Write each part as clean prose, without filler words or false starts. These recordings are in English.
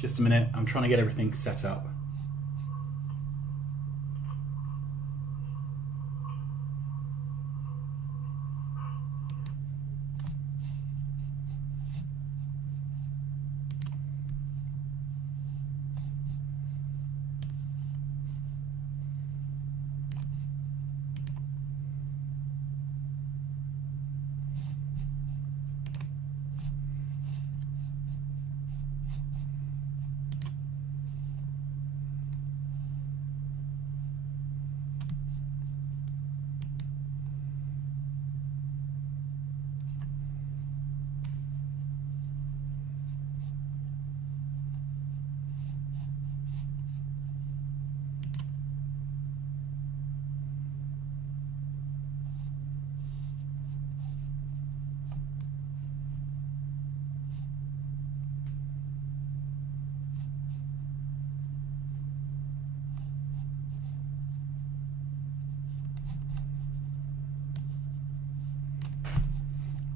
Just a minute, I'm trying to get everything set up.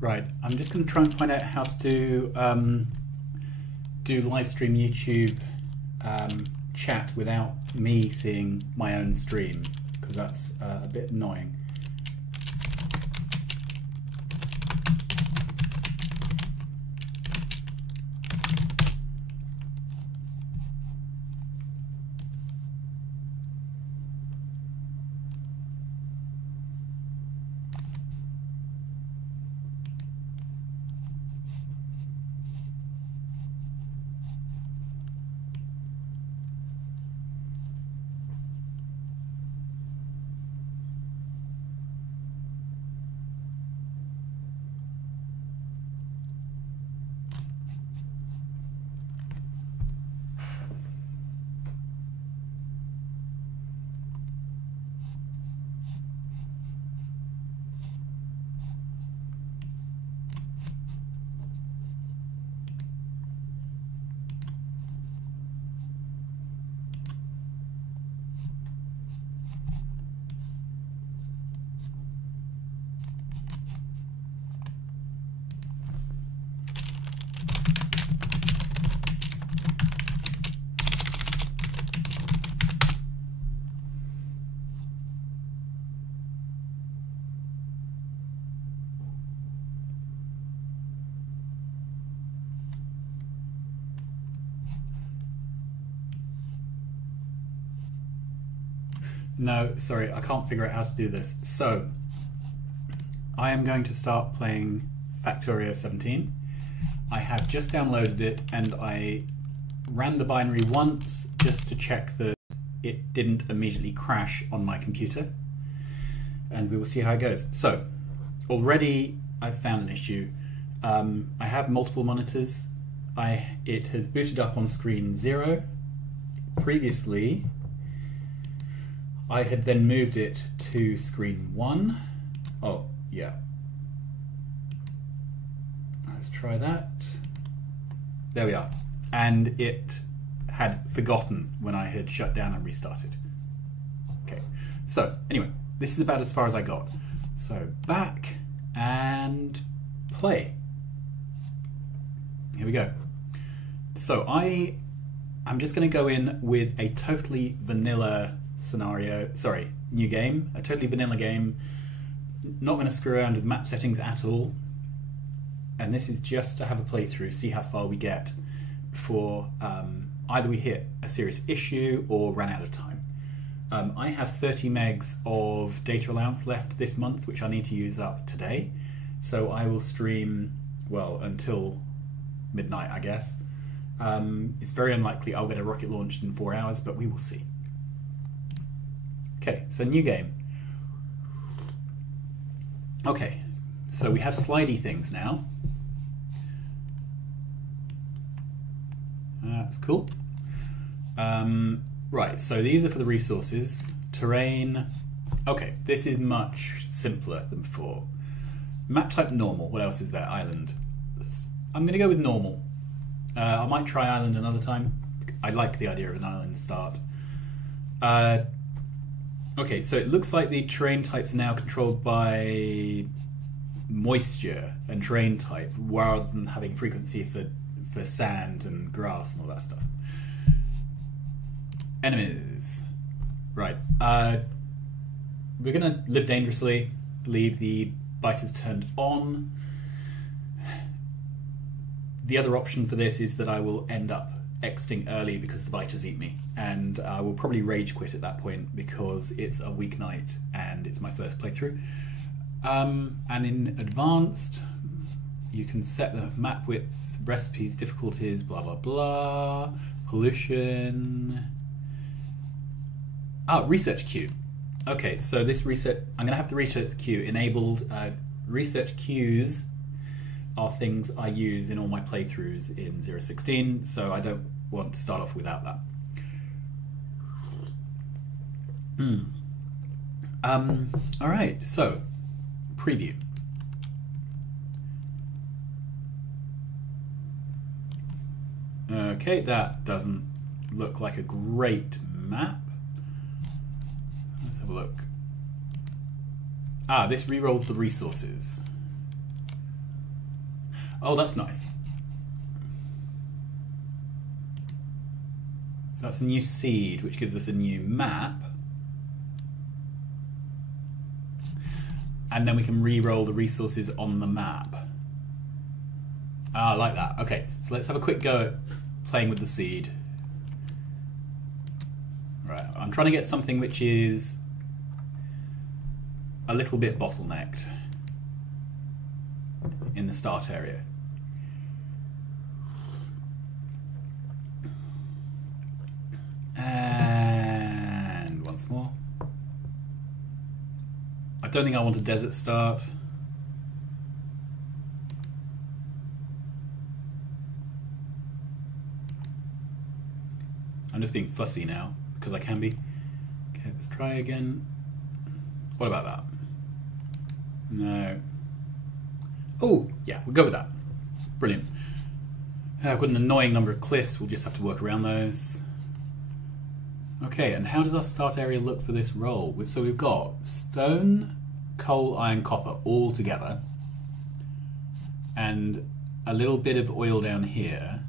Right, I'm just going to try and find out how to do live stream YouTube chat without me seeing my own stream, because that's a bit annoying. No, sorry, I can't figure out how to do this. So, I am going to start playing Factorio 17. I have just downloaded it and I ran the binary once just to check that it didn't immediately crash on my computer. And we will see how it goes. So, already I've found an issue. I have multiple monitors. It has booted up on screen 0. Previously, I had then moved it to screen 1. Oh, yeah. Let's try that. There we are. And it had forgotten when I had shut down and restarted. Okay, so anyway, this is about as far as I got. So back and play. Here we go. So I'm just going to go in with a totally vanilla scenario, sorry, new game, a totally vanilla game, not going to screw around with map settings at all, and this is just to have a playthrough, see how far we get before either we hit a serious issue or run out of time. I have 30 megs of data allowance left this month, which I need to use up today, so I will stream, well, until midnight, I guess. It's very unlikely I'll get a rocket launched in 4 hours, but we will see. Okay, so new game. Okay, so we have slidey things now. That's cool. Right, so these are for the resources. Terrain. Okay, this is much simpler than before. Map type normal. What else is there? Island. I'm going to go with normal. I might try island another time. I like the idea of an island start. Okay, so it looks like the terrain types are now controlled by moisture and terrain type, rather than having frequency for for sand and grass and all that stuff. Enemies. Right. We're going to live dangerously, leave the biters turned on. The other option for this is that I will end up exiting early because the biters eat me, and I will probably rage quit at that point because it's a weeknight and it's my first playthrough. And in advanced, you can set the map width, recipes, difficulties, blah blah blah, pollution. Research queue. Okay, so this research, I'm going to have the research queue enabled. Research queues are things I use in all my playthroughs in 0.16, so I don't want to start off without that. Alright, so, preview. Okay, that doesn't look like a great map. Let's have a look. This re-rolls the resources. Oh, that's nice. So that's a new seed, which gives us a new map. And then we can re-roll the resources on the map. I like that. Okay, so let's have a quick go at playing with the seed. Right, I'm trying to get something which is a little bit bottlenecked in the start area. And once more. I don't think I want a desert start. I'm just being fussy now, because I can be. Okay, let's try again. What about that? No. Oh, yeah, we'll go with that. Brilliant. I've got an annoying number of cliffs, we'll just have to work around those. Okay, and how does our start area look for this roll? So we've got stone, coal, iron, copper all together, and a little bit of oil down here,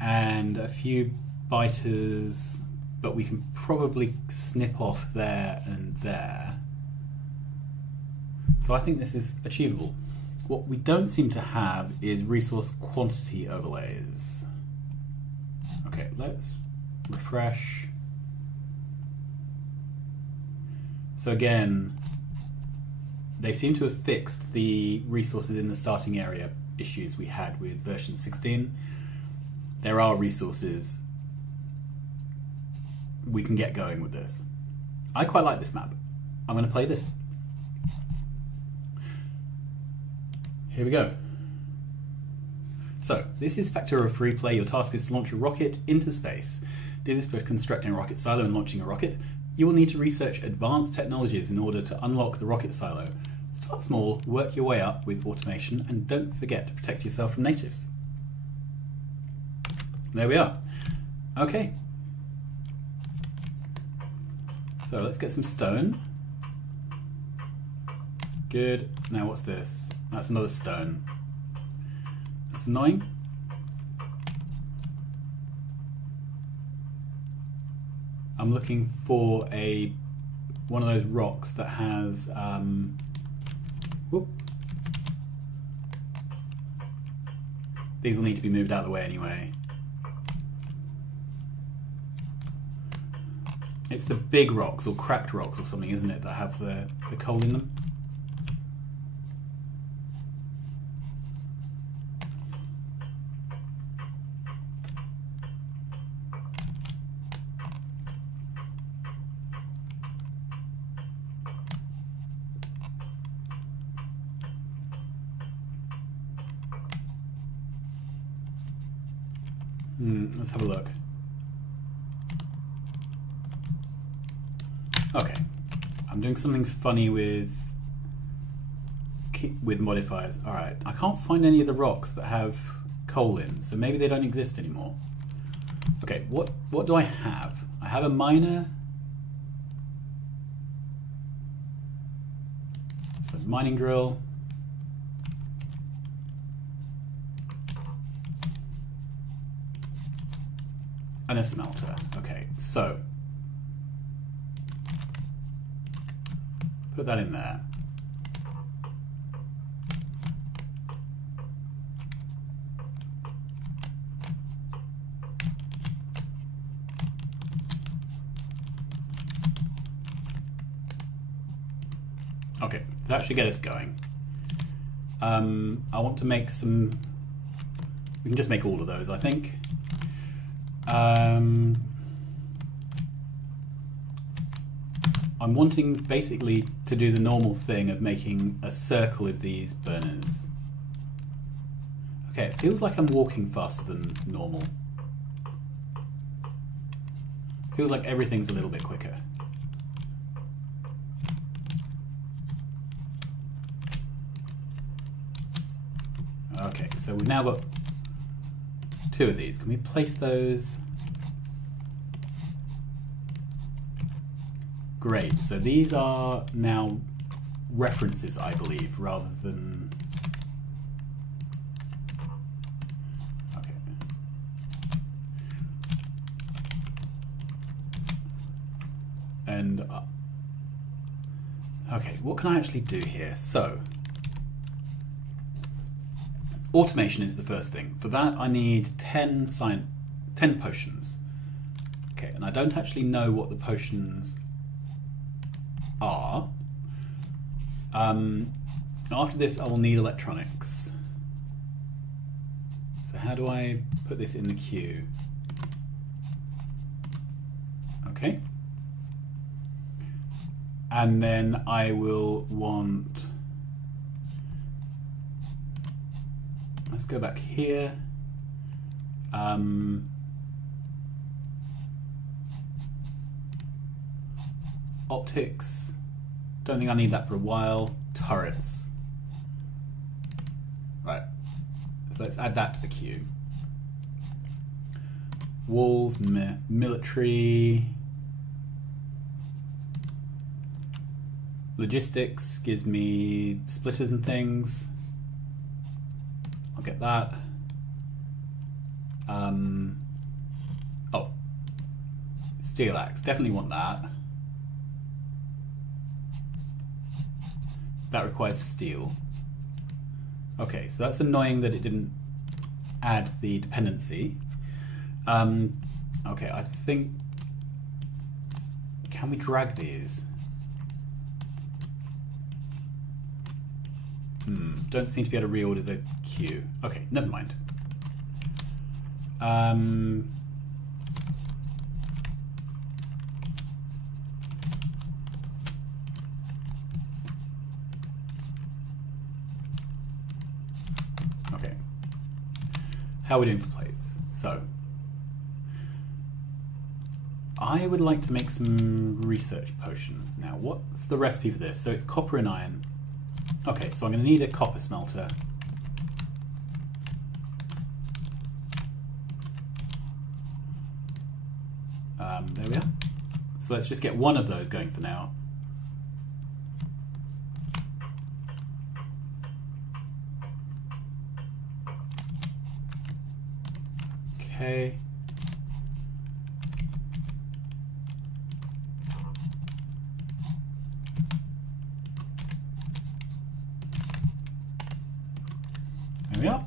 and a few biters, but we can probably snip off there and there. So I think this is achievable. What we don't seem to have is resource quantity overlays. Okay, let's refresh. So again, they seem to have fixed the resources in the starting area issues we had with version 16. There are resources. We can get going with this. I quite like this map. I'm going to play this. Here we go. So, this is Factorio free play. Your task is to launch a rocket into space. Do this by constructing a rocket silo and launching a rocket. You will need to research advanced technologies in order to unlock the rocket silo. Start small, work your way up with automation, and don't forget to protect yourself from natives. There we are. Okay. So let's get some stone. Good. Now what's this? That's another stone. That's annoying. I'm looking for one of those rocks that has whoop. These will need to be moved out of the way anyway. It's the big rocks or cracked rocks or something, isn't it, that have the coal in them? Let's have a look. Okay, I'm doing something funny with modifiers. All right, I can't find any of the rocks that have coal in, so maybe they don't exist anymore. Okay, what do I have? I have a miner. So mining drill. And a smelter. Okay, so put that in there. Okay, that should get us going. I want to make some... We can just make all of those, I think. I'm wanting basically to do the normal thing of making a circle of these burners. Okay, it feels like I'm walking faster than normal. Feels like everything's a little bit quicker. Okay, so we've now got 2 of these. Can we place those? Great, so these are now references, I believe, rather than... Okay. And... okay, what can I actually do here? So... automation is the first thing. For that I need 10 potions. Okay, and I don't actually know what the potions are. After this I will need electronics. So how do I put this in the queue? Okay. And then I will want... let's go back here. Optics. Don't think I need that for a while. Turrets. Right. So let's add that to the queue. Walls, military. Logistics gives me splitters and things. I'll get that. Oh, steel axe. Definitely want that. That requires steel. Okay, so that's annoying that it didn't add the dependency. Okay, I think... can we drag these? Don't seem to be able to reorder the queue. Okay, never mind. Okay. How are we doing for plates? So, I would like to make some research potions. Now, what's the recipe for this? So it's copper and iron. Okay, so I'm going to need a copper smelter. There we are. So let's just get one of those going for now. Okay. There we are.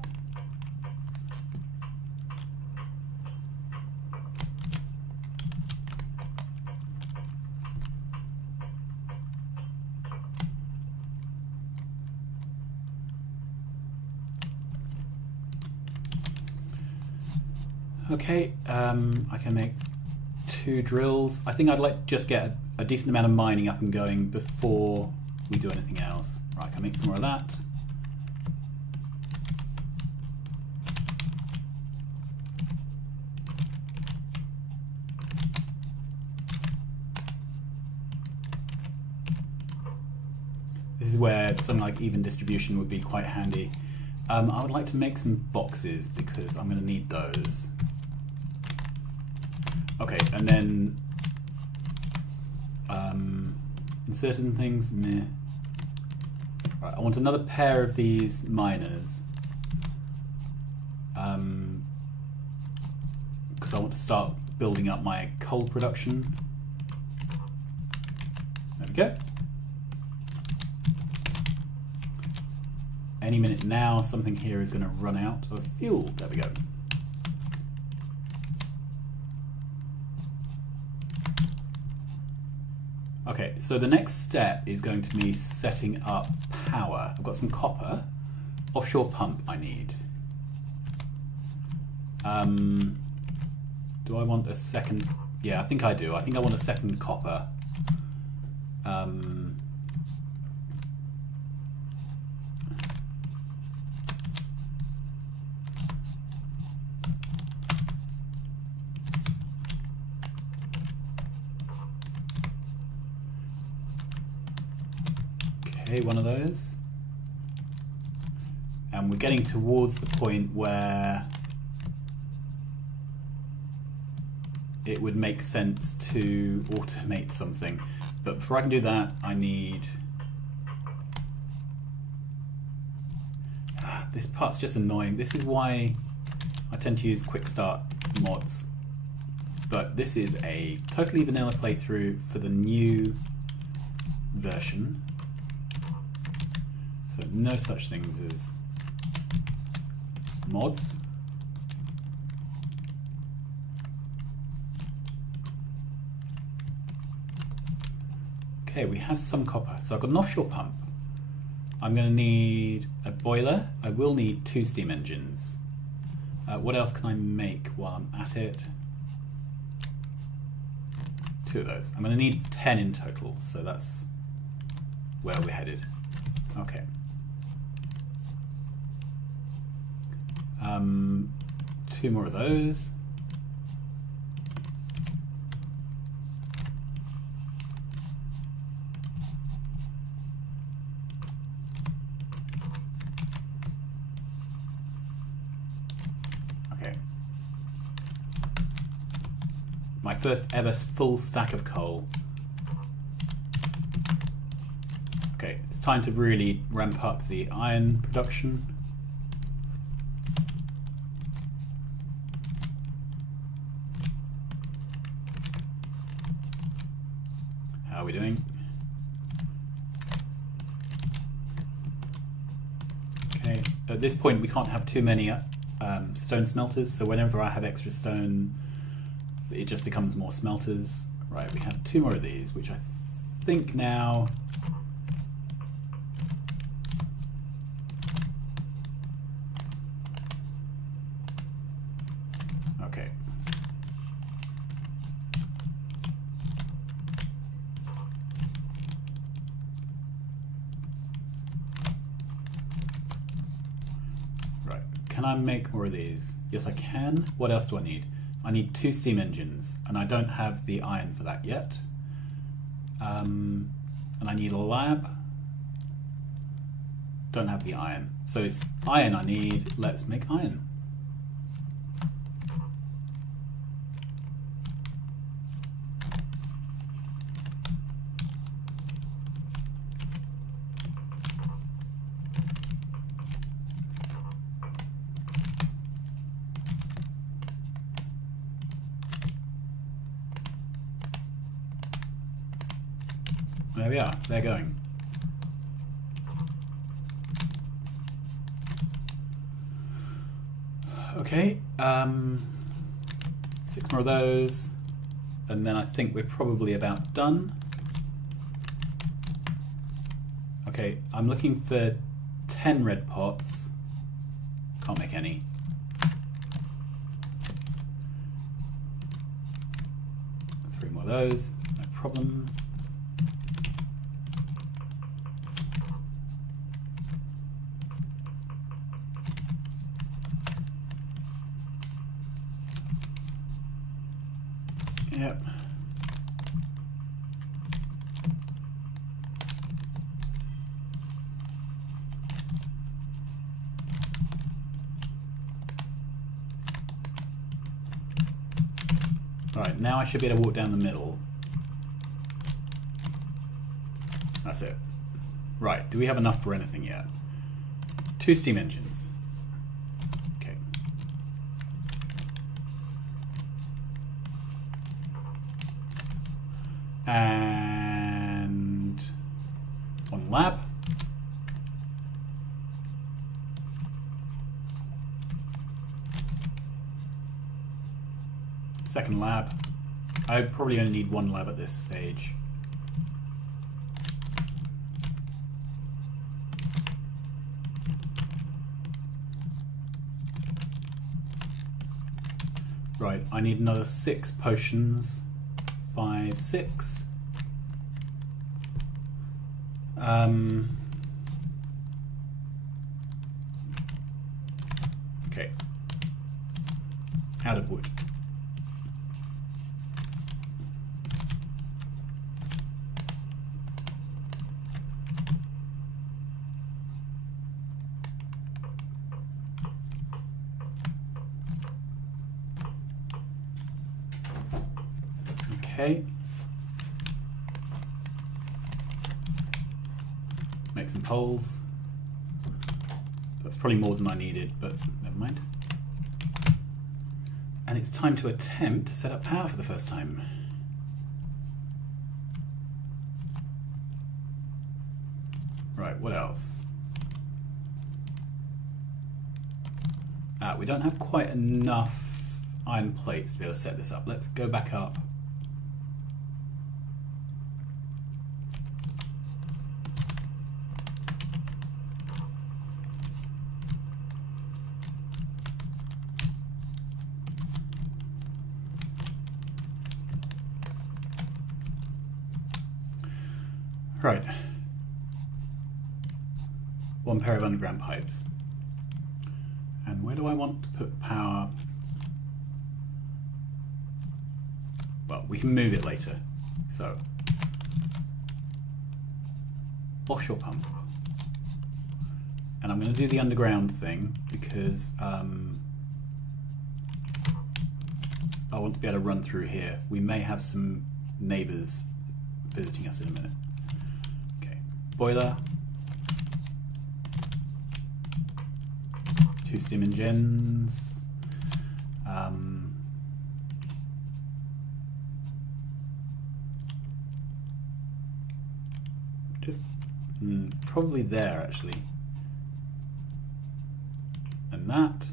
Okay, I can make 2 drills. I think I'd like to just get a decent amount of mining up and going before we do anything else. Right, I can make some more of that. This is where something like even distribution would be quite handy. I would like to make some boxes because I'm going to need those. Okay, and then inserters and things, meh. Right, I want another pair of these miners because I want to start building up my coal production. There we go. Any minute now, something here is going to run out of fuel. There we go. Okay, so the next step is going to be setting up power. I've got some copper. Offshore pump I need. Do I want a second? Yeah, I think I do. I think I want a second copper. Okay, one of those. And we're getting towards the point where it would make sense to automate something. But before I can do that, I need... this part's just annoying. This is why I tend to use quick start mods. But this is a totally vanilla playthrough for the new version. So no such things as mods. Okay, we have some copper. So I've got an offshore pump. I'm going to need a boiler. I will need 2 steam engines. What else can I make while I'm at it? 2 of those. I'm going to need 10 in total, so that's where we're headed. Okay. 2 more of those. Okay. My first ever full stack of coal. Okay, it's time to really ramp up the iron production. How are we doing? Okay, at this point we can't have too many stone smelters, so whenever I have extra stone it just becomes more smelters. Right, we have 2 more of these, which I think now... Okay. Right, can I make more of these? Yes, I can. What else do I need? I need 2 steam engines, and I don't have the iron for that yet. And I need a lab. Don't have the iron. So it's iron I need. Let's make iron. There we are, they're going. Okay, 6 more of those, and then I think we're probably about done. Okay, I'm looking for 10 red pots. Can't make any. Three more of those, no problem. Yep. Right, now I should be able to walk down the middle. That's it. Right, do we have enough for anything yet? 2 steam engines. Okay. And one lab. Second lab. I probably only need one lab at this stage. Right, I need another 6 potions. 5, 6. Okay. Out of wood. Okay. Make some poles. That's probably more than I needed, but never mind. And it's time to attempt to set up power for the first time. Right, what else? We don't have quite enough iron plates to be able to set this up. Let's go back up. Right. One pair of underground pipes. And where do I want to put power? Well, we can move it later. So, offshore pump. And I'm going to do the underground thing because I want to be able to run through here. We may have some neighbours visiting us in a minute. Okay, boiler. 2 steam engines. Just probably there actually. And that.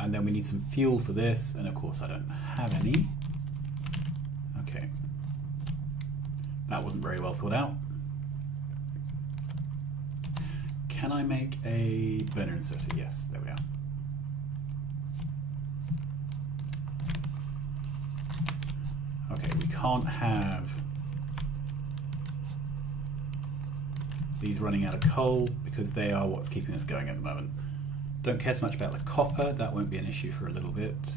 And then we need some fuel for this, and of course I don't have any. Okay. That wasn't very well thought out. Can I make a burner inserter? Yes, there we are. Okay, we can't have these running out of coal because they are what's keeping us going at the moment. Don't care so much about the copper, that won't be an issue for a little bit.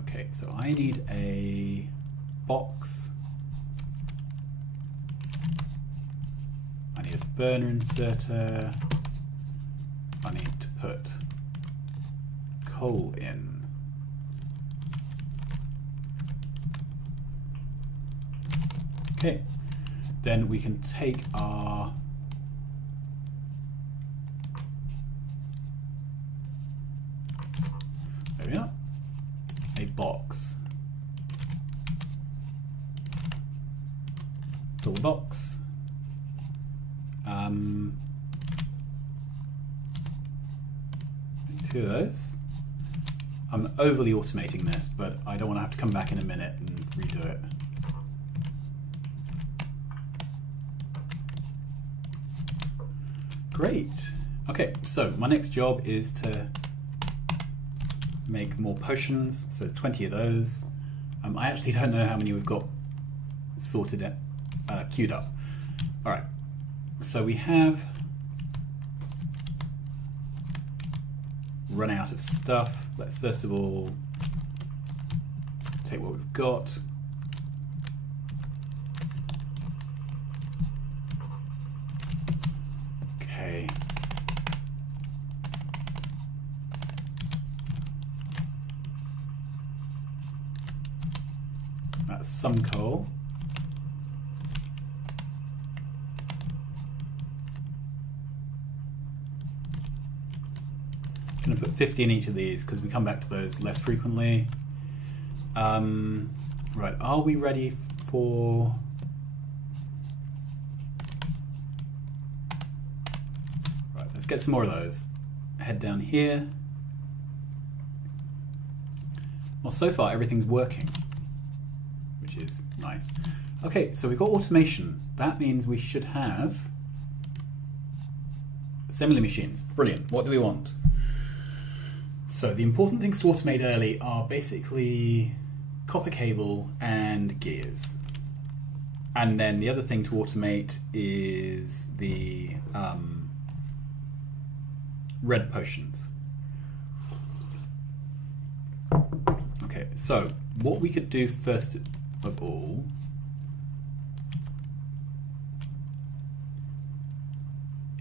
Okay, so I need a box. I need a burner inserter. I need to put coal in. Okay, then we can take our there we are, a box. Fill the box. Two of those. I'm overly automating this, but I don't want to have to come back in a minute and redo it. Great. Okay, so my next job is to make more potions, so 20 of those. I actually don't know how many we've got sorted, queued up. All right, so we have run out of stuff. Let's first of all take what we've got. Okay. That's some coal. I'm going to put 50 in each of these because we come back to those less frequently. Right, are we ready for... Right, let's get some more of those. Head down here. Well, so far everything's working, which is nice. Okay, so we've got automation. That means we should have assembly machines. Brilliant. What do we want? So the important things to automate early are basically copper cable and gears. And then the other thing to automate is the red potions. Okay, so what we could do first of all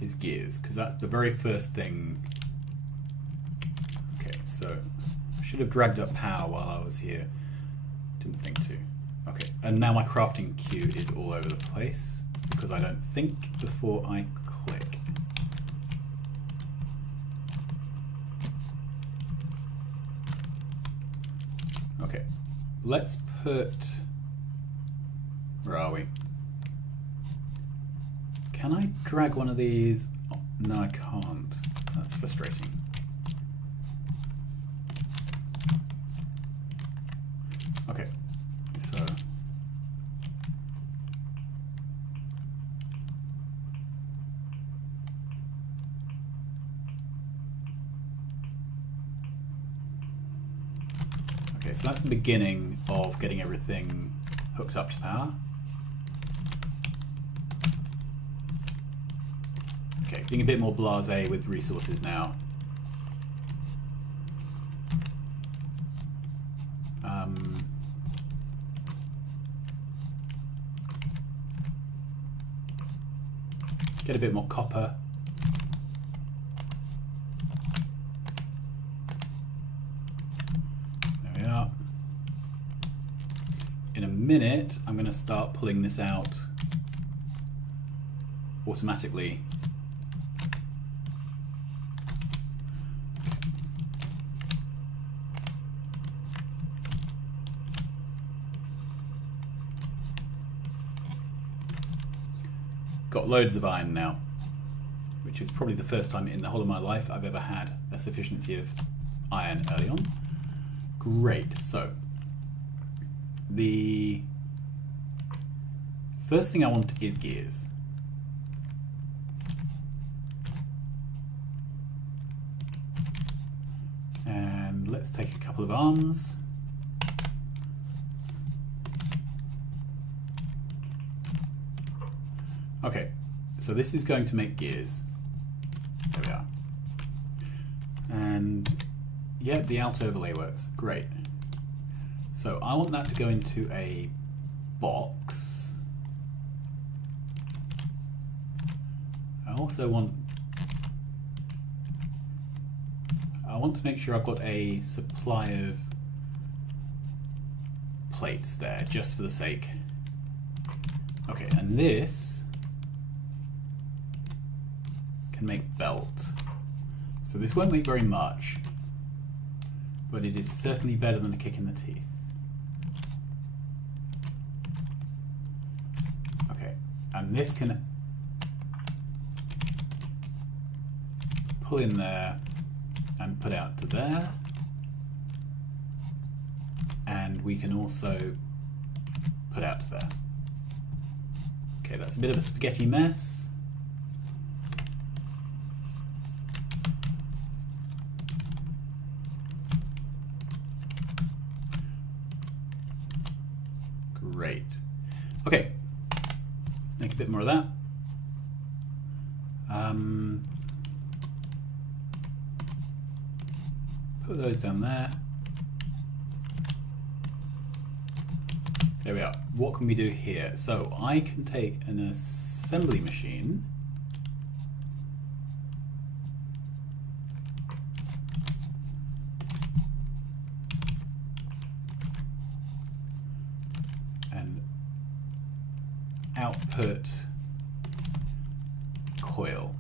is gears, because that's the very first thing. Okay, so I should have dragged up power while I was here. Didn't think to. Okay, and now my crafting queue is all over the place because I don't think before I click. Okay, let's put... Where are we? Can I drag one of these? Oh, no, I can't. That's frustrating. Okay, so... Okay, so that's the beginning of getting everything hooked up to power. Okay, being a bit more blasé with resources now. Get a bit more copper. There we are. In a minute, I'm going to start pulling this out automatically. Got loads of iron now, which is probably the first time in the whole of my life I've ever had a sufficiency of iron early on. Great, so the first thing I want is gears. And let's take a couple of arms. Okay, so this is going to make gears. There we are. And yeah, the alt overlay works. Great. So I want that to go into a box. I also want to make sure I've got a supply of plates there, just for the sake. Okay, and this can make belt. So this won't make very much, but it is certainly better than a kick in the teeth. Okay, and this can pull in there and put out to there, and we can also put out to there. Okay, that's a bit of a spaghetti mess. Great. Okay, let's make a bit more of that. Put those down there. There we are. What can we do here? So I can take an assembly machine and output coil.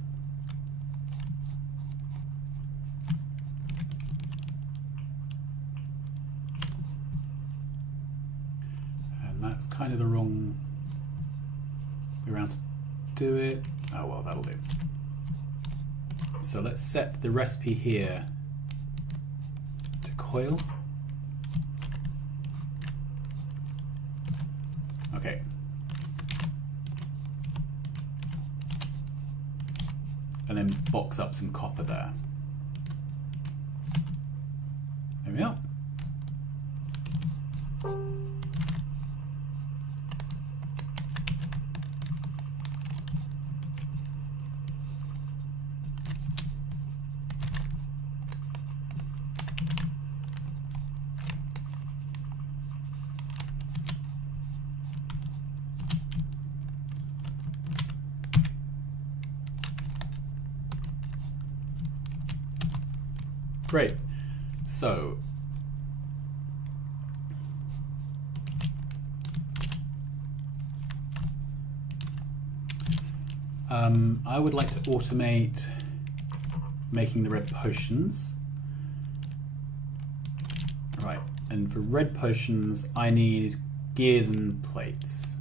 That's kind of the wrong way around to do it. Oh well, that'll do. So let's set the recipe here to coil. Okay. And then box up some copper there. There we are. Great. So I would like to automate making the red potions. Right, and for red potions I need gears and plates.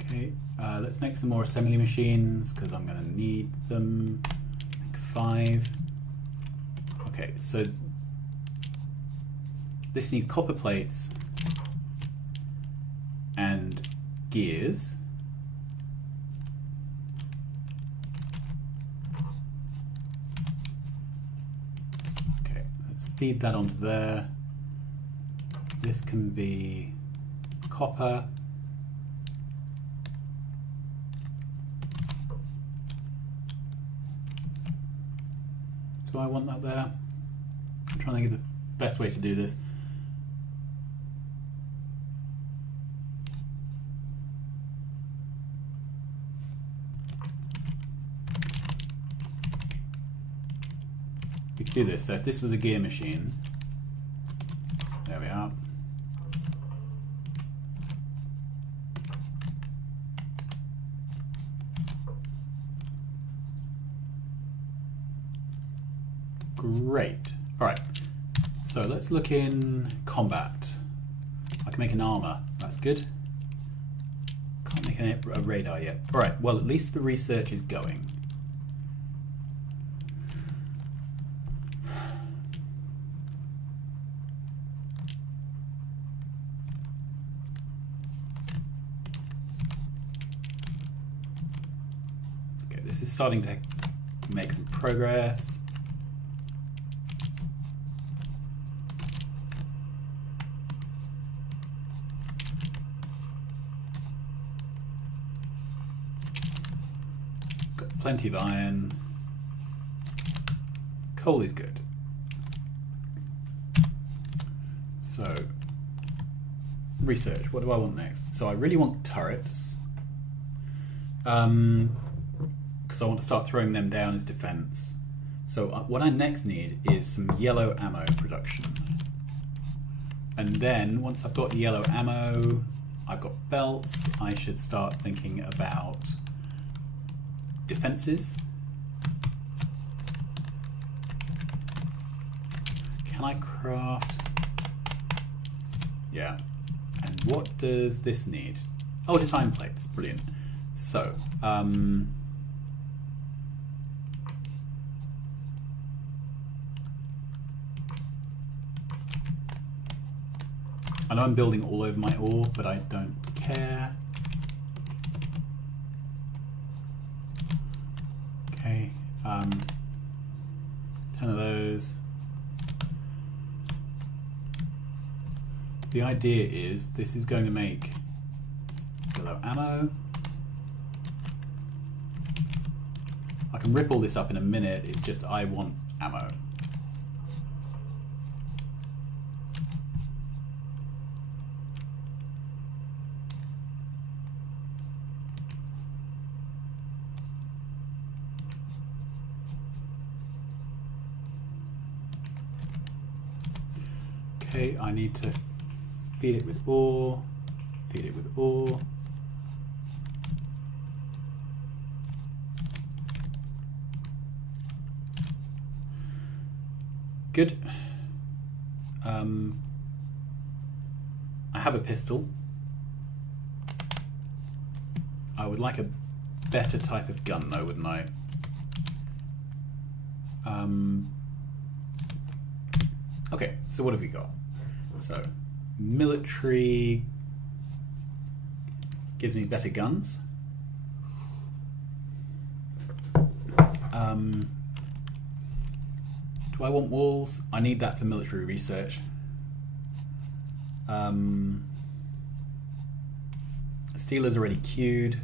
Okay, let's make some more assembly machines because I'm going to need them. Make 5. Okay, so this needs copper plates and gears. Okay, let's feed that onto there. This can be copper. Do I want that there? I'm trying to think of the best way to do this. We could do this. So if this was a gear machine, there we are. Great. All right. So let's look in combat. I can make an armor. That's good. Can't make a radar yet. All right. Well, at least the research is going. Okay, this is starting to make some progress. Plenty of iron. Coal is good. So, research. What do I want next? So I really want turrets. Because I want to start throwing them down as defense. So what I next need is some yellow ammo production. And then, once I've got yellow ammo, I've got belts, I should start thinking about defenses. Can I craft? Yeah. And what does this need? Oh, it's iron plates. Brilliant. So, I know I'm building all over my ore, but I don't care. Okay, 10 of those. The idea is this is going to make yellow ammo. I can rip all this up in a minute, it's just I want ammo. Okay, I need to feed it with ore, feed it with ore. Good. I have a pistol. I would like a better type of gun though, wouldn't I? Okay, so what have we got? So, military gives me better guns. Do I want walls? I need that for military research. Steel is already queued.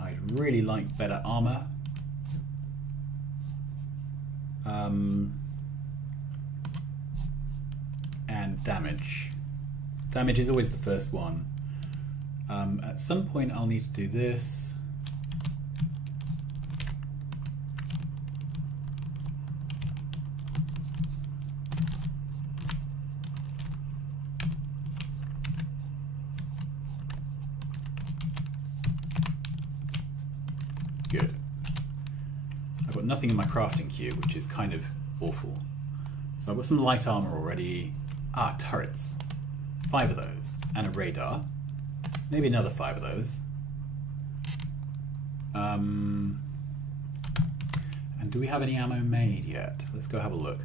I'd really like better armor. And damage. Damage is always the first one. At some point I'll need to do this. Good. I've got nothing in my crafting queue, which is kind of awful. So I've got some light armor already. Ah, turrets. 5 of those. And a radar. Maybe another 5 of those. And do we have any ammo made yet? Let's go have a look.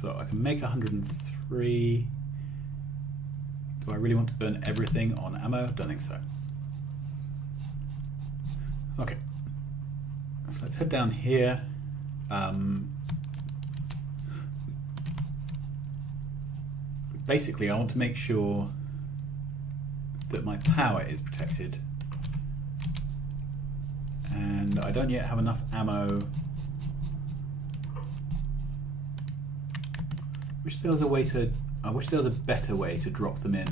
So I can make 103. Do I really want to burn everything on ammo? Don't think so. Okay. So let's head down here. Basically, I want to make sure that my power is protected. And I don't yet have enough ammo. I wish there was a better way to drop them in.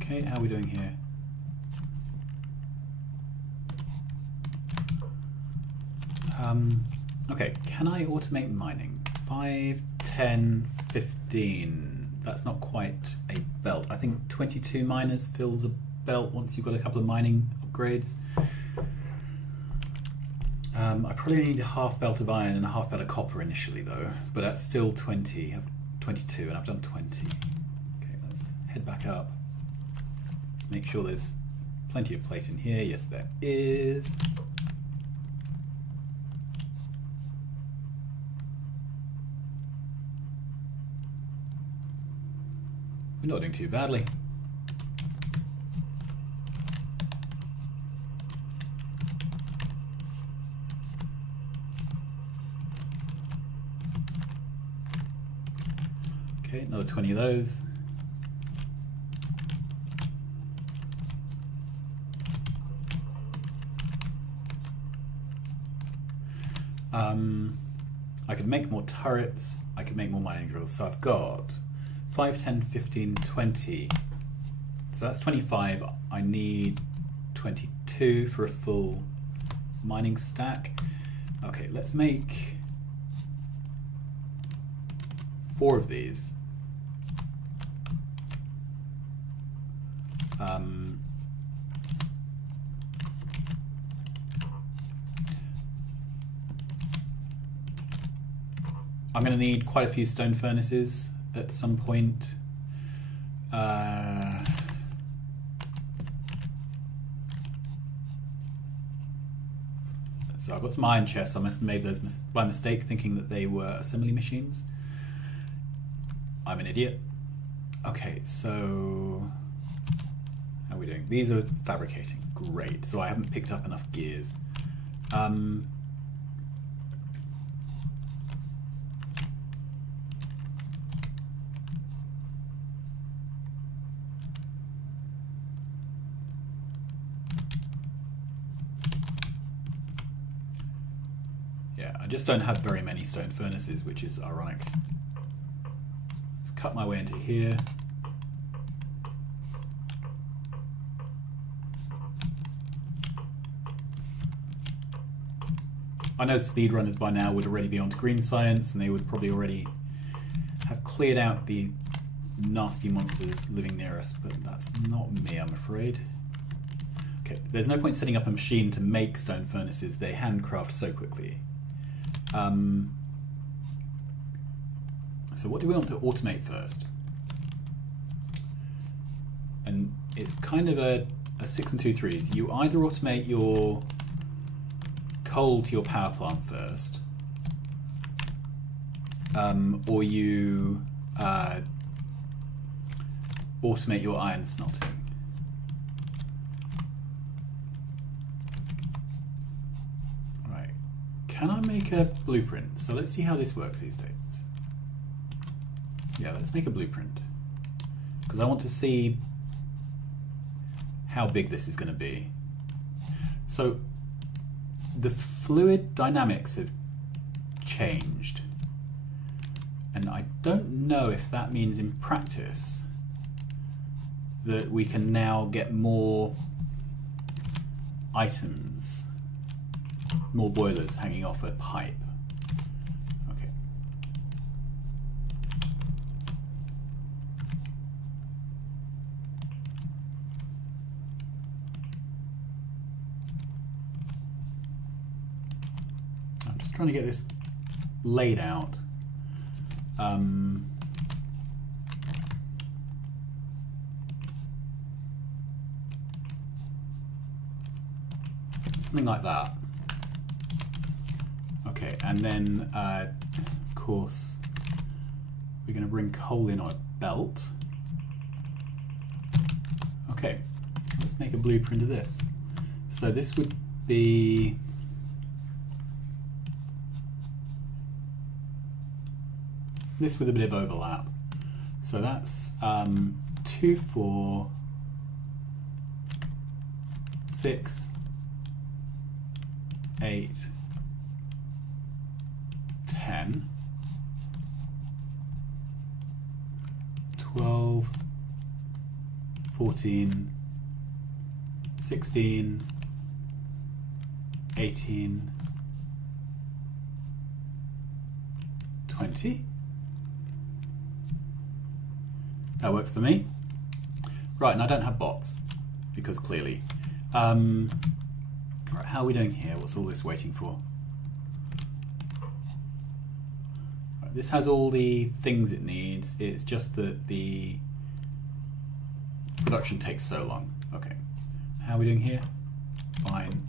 Okay, how are we doing here? Okay, can I automate mining? 5, 10, 15. That's not quite a belt. I think 22 miners fills a belt once you've got a couple of mining upgrades. I probably need a half belt of iron and a half belt of copper initially though, but that's still 20. I've 22 and I've done 20. Okay, let's head back up. Make sure there's plenty of plate in here. Yes, there is. We're not doing too badly. Okay, another 20 of those. I could make more turrets, I could make more mining drills, so I've got 5, 10, 15, 20. So that's 25. I need 22 for a full mining stack. Okay, let's make 4 of these. I'm going to need quite a few stone furnaces at some point. So I've got some iron chests. I must have made those by mistake, thinking that they were assembly machines. I'm an idiot. Okay, so how are we doing? These are fabricating. Great. So I haven't picked up enough gears. I just don't have very many stone furnaces, which is ironic. Let's cut my way into here. I know speedrunners by now would already be onto green science, and they would probably already have cleared out the nasty monsters living near us, but that's not me, I'm afraid. Okay, there's no point setting up a machine to make stone furnaces. They handcraft so quickly. So what do we want to automate first? And it's kind of a 6 and 2 3s. You either automate your coal to your power plant first, or you automate your iron smelting. Right, can I make a blueprint? So let's see how this works these days. Yeah, let's make a blueprint, because I want to see how big this is going to be. So the fluid dynamics have changed, and I don't know if that means in practice that we can now get more items, more boilers hanging off a pipe. Okay. I'm just trying to get this laid out. Something like that. Okay, and then of course we're going to bring coal in on a belt. Okay, so let's make a blueprint of this. So this would be this with a bit of overlap. So that's 2, 4, 6, 8, 10, 12, 14, 16, 18, 20. That works for me. Right, and I don't have bots, because clearly. Right, how are we doing here? What's all this waiting for? Right, this has all the things it needs. It's just that the production takes so long. Okay. How are we doing here? Fine.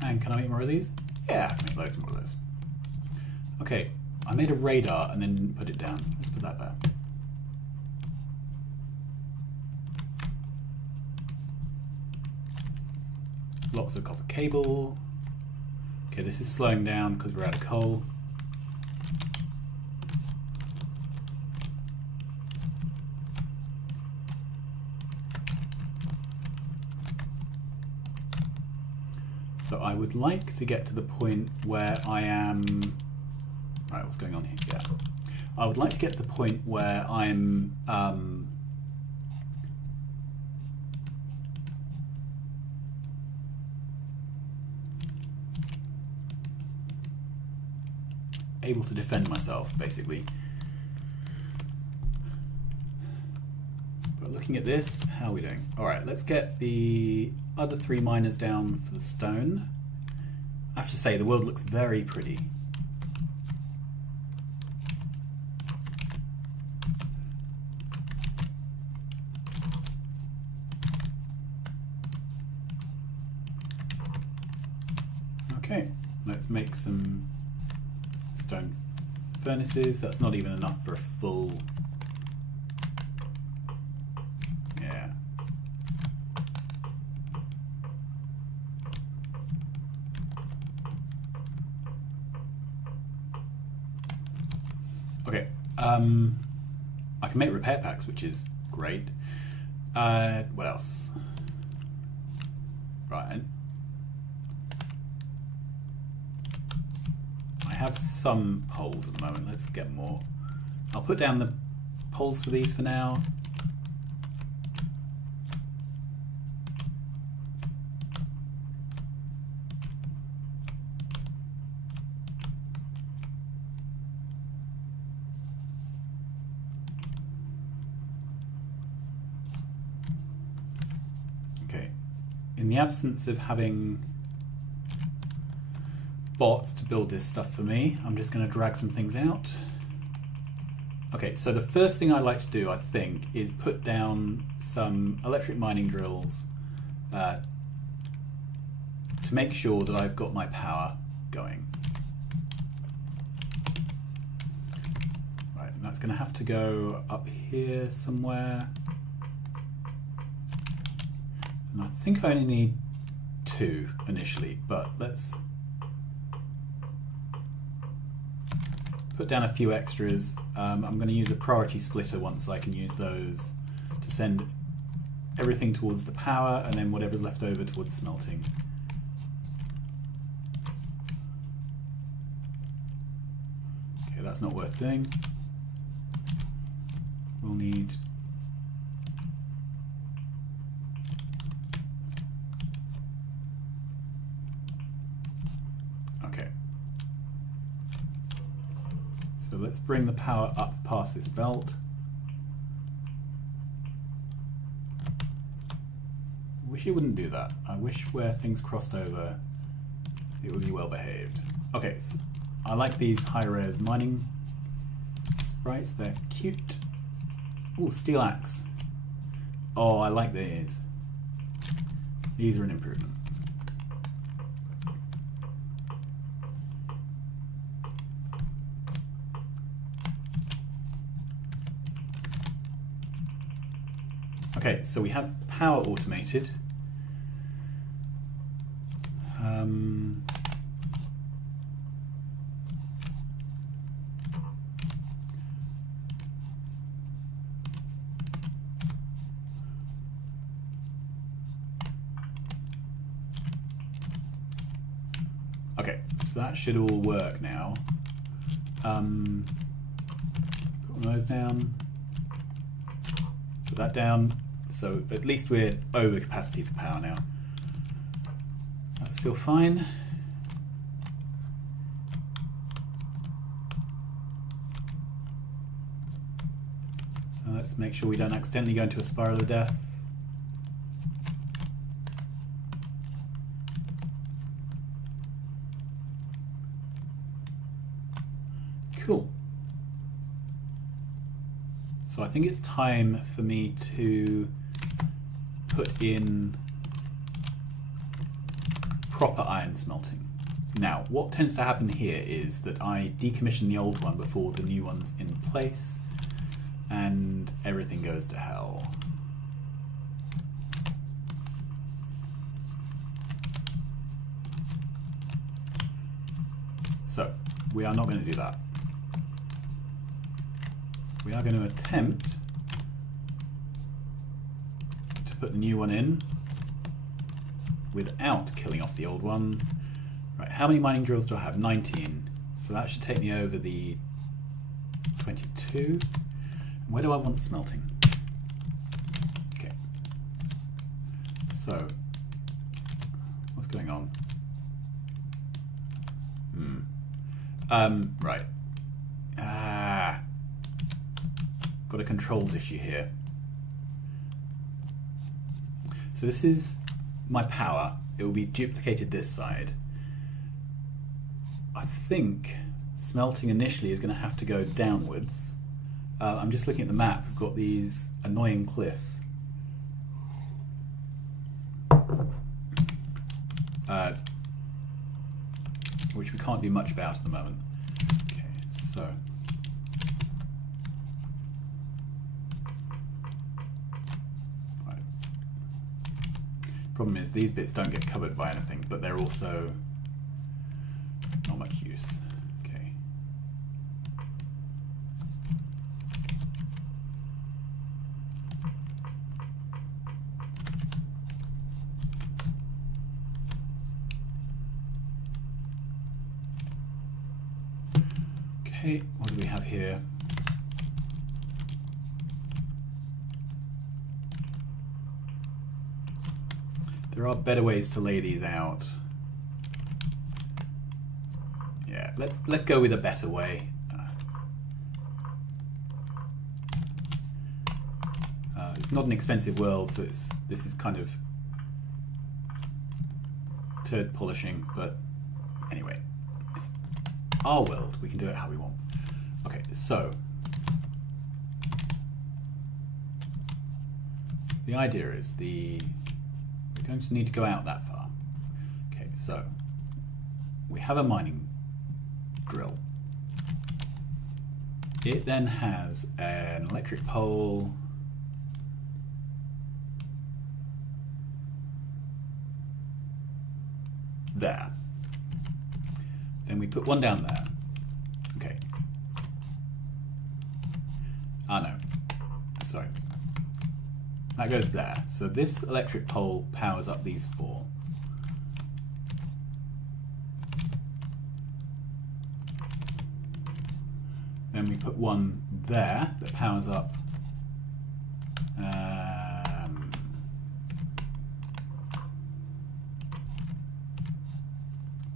And can I make more of these? Yeah, I can make loads more of those. Okay, I made a radar and then put it down. Let's put that there. Lots of copper cable. Okay, this is slowing down because we're out of coal. So I would like to get to the point where I am... Right, what's going on here? Yeah. I would like to get to the point where I'm able to defend myself, basically. But looking at this, how are we doing? Alright, let's get the other 3 miners down for the stone. I have to say, the world looks very pretty. Okay, let's make some stone furnaces. That's not even enough for a full... Yeah. Okay, I can make repair packs, which is great. What else? Right. I have some poles at the moment. Let's get more. I'll put down the poles for these for now. Okay. In the absence of having bots to build this stuff for me, I'm just going to drag some things out. Okay, so the first thing I like to do, I think, is put down some electric mining drills to make sure that I've got my power going. Right, and that's going to have to go up here somewhere. And I think I only need 2 initially, but let's put down a few extras. I'm going to use a priority splitter once I can use those to send everything towards the power and then whatever's left over towards smelting. Okay, that's not worth doing. We'll need So let's bring the power up past this belt. I wish it wouldn't do that. I wish where things crossed over, it would be well behaved. Okay, so I like these high-res mining sprites. They're cute. Ooh, steel axe. Oh, I like these. These are an improvement. Okay, so we have power automated. Okay, so that should all work now. Put one of those down. Put that down. So at least we're over capacity for power now. That's still fine. So let's make sure we don't accidentally go into a spiral of death. Cool. So I think it's time for me to put in proper iron smelting. Now, what tends to happen here is that I decommission the old one before the new one's in place, and everything goes to hell. So, we are not going to do that. We are going to attempt to put the new one in without killing off the old one. Right, how many mining drills do I have? 19. So that should take me over the 22. Where do I want smelting? Okay. So, what's going on? Right. Got a controls issue here. So this is my power. It will be duplicated this side. I think smelting initially is going to have to go downwards. I'm just looking at the map. We've got these annoying cliffs. Which we can't do much about at the moment. Okay, so problem is these bits don't get covered by anything, but they're also not much use. Okay. Okay, what do we have here? There are better ways to lay these out. Yeah, let's go with a better way. It's not an expensive world, so this is kind of turd polishing, but anyway, it's our world. We can do it how we want. Okay, so the idea is we're going to need to go out that far. Okay, so we have a mining drill. It then has an electric pole. There. Then we put one down there. Okay. Ah, no. Sorry. That goes there. So this electric pole powers up these four. Then we put one there that powers up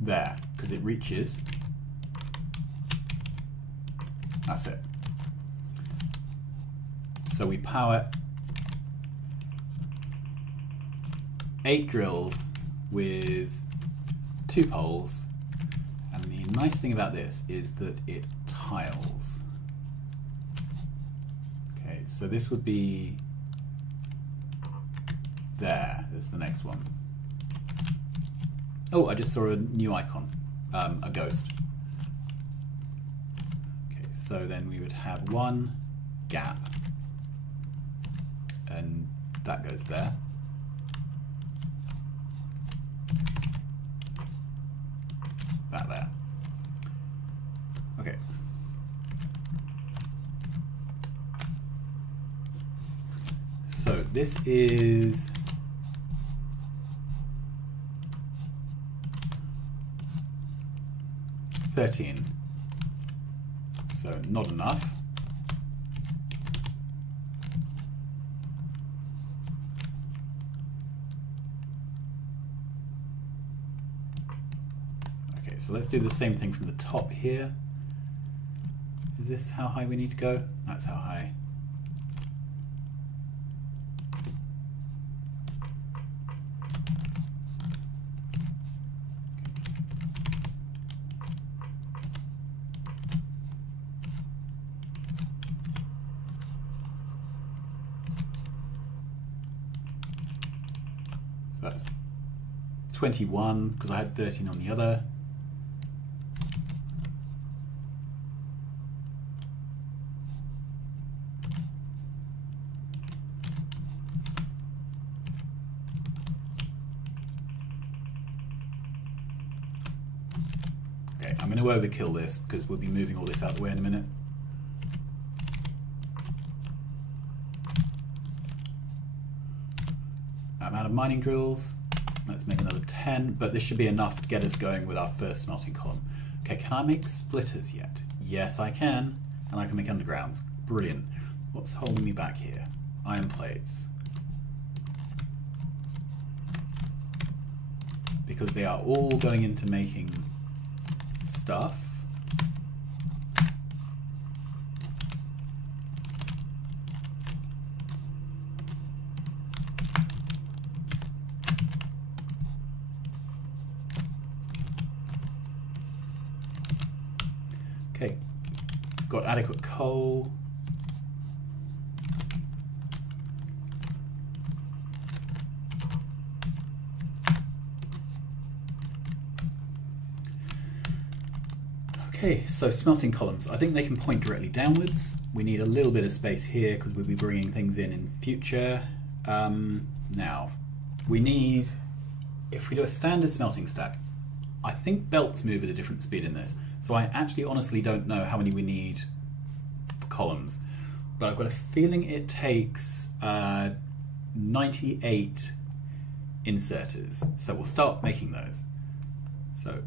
there, because it reaches. That's it. So we power 8 drills with 2 poles, and the nice thing about this is that it tiles. Okay, so this would be there. There's the next one. Oh, I just saw a new icon, a ghost. Okay, so then we would have one gap, and that goes there. That there. Okay. So this is $13. So not enough. Okay, so let's do the same thing from the top here. Is this how high we need to go? That's how high. So that's 21 because I had 13 on the other. Okay, I'm going to overkill this because we'll be moving all this out of the way in a minute. I'm out of mining drills. Let's make another 10, but this should be enough to get us going with our first smelting column. Okay, can I make splitters yet? Yes, I can, and I can make undergrounds. Brilliant. What's holding me back here? Iron plates. Because they are all going into making stuff. Okay, got adequate coal. Okay, so smelting columns. I think they can point directly downwards. We need a little bit of space here because we'll be bringing things in future. Now, we need, if we do a standard smelting stack, I think belts move at a different speed in this. So I actually honestly don't know how many we need for columns, but I've got a feeling it takes 98 inserters. So we'll start making those. So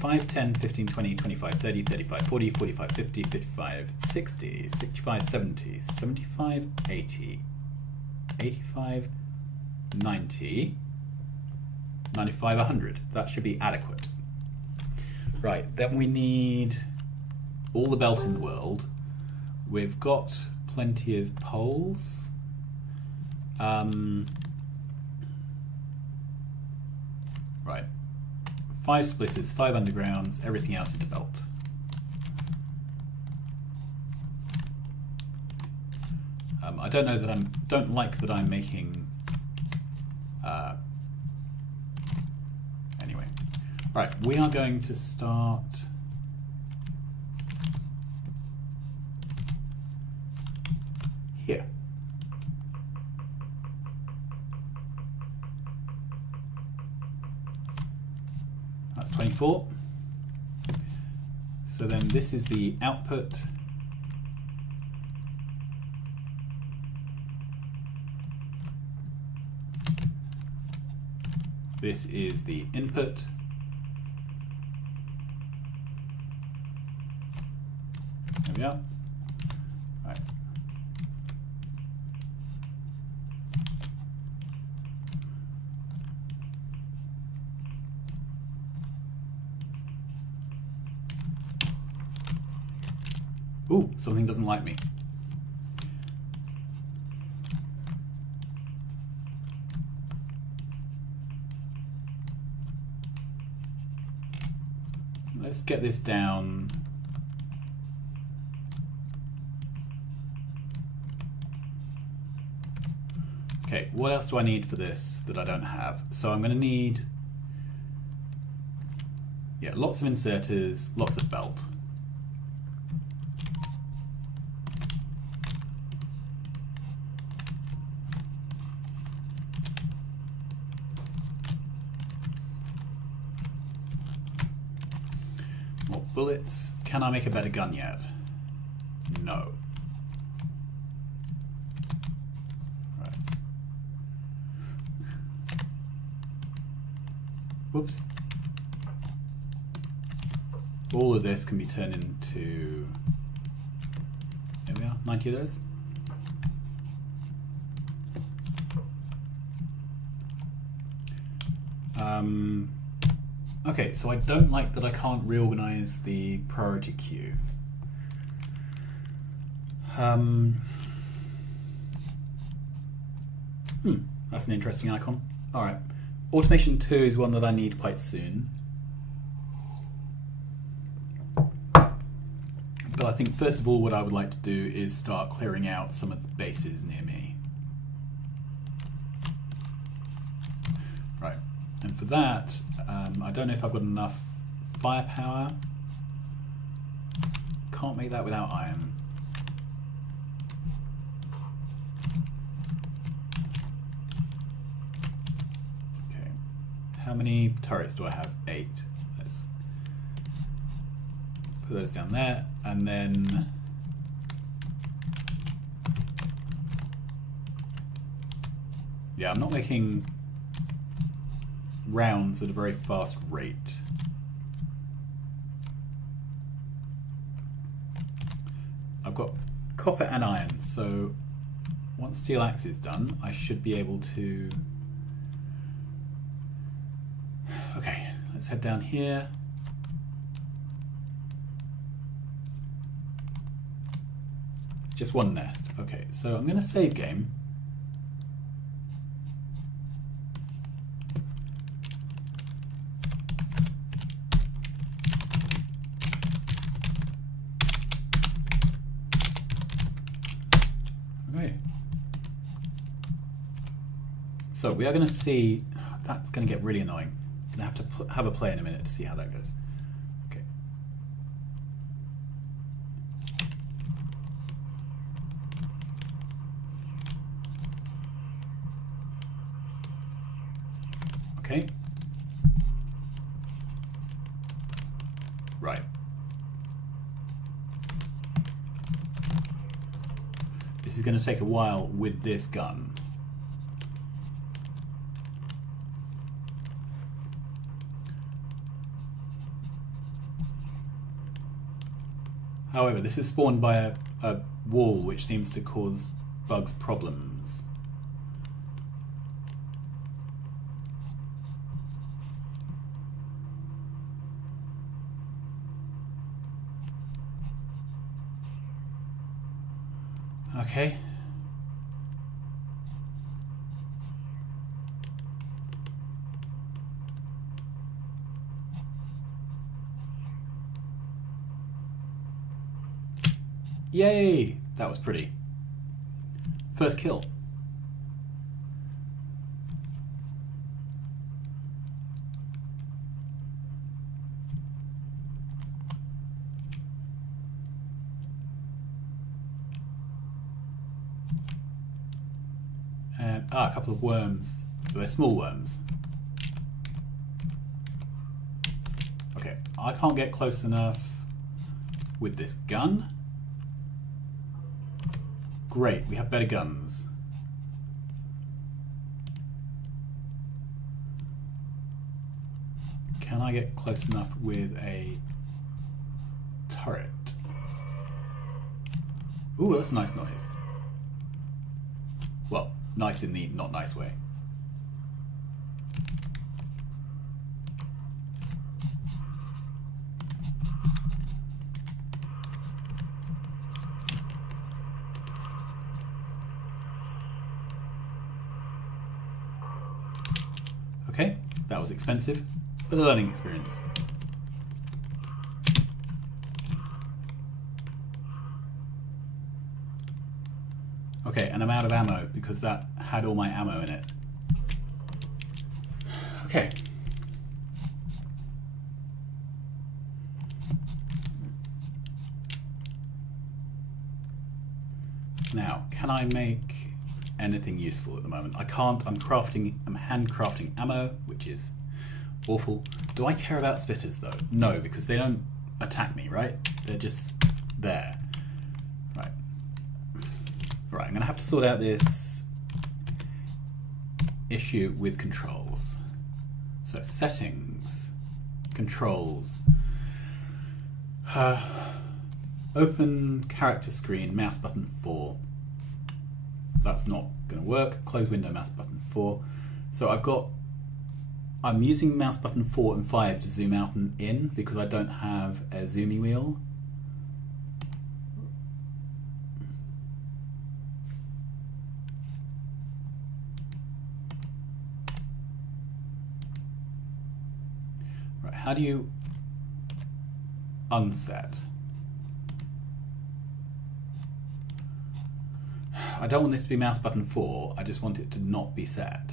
5, 10, 15, 20, 25, 30, 35, 40, 45, 50, 55, 60, 65, 70, 75, 80, 85, 90, 95, 100. That should be adequate. Right, then we need all the belt in the world. We've got plenty of poles. Right. 5 splitters, 5 undergrounds, everything else into belt. I don't know that don't like that I'm making. Anyway, right. We are going to start. Here. That's 24. So then this is the output. This is the input. There we are. Right. Ooh, something doesn't like me. Let's get this down. Okay, what else do I need for this that I don't have? So I'm going to need, yeah, lots of inserters, lots of belt. More bullets. Can I make a better gun yet? No. Whoops. All of this can be turned into, there we are, 90 of those. Okay, so I don't like that I can't reorganize the priority queue. That's an interesting icon. All right. Automation 2 is one that I need quite soon. But I think first of all what I would like to do is start clearing out some of the bases near me. Right, and for that, I don't know if I've got enough firepower. Can't make that without iron. How many turrets do I have? 8. Let's put those down there, and then yeah, I'm not making rounds at a very fast rate. I've got copper and iron, so once steel axe is done, I should be able to. Okay, let's head down here. Just one nest. Okay, so I'm going to save game. Okay. So we are going to see, that's going to get really annoying. I'm going to have to have a play in a minute to see how that goes. Okay. Okay. Right. This is going to take a while with this gun. However, this is spawned by a wall which seems to cause bugs problems. Okay. Yay! That was pretty. First kill. And a couple of worms. They're small worms. Okay, I can't get close enough with this gun. Great, we have better guns. Can I get close enough with a turret? Ooh, that's a nice noise. Well, nice in the not nice way. Okay, that was expensive, but a learning experience. Okay, and I'm out of ammo because that had all my ammo in it. Okay. Now, can I make anything useful at the moment? I can't. I'm hand crafting ammo, which is awful. Do I care about spitters though? No, because they don't attack me, right? They're just there. Right. Right, I'm gonna have to sort out this issue with controls. So settings, controls, open character screen, mouse button 4. That's not going to work. Close window, mouse button 4. So I'm using mouse button 4 and 5 to zoom out and in because I don't have a zoomy wheel. Right, how do you unset? I don't want this to be mouse button 4, I just want it to not be set.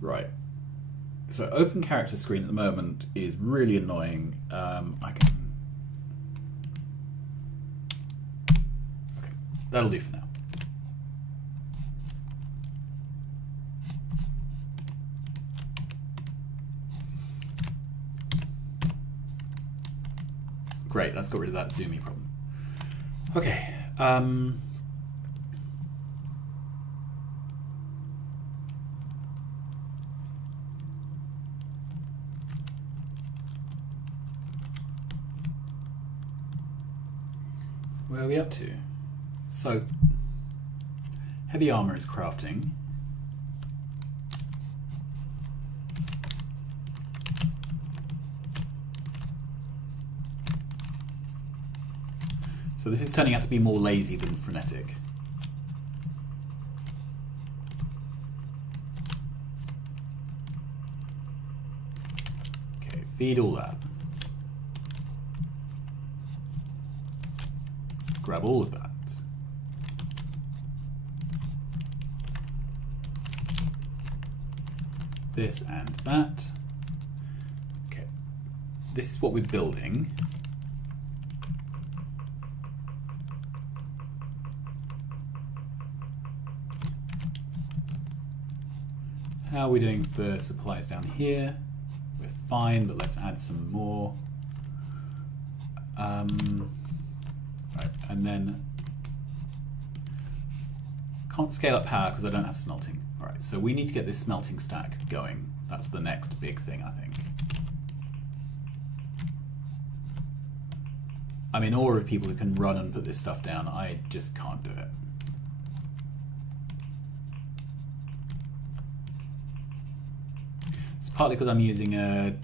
Right. So open character screen at the moment is really annoying. Okay, that'll do for now. Great, let's get rid of that zoomy problem. Okay. Where are we up to? So, heavy armor is crafting. So this is turning out to be more lazy than frenetic. Okay, feed all that. Grab all of that. This and that. Okay, this is what we're building. How are we doing for supplies down here? We're fine, but let's add some more. Right, and then can't scale up power because I don't have smelting. All right, so we need to get this smelting stack going. That's the next big thing, I think. I'm in awe of people who can run and put this stuff down. I just can't do it. It's partly because I'm using a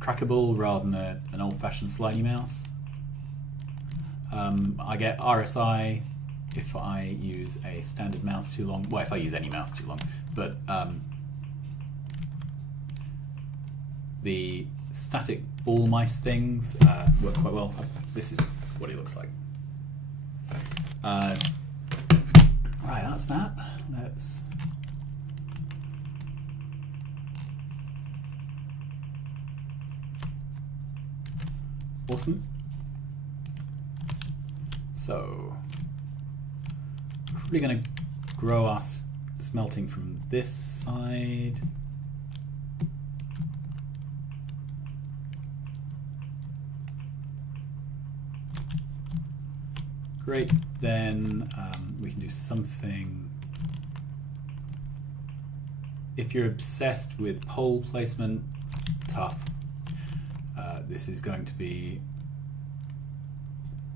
trackable rather than an old-fashioned slidey mouse. I get RSI if I use a standard mouse too long. Well, if I use any mouse too long. But the static ball mice things work quite well. This is what it looks like. Right, that's that. Let's... Awesome. So, we're probably going to grow our smelting from this side. Great, then we can do something. If you're obsessed with pole placement, tough. This is going to be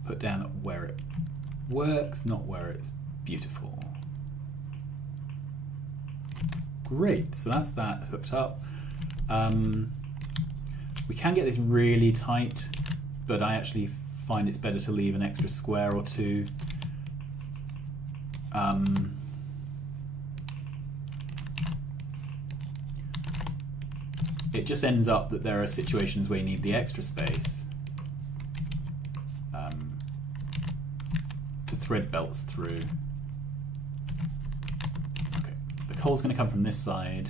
put down where it works, not where it's beautiful. Great, so that's that hooked up. We can get this really tight, but I actually find it's better to leave an extra square or two. It just ends up that there are situations where you need the extra space to thread belts through. Okay, the coal's going to come from this side.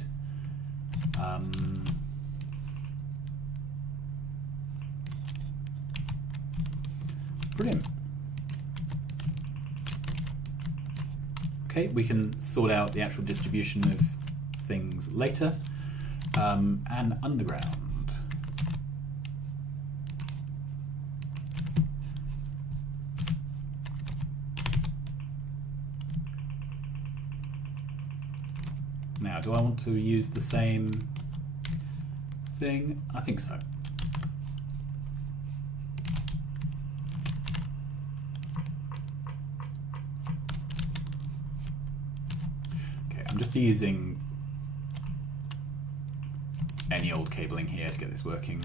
Brilliant. Okay, we can sort out the actual distribution of things later. And underground. Now, do I want to use the same thing? I think so. Okay, I'm just using any old cabling here to get this working.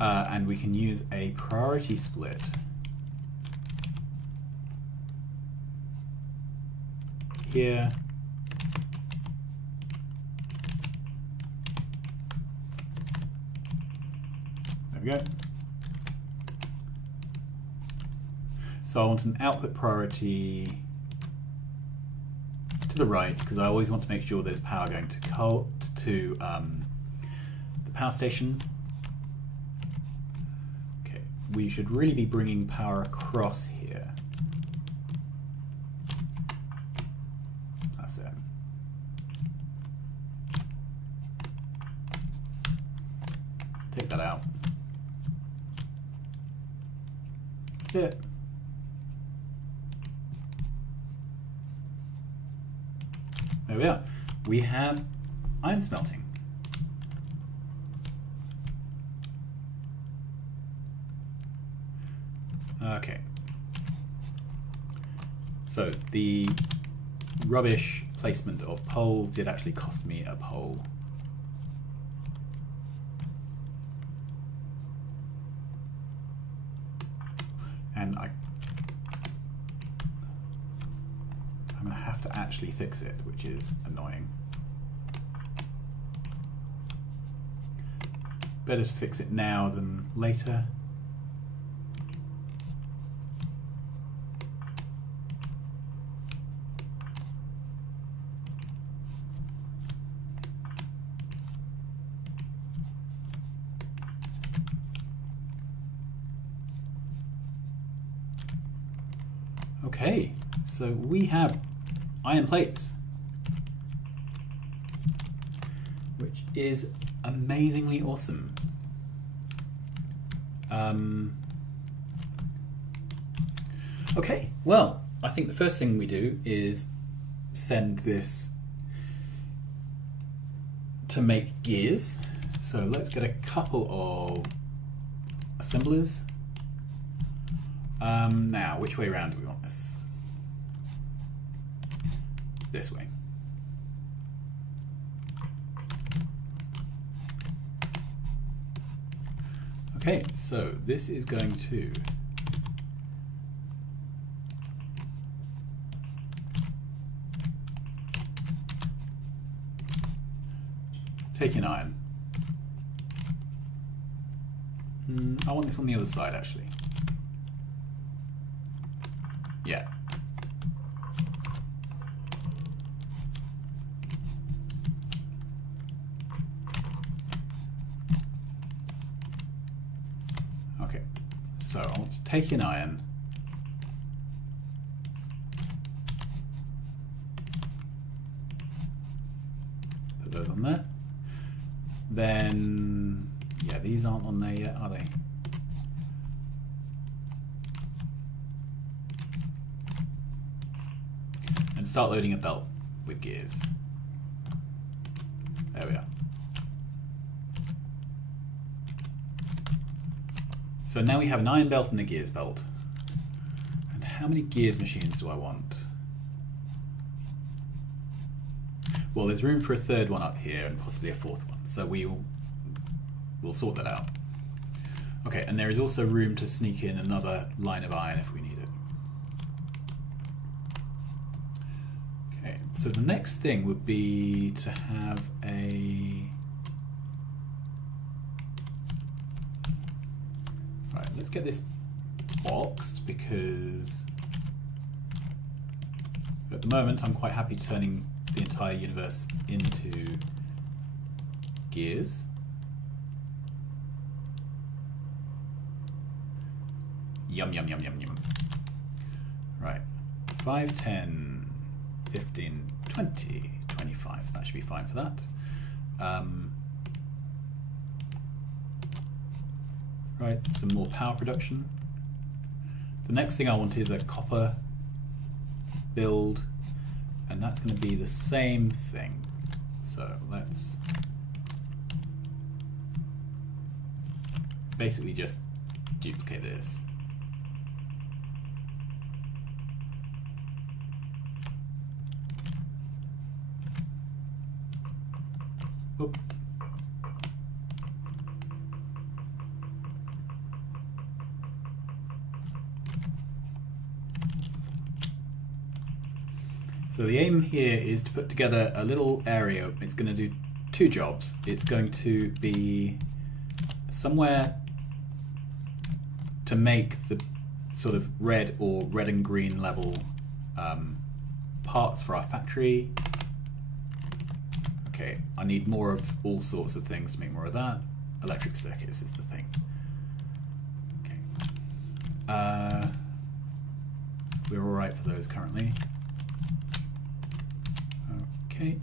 And we can use a priority split here. There we go. So I want an output priority to the right, because I always want to make sure there's power going to the power station. Okay, we should really be bringing power across here. That's it. Take that out. That's it. There we are. We have iron smelting. Okay. So the rubbish placement of poles did actually cost me a pole. And I'm going to have to actually fix it, which is annoying. Better to fix it now than later. Okay, so we have iron plates, which is amazingly awesome. Okay, well, I think the first thing we do is send this to make gears. So let's get a couple of assemblers. Now, which way around do we want this? This way. Okay, so this is going to take in iron. I want this on the other side, actually. Yeah. Okay, so I want to take in iron. Put those on there. Then, yeah, these aren't on there yet, are they? And start loading a belt with gears. There we are. So now we have an iron belt and a gears belt. And how many gears machines do I want? Well, there's room for a third one up here and possibly a fourth one, so we'll sort that out. Okay, and there is also room to sneak in another line of iron if we need it. Okay, so the next thing would be to have a... Right, let's get this boxed, because at the moment I'm quite happy turning the entire universe into gears. Yum, yum, yum, yum, yum. Right, 5, 10, 15, 20, 25. That should be fine for that. Right, some more power production. The next thing I want is a copper build, and that's going to be the same thing. So let's basically just duplicate this. Oop. So the aim here is to put together a little area. It's going to do two jobs. It's going to be somewhere to make the sort of red or red and green level parts for our factory. Okay, I need more of all sorts of things to make more of that. Electric circuits is the thing. Okay. We're all right for those currently. Okay.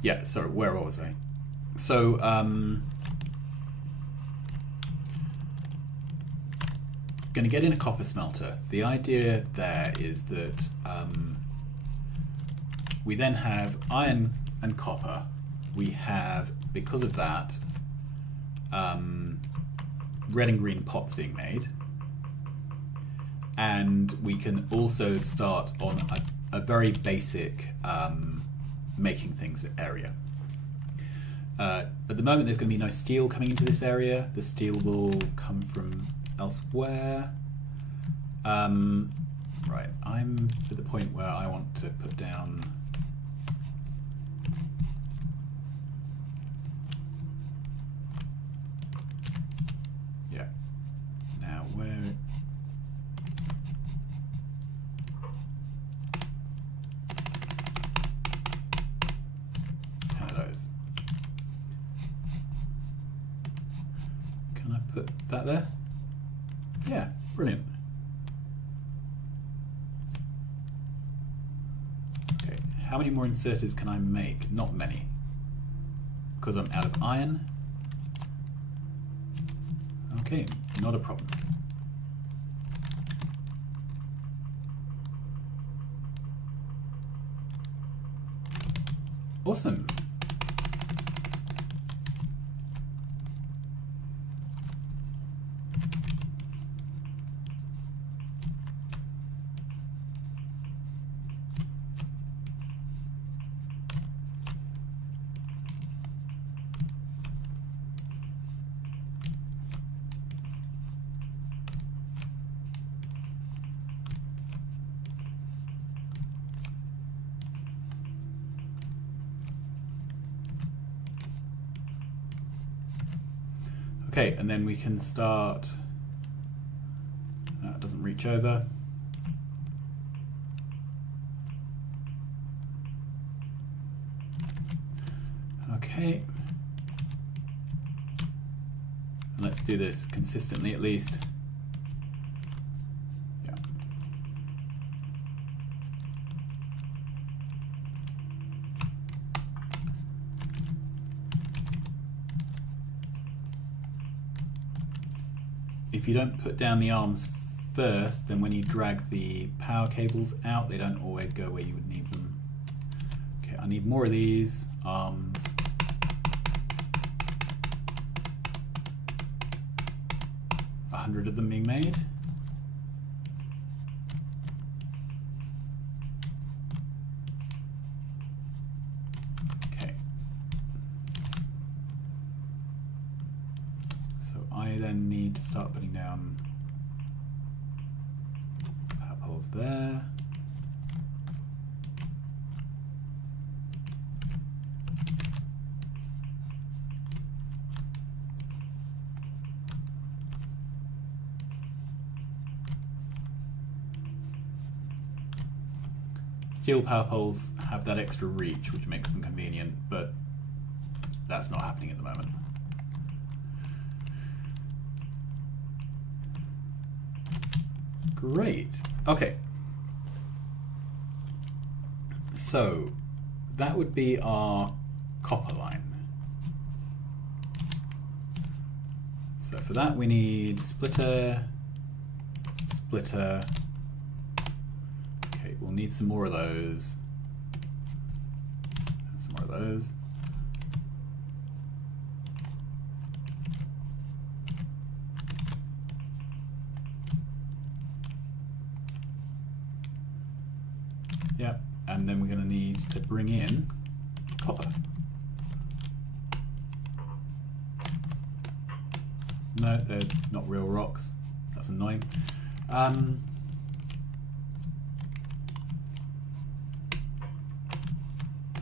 Yeah, sorry, where was I? So, going to get in a copper smelter. The idea there is that we then have iron and copper. We have, because of that, red and green pots being made. And we can also start on a very basic making things area. At the moment there's going to be no steel coming into this area. The steel will come from elsewhere. Right, I'm at the point where I want to put down now where 10 of those. Can I put that there? Yeah, brilliant. Okay, how many more inserters can I make? Not many, because I'm out of iron. Okay, not a problem. Awesome. Okay, and then we can start. That doesn't reach over. Okay. And let's do this consistently at least. Yeah. If you don't put down the arms first, then when you drag the power cables out, they don't always go where you would need them. Okay, I need more of these arms. A 100 of them being made. Okay. So I then need to start putting down power poles there. Steel power poles have that extra reach, which makes them convenient, but that's not happening at the moment. Great. Okay. So that would be our copper line. So for that we need splitter, splitter. Okay, we'll need some more of those. Some more of those. Yep, and then we're going to need to bring in copper. No, they're not real rocks. That's annoying. Come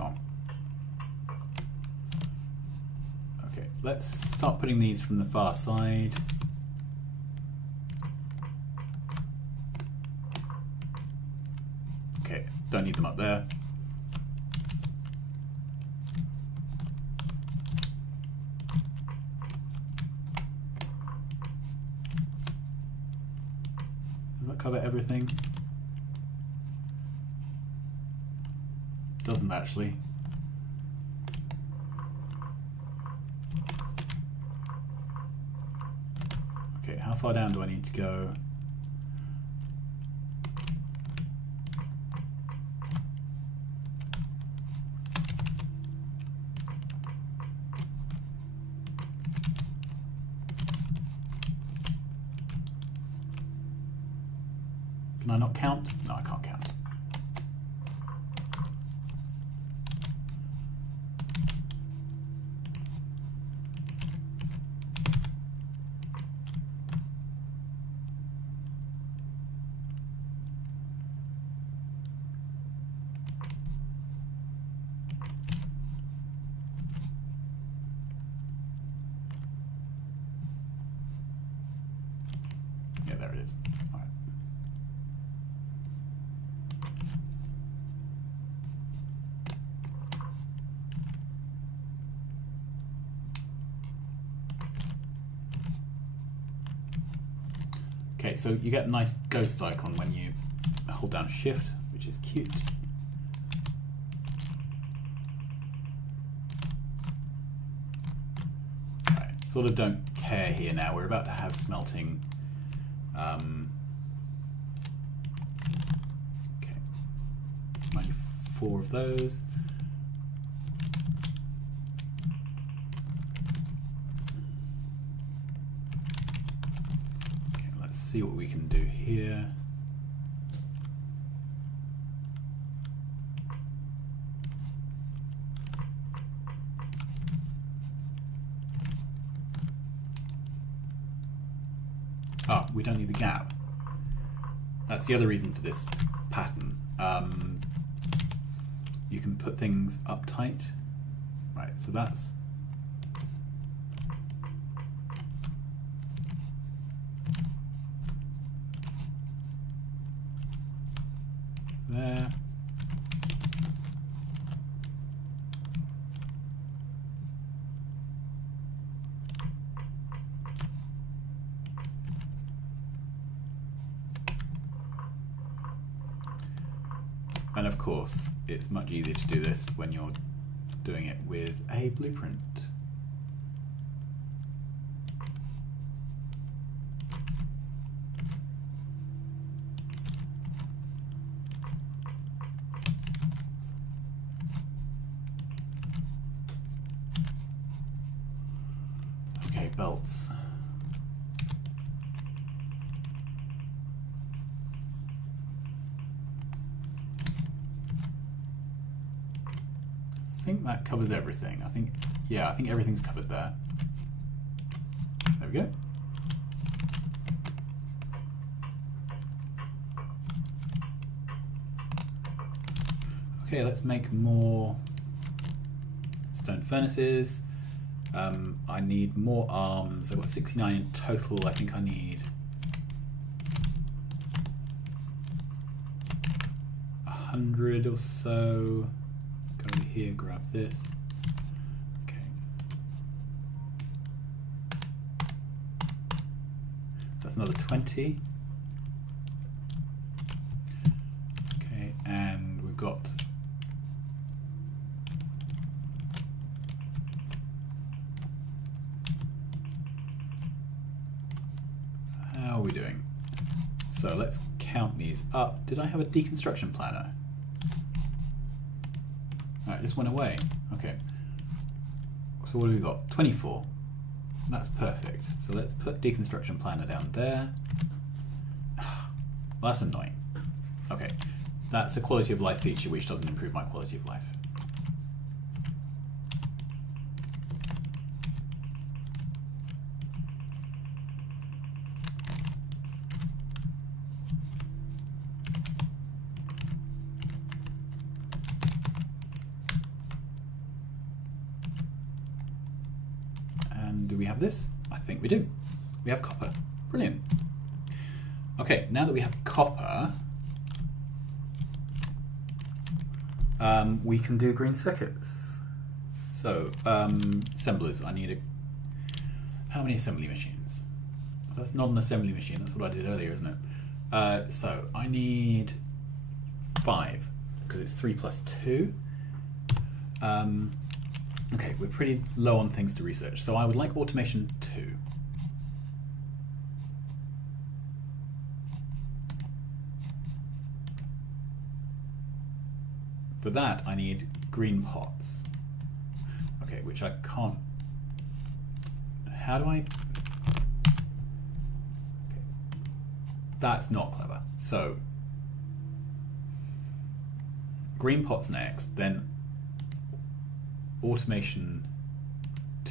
on. Okay, let's start putting these from the far side. Okay, don't need them up there. Does that cover everything? Doesn't actually. Okay, how far down do I need to go? Can I not count? No, I can't count. Yeah, there it is. All right. Okay, so you get a nice ghost icon when you hold down Shift, which is cute. Right, sort of don't care here now. We're about to have smelting. Okay, 94 of those. Okay, let's see what we can do here. Oh, we don't need the gap. That's the other reason for this pattern. You can put things up tight. Right, so that's... there. And of course, it's much easier to do this when you're doing it with a blueprint. Okay, belts. I think that covers everything. I think everything's covered there. There we go. Okay, let's make more stone furnaces. I need more arms. I've got 69 in total. I think I need 100 or so. Go over here, grab this. Okay. That's another 20. Okay, and we've got how are we doing? So let's count these up. Did I have a deconstruction planner? It just went away. Okay. So what have we got? 24. That's perfect. So let's put deconstruction planner down there. Well, that's annoying. Okay. That's a quality of life feature which doesn't improve my quality of life. Do we have this? I think we do. We have copper. Brilliant. Okay, now that we have copper, we can do green circuits. So, assemblers. I need how many assembly machines? That's not an assembly machine. That's what I did earlier, isn't it? So I need 5 because it's 3 plus 2. Okay, we're pretty low on things to research, so I would like automation 2. For that, I need green pots. Okay, which I can't... How do I... Okay. That's not clever. So, green pots next, then automation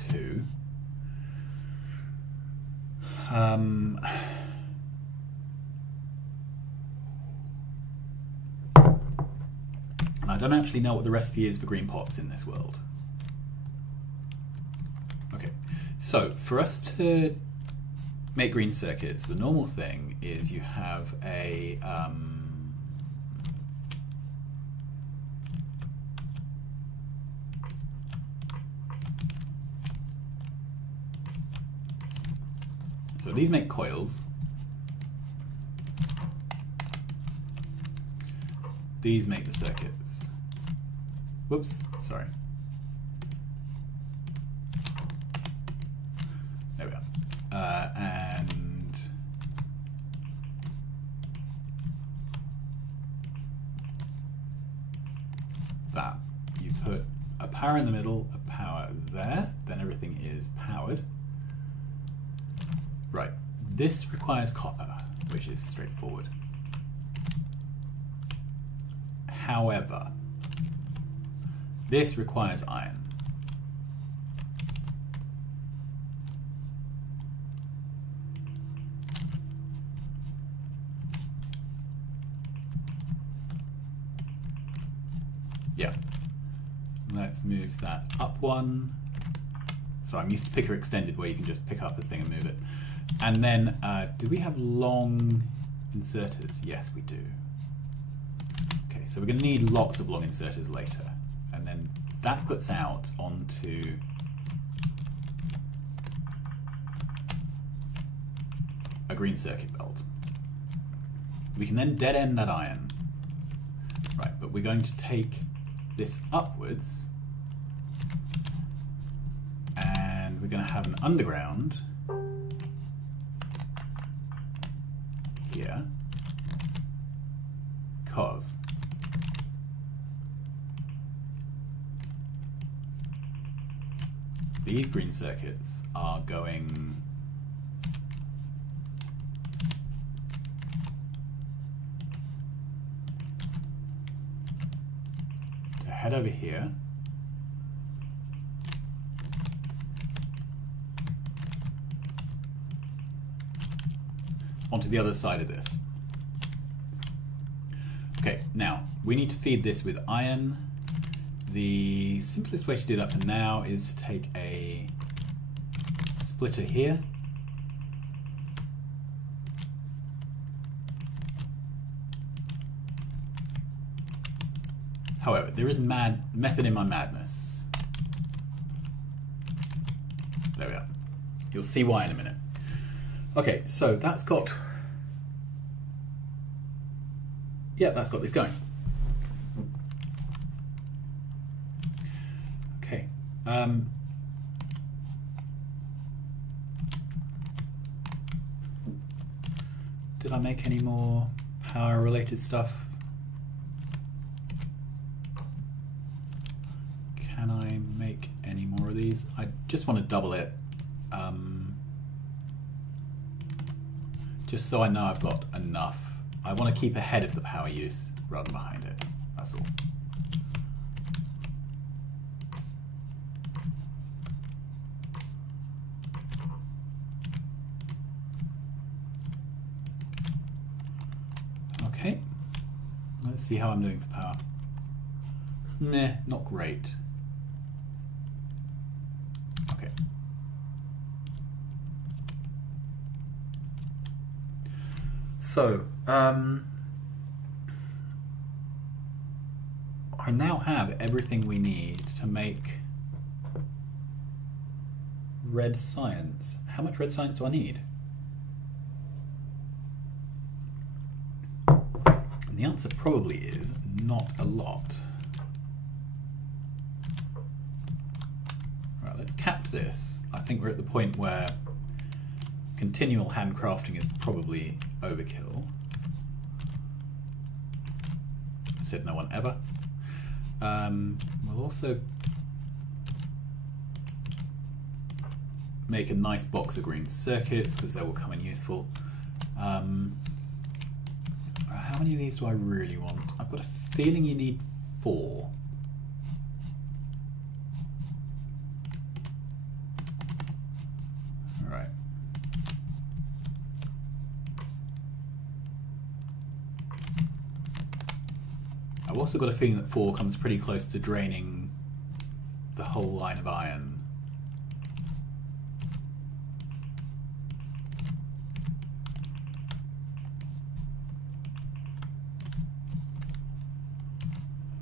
2. And I don't actually know what the recipe is for green pots in this world. Okay, so for us to make green circuits, the normal thing is you have a so these make coils. These make the circuits. Whoops, sorry. and that. You put a power in the middle, a power there, then everything is powered. Right, this requires copper, which is straightforward. However, this requires iron. Yeah. Let's move that up one. So I'm used to picker extended where you can just pick up the thing and move it. And then, do we have long inserters? Yes, we do. Okay, so we're going to need lots of long inserters later. And then that puts out onto a green circuit belt. We can then dead end that iron. Right, but we're going to take this upwards and we're going to have an underground here, because these green circuits are going to head over here onto the other side of this. Okay, now we need to feed this with iron. The simplest way to do that for now is to take a splitter here. However, there is method in my madness. There we are. You'll see why in a minute. Okay, so that's got... yeah, that's got this going. Okay. Did I make any more power related stuff? Can I make any more of these? I just want to double it. Just so I know I've got enough. I want to keep ahead of the power use rather than behind it. That's all. Okay. Let's see how I'm doing for power. Meh, not great. Okay. So, I now have everything we need to make red science. How much red science do I need? And the answer probably is not a lot. Right, let's cap this. I think we're at the point where continual handcrafting is probably overkill. Said no one ever. We'll also make a nice box of green circuits because they will come in useful. How many of these do I really want? I've got a feeling you need 4. Alright. I've also got a feeling that 4 comes pretty close to draining the whole line of iron.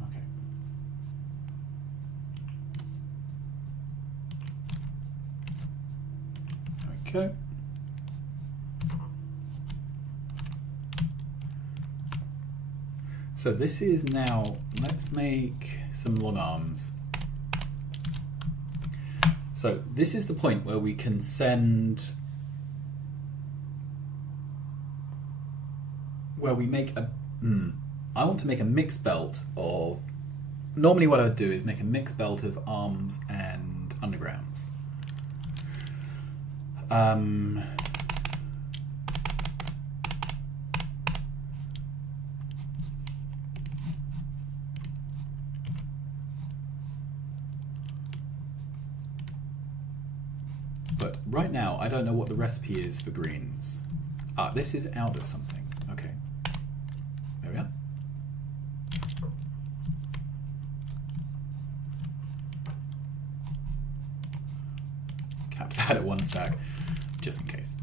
Okay. There we go. So this is now, let's make some long arms. So this is the point where we can send where we make a... I want to make a mixed belt of... Normally what I would do is make a mixed belt of arms and undergrounds. But right now, I don't know what the recipe is for greens. Ah, this is out of something. Okay. There we are. Capped that at 1 stack, just in case.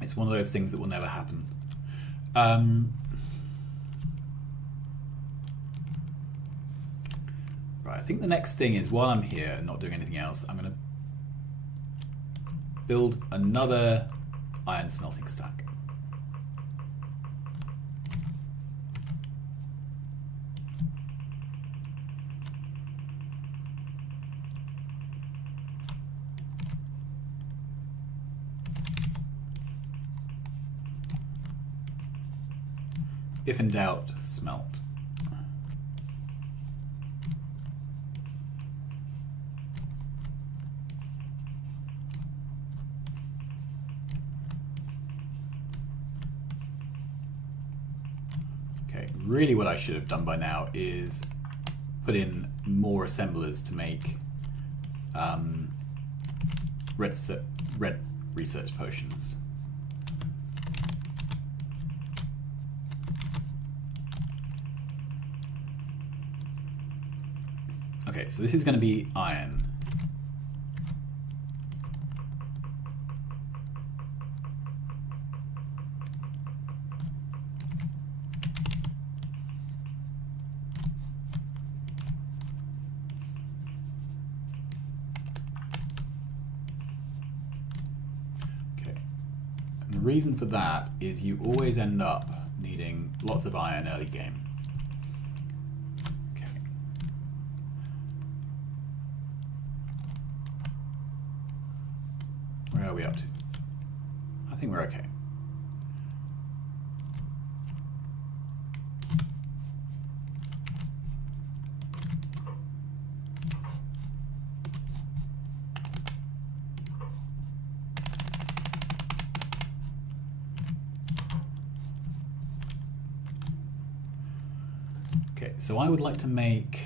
It's one of those things that will never happen. Right, I think the next thing is, while I'm here and not doing anything else, I'm going to build another iron smelting stack. If in doubt, smelt. Really what I should have done by now is put in more assemblers to make red research potions. Okay, so this is going to be iron. The reason for that is you always end up needing lots of iron early game. Okay. Where are we up to? I think we're okay. Okay, so I would like to make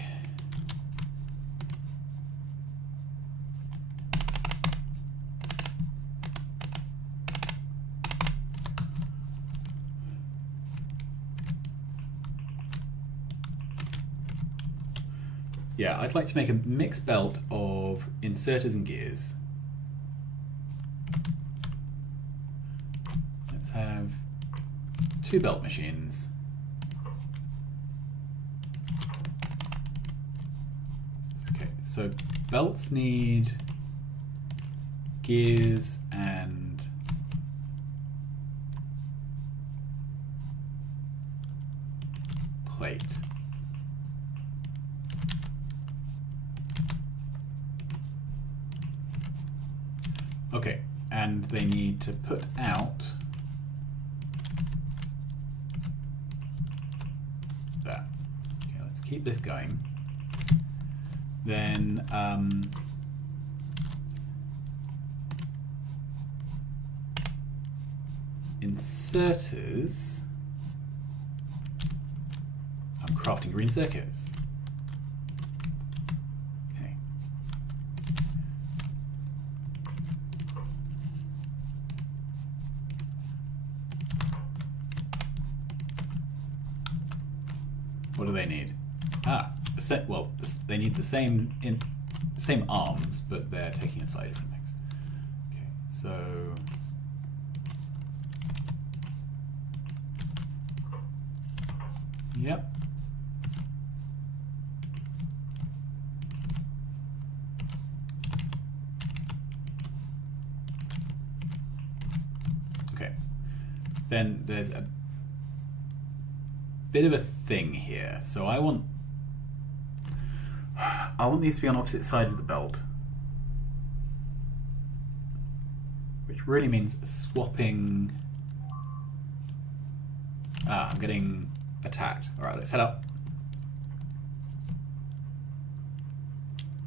I'd like to make a mixed belt of inserters and gears. Let's have 2 belt machines. So belts need gears and plate. Okay, and they need to put out that. Okay, let's keep this going. Then inserters, I'm crafting green circuits. Okay. What do they need? Well, they need the same arms, but they're taking in slightly different things. Okay, so yep. Okay. Then there's a bit of a thing here. So I want these to be on opposite sides of the belt, which really means swapping Ah, I'm getting attacked. Alright, let's head up.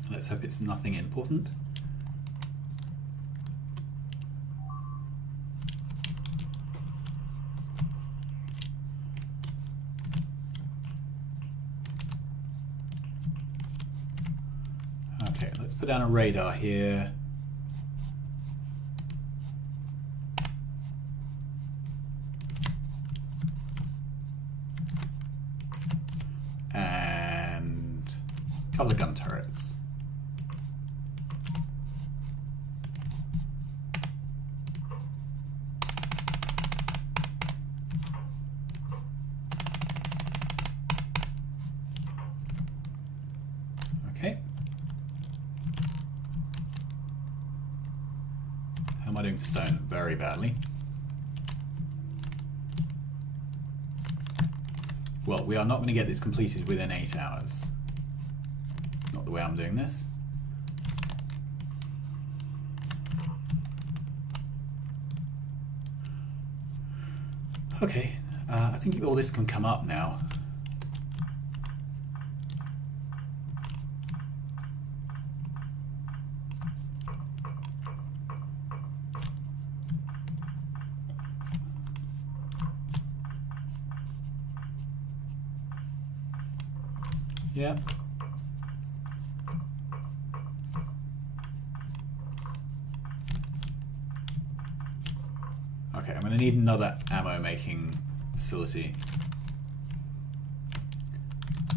Let's hope it's nothing important. Okay, let's put down a radar here. And a couple of gun turrets. Okay. How am I doing for stone? Very badly. Well, we are not going to get this completed within 8 hours. Not the way I'm doing this. Okay, I think all this can come up now. Yeah. Okay, I'm going to need another ammo making facility.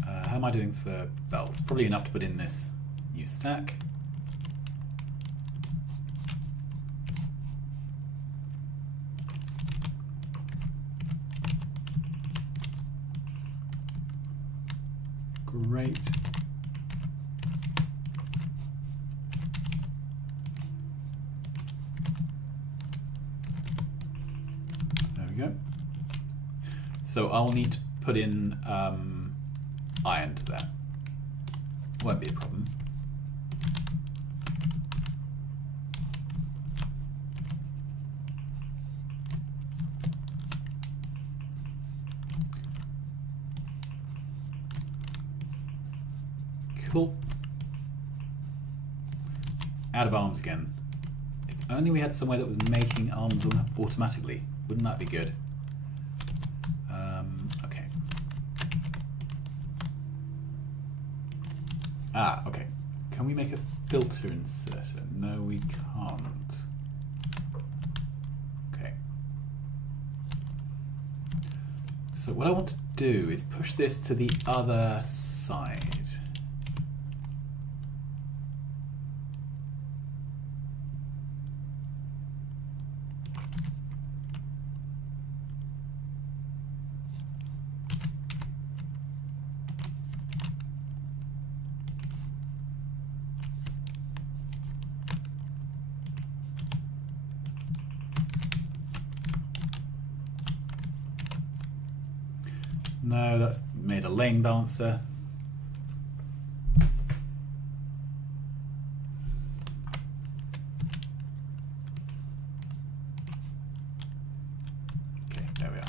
How am I doing for belts? Probably enough to put in this new stack. Great. There we go. So I'll need to put in iron to that. Won't be a problem. Cool. Out of arms again. If only we had somewhere that was making arms automatically. Wouldn't that be good? Okay. Ah, okay. Can we make a filter inserter? No, we can't. Okay. So what I want to do is push this to the other side. No, that's made a lane balancer. Okay, there we are.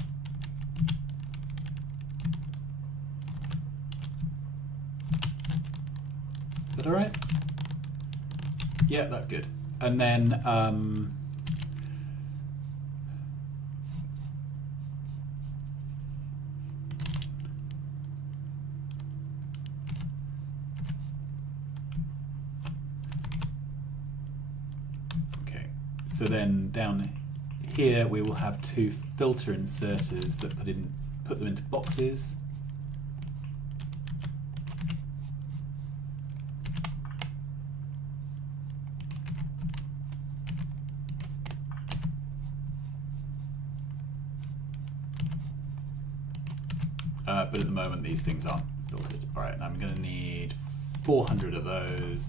Is that all right? Yeah, that's good. And then so then down here we will have 2 filter inserters that put them into boxes. But at the moment these things aren't filtered. Alright, and I'm going to need 400 of those,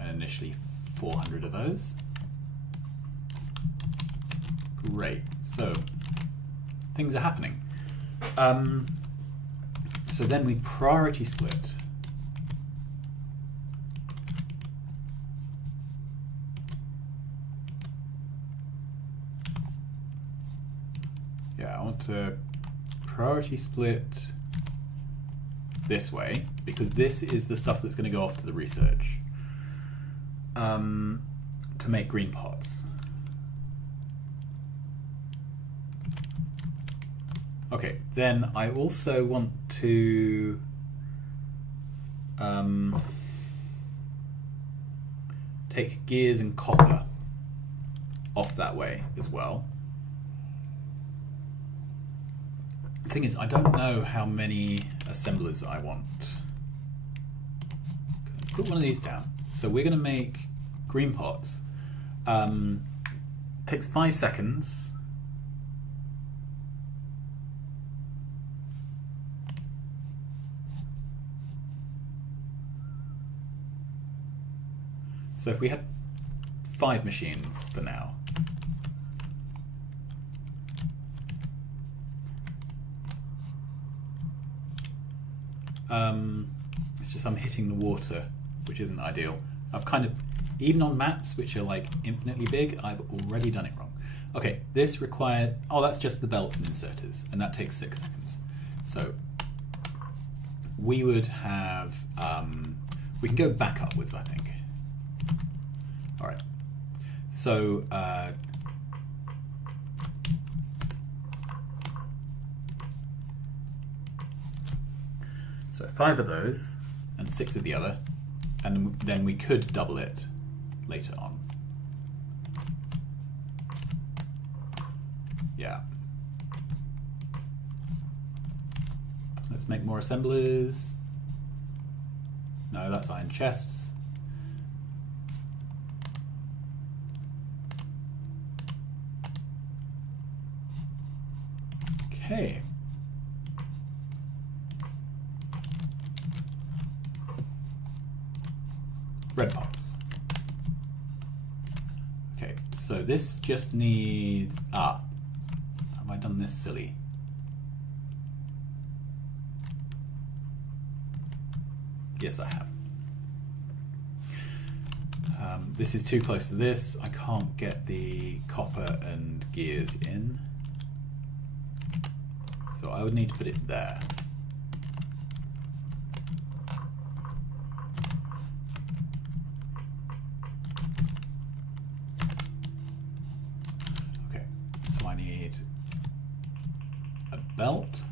and initially 400 of those. Great, so things are happening. So then we priority split. Yeah, I want to priority split this way, because this is the stuff that's going to go off to the research to make green pots. Okay, then I also want to take gears and copper off that way as well. The thing is, I don't know how many assemblers I want. Let's put one of these down. So we're going to make green pots. Takes 5 seconds. So if we had 5 machines for now. It's just I'm hitting the water, which isn't ideal. I've kind of, even on maps which are like infinitely big, I've already done it wrong. Okay, this required, oh, that's just the belts and inserters, and that takes 6 seconds. So we would have, we can go back upwards, I think. All right, so so 5 of those and 6 of the other, and then we could double it later on. Yeah. Let's make more assemblers. No, that's iron chests. Okay. Red pots. Okay, so this just needs... have I done this silly? Yes, I have. This is too close to this. I can't get the copper and gears in. So I would need to put it there. Okay, so I need a belt.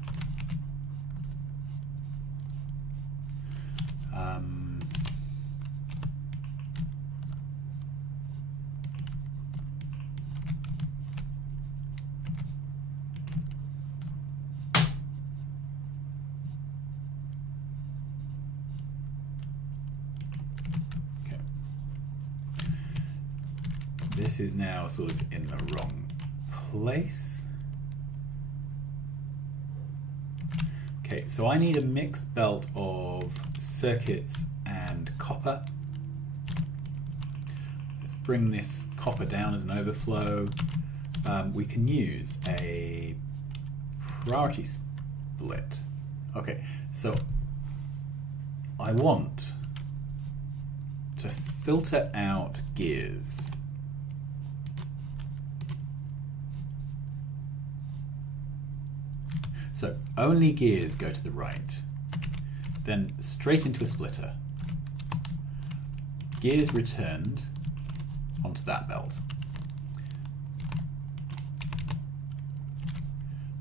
This is now sort of in the wrong place. Okay, so I need a mixed belt of circuits and copper. Let's bring this copper down as an overflow. We can use a priority split. Okay, so I want to filter out gears. So only gears go to the right, then straight into a splitter. Gears returned onto that belt.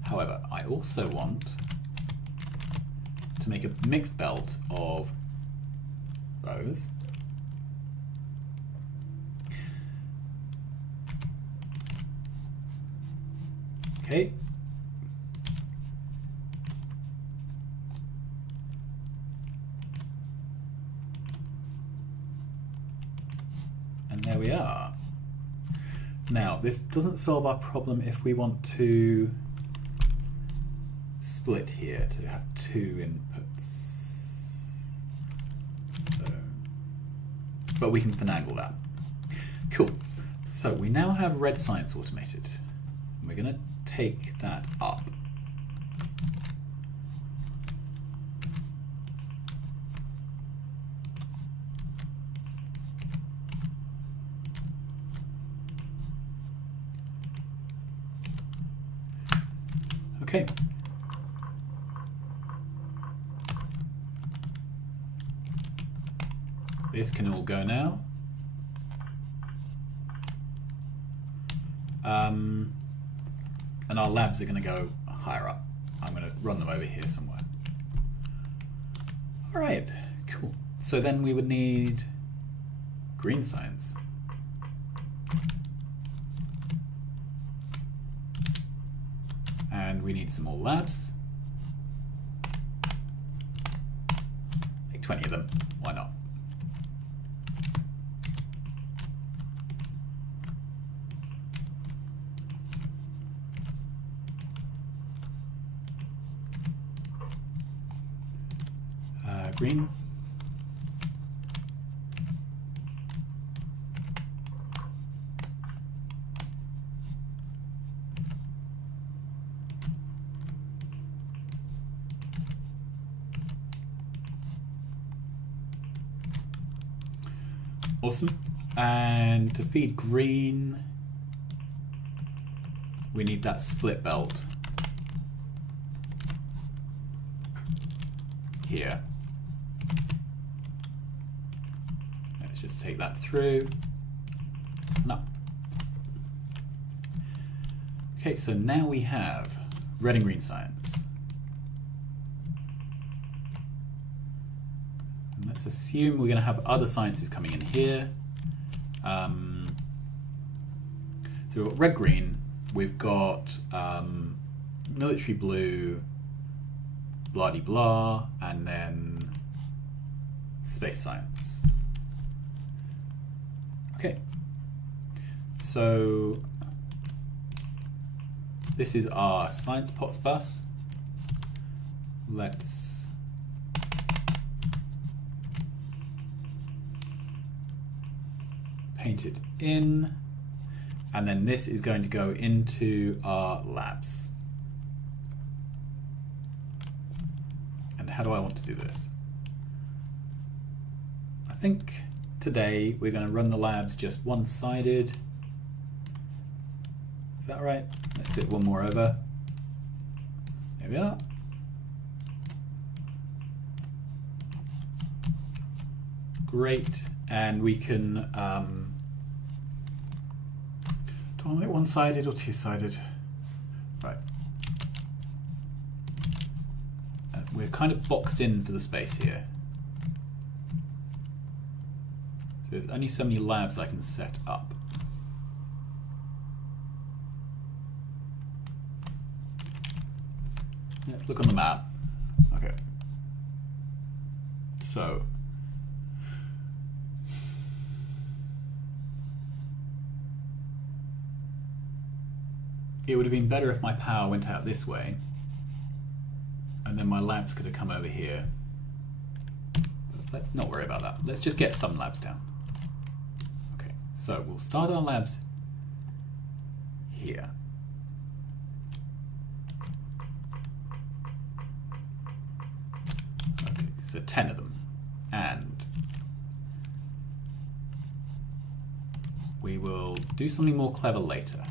However, I also want to make a mixed belt of those. Okay. There we are. Now, this doesn't solve our problem if we want to split here to have 2 inputs. So, but we can finagle that. Cool. So we now have red science automated. We're going to take that up. Okay, This can all go now. And our labs are going to go higher up. I'm going to run them over here somewhere. All right, cool. So then we would need green signs. And we need some more labs. Like 20 of them, why not? Green. Awesome. And to feed green, we need that split belt here. Let's just take that through. No. Okay, so now we have red and green signs. And let's assume we're going to have other sciences coming in here. So we've got red, green, we've got military blue, blah-de-blah, and then space science. Okay, so this is our science pots bus. Let's paint it in, and then this is going to go into our labs. And how do I want to do this? I think today we're going to run the labs just one-sided. Is that right? Let's do it one more over. There we are. Great, and we can do I want it one-sided or two-sided? Right. We're kind of boxed in for the space here. So there's only so many labs I can set up. Let's look on the map. Okay. So it would have been better if my power went out this way, and then my labs could have come over here. But let's not worry about that. Let's just get some labs down. Okay, so we'll start our labs here. Okay, so 10 of them. And we will do something more clever later,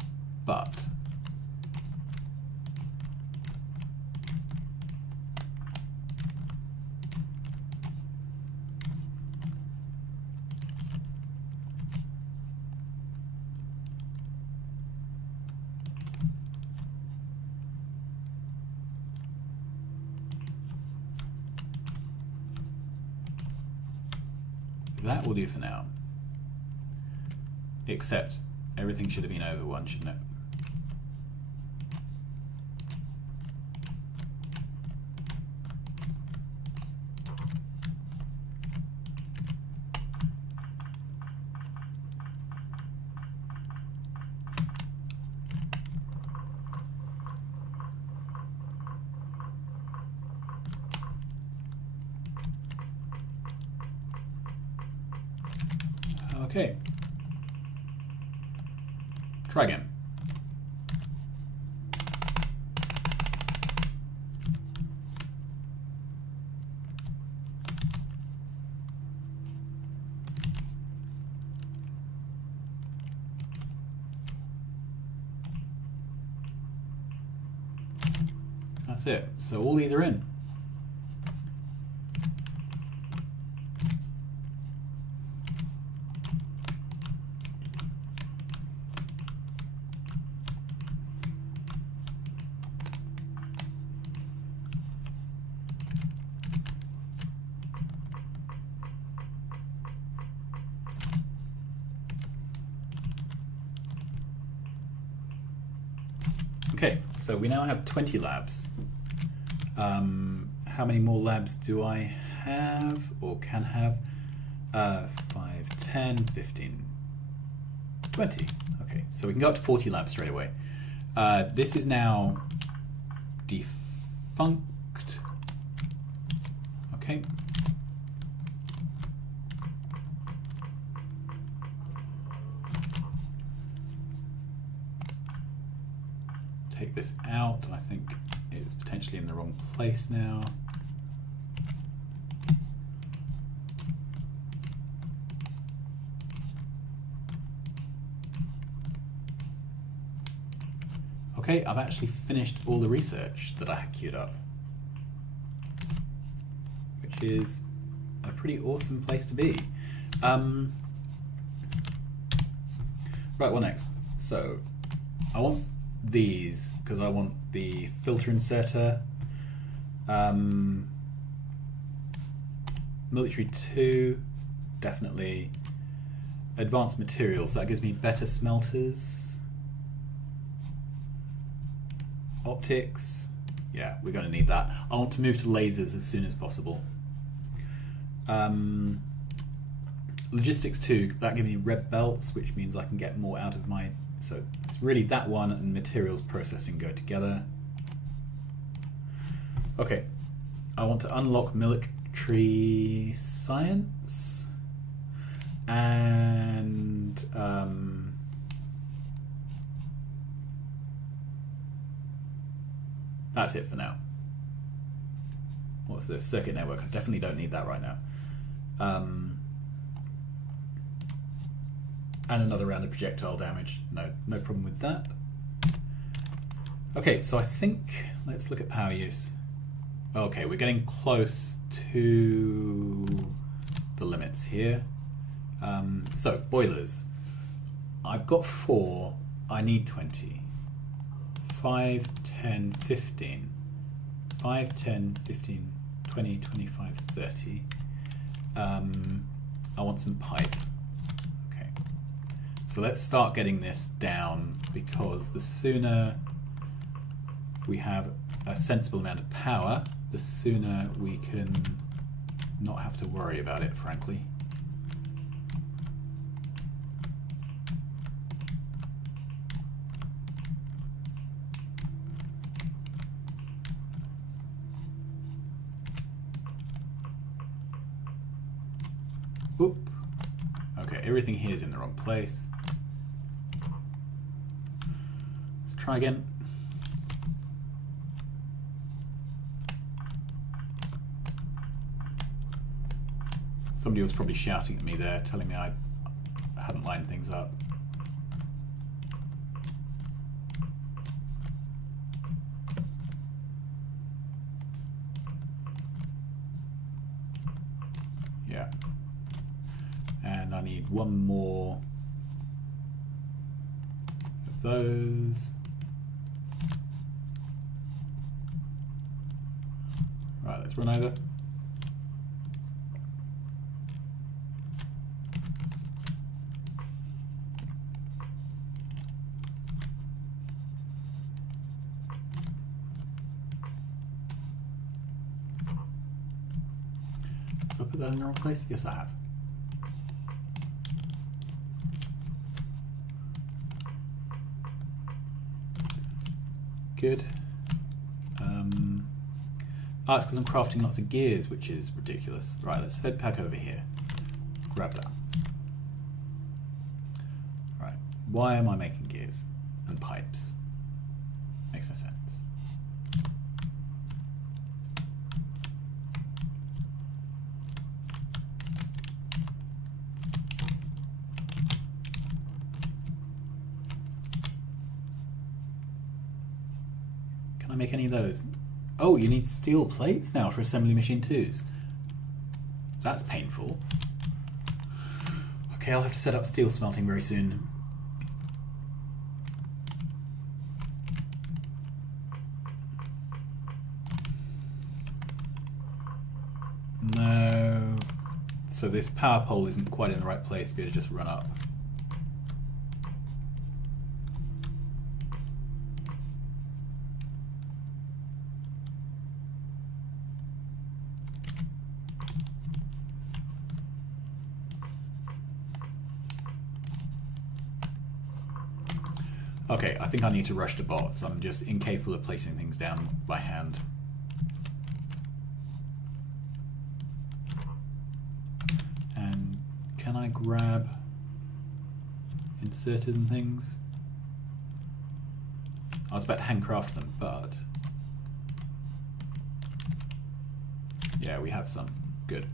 but that will do for now. Except everything should have been over one, shouldn't it? Okay. Try again. That's it. So all these are in. Okay, so we now have 20 labs. How many more labs do I have or can have? 5, 10, 15, 20. Okay, so we can go up to 40 labs straight away. This is now defunct. Okay. Take this out. I think it's potentially in the wrong place now. Okay, I've actually finished all the research that I had queued up, which is a pretty awesome place to be. Right, what next? So, I want these because I want the filter inserter, military 2, definitely. Advanced materials, that gives me better smelters. Optics, yeah, we're going to need that. I want to move to lasers as soon as possible. Logistics 2, that gives me red belts, which means I can get more out of my... So it's really that one and materials processing go together. Okay, I want to unlock military science and that's it for now. What's this? Circuit network. I definitely don't need that right now. And another round of projectile damage. No problem with that. Okay, so I think, let's look at power use. Okay, we're getting close to the limits here. So, boilers. I've got 4, I need 20. 5, 10, 15. 5, 10, 15, 20, 25, 30. I want some pipe. Okay. So let's start getting this down, because the sooner we have a sensible amount of power, the sooner we can not have to worry about it, frankly. Oop. Okay, everything here is in the wrong place. Let's try again. Somebody was probably shouting at me there, telling me I hadn't lined things up. Yeah. And I need one more of those. Right, let's run over. Did I put that in the wrong place? Yes, I have. Good. Oh, it's because I'm crafting lots of gears, which is ridiculous. Right, let's head back over here. Grab that. Right, why am I making gears and pipes? Makes no sense. Can I make any of those? Oh, you need steel plates now for assembly machine 2s. That's painful. Okay, I'll have to set up steel smelting very soon. No. So this power pole isn't quite in the right place to be able to just run up. Okay, I think I need to rush to bots. I'm just incapable of placing things down by hand. And can I grab inserters and things? I was about to handcraft them, but yeah, we have some. Good.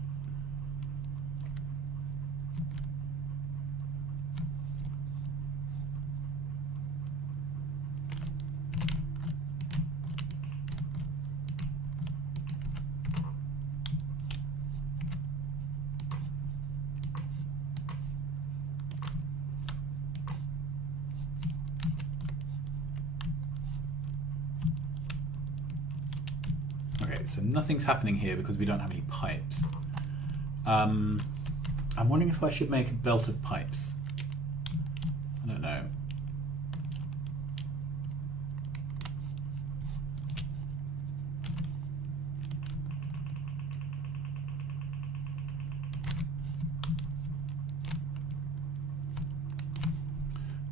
So nothing's happening here because we don't have any pipes. I'm wondering if I should make a belt of pipes. I don't know.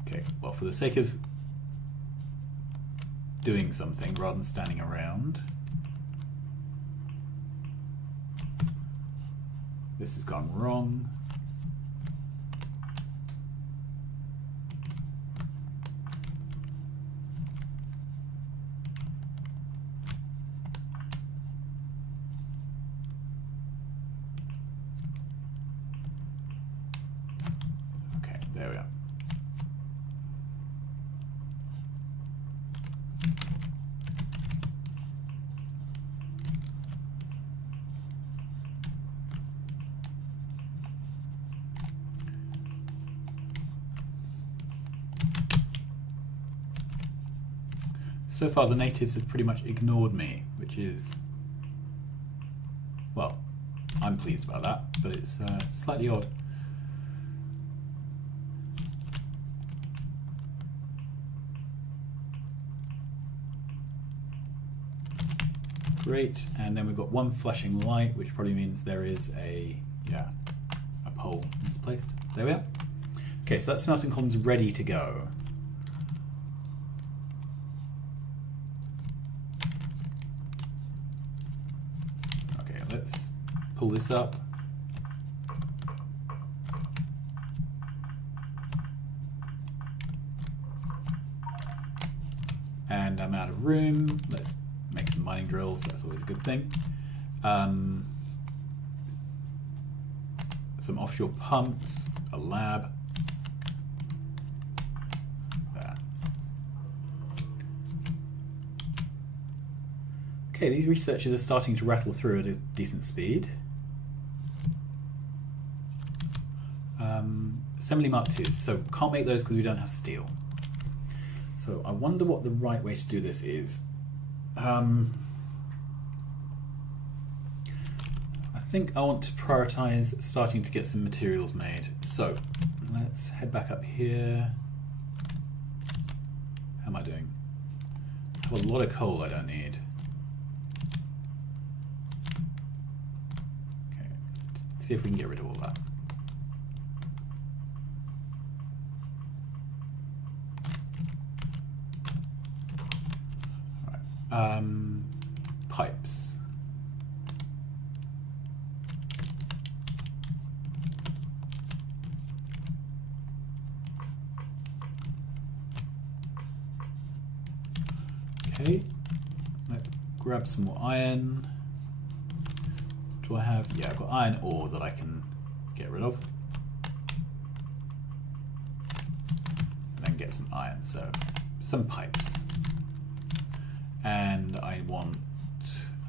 Okay, well, for the sake of doing something rather than standing around, this has gone wrong. Okay, there we are. So far the natives have pretty much ignored me, which is, well, I'm pleased about that, but it's slightly odd. Great, and then we've got one flashing light, which probably means there is a pole misplaced. There we are. Okay, so that smelting column's ready to go. Let's pull this up. And I'm out of room. Let's make some mining drills. That's always a good thing. Some offshore pumps, a lab. There. Okay, these researchers are starting to rattle through at a decent speed. Assembly Mark IIs, so can't make those because we don't have steel. So I wonder what the right way to do this is. I think I want to prioritize starting to get some materials made. So let's head back up here. How am I doing? I have a lot of coal I don't need. Okay, let's see if we can get rid of all that. Pipes. Okay, let's grab some more iron. Do I have? Yeah, I've got iron ore that I can get rid of. And then get some iron, so some pipes. And I want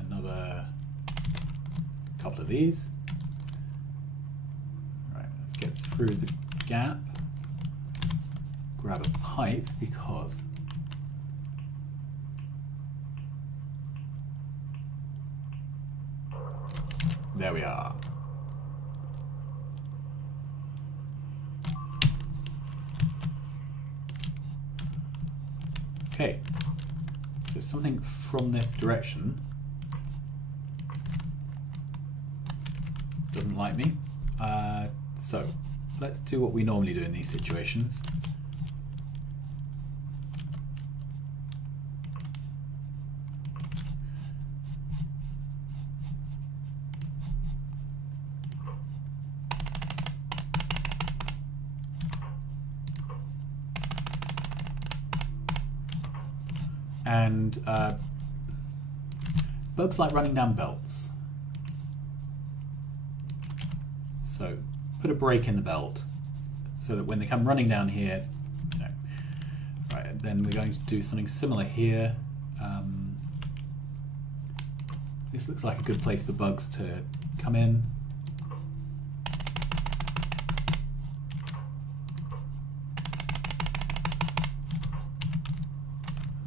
another couple of these. All right, let's get through the gap. Grab a pipe because there we are. Okay. So something from this direction. doesn't like me. So let's do what we normally do in these situations. And bugs like running down belts. So put a break in the belt so that when they come running down here, you know. Right, then we're going to do something similar here. This looks like a good place for bugs to come in.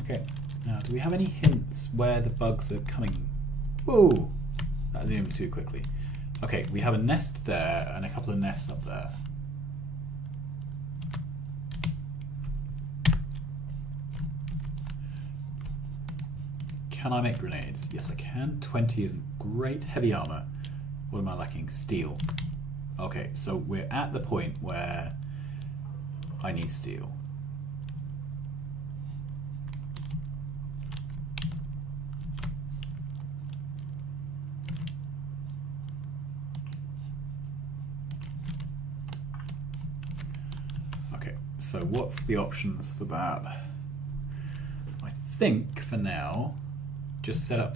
Okay, now do we have any hints where the bugs are coming? Whoa, that zoomed too quickly. Okay, we have a nest there and a couple of nests up there. Can I make grenades? Yes, I can. 20 isn't great. Heavy armor. What am I lacking? Steel. Okay, so we're at the point where I need steel. Okay, so what's the options for that? I think for now, just set up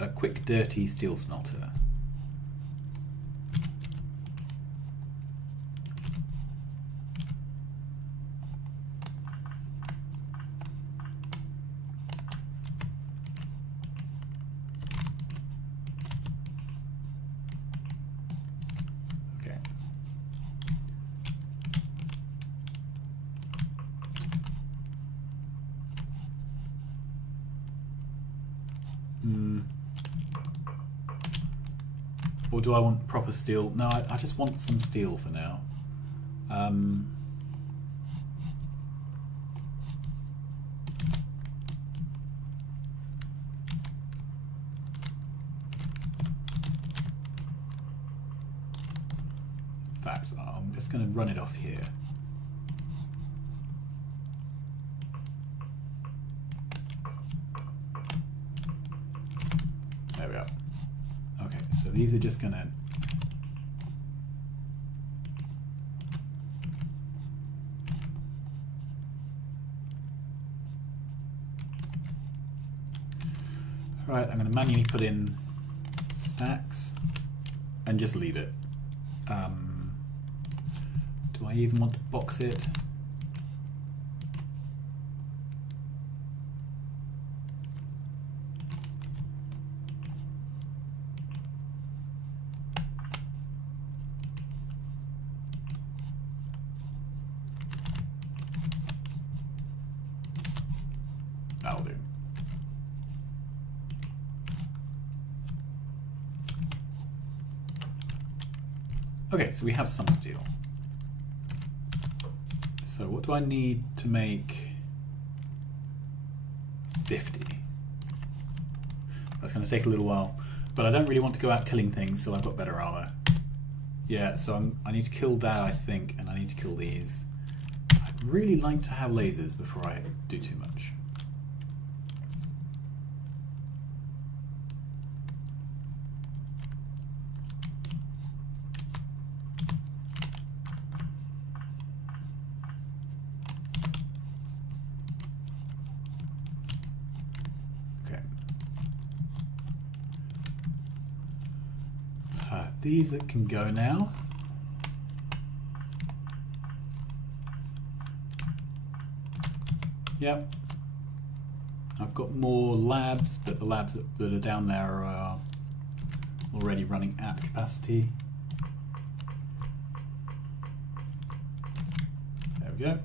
a quick dirty steel smelter. Okay. Or do I want proper steel? No, I just want some steel for now. In fact, I'm just going to run it off here. There we are. Okay, so these are just going to... Right, I'm going to manually put in stacks and just leave it. Do I even want to box it? That'll do. Okay, so we have some steel. So what do I need to make 50? That's going to take a little while, but I don't really want to go out killing things till I've got better armor. Yeah, so I need to kill that, I think, and I need to kill these. I'd really like to have lasers before I do too much. These that can go now. Yep. I've got more labs, but the labs that are down there are already running at capacity. There we go.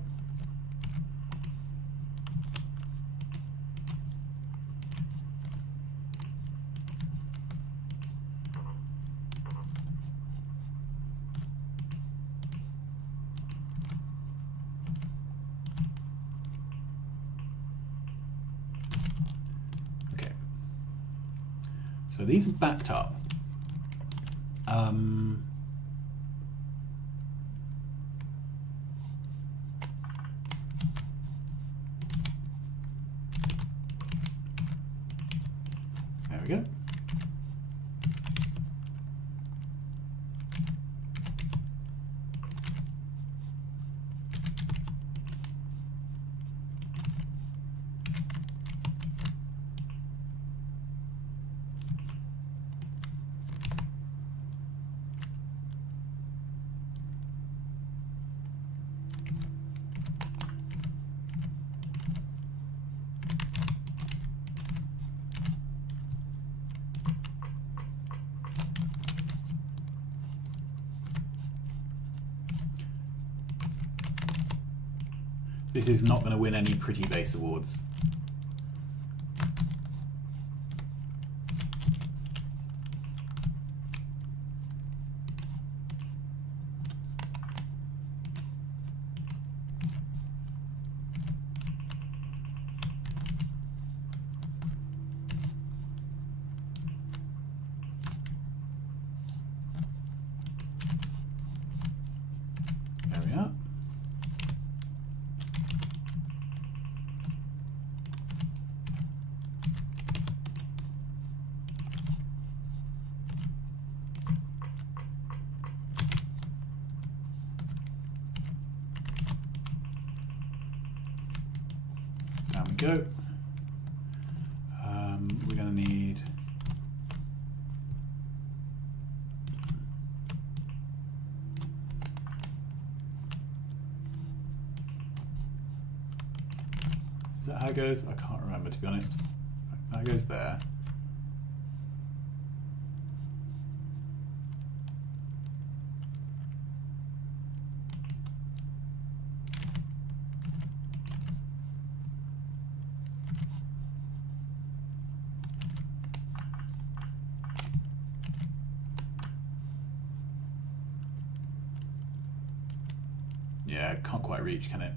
So these are backed up. There we go. This is not going to win any Pretty Base awards. There we are. Down we go. We're going to need is that how it goes? I can't remember, to be honest. That goes there. Yeah, it can't quite reach, can it?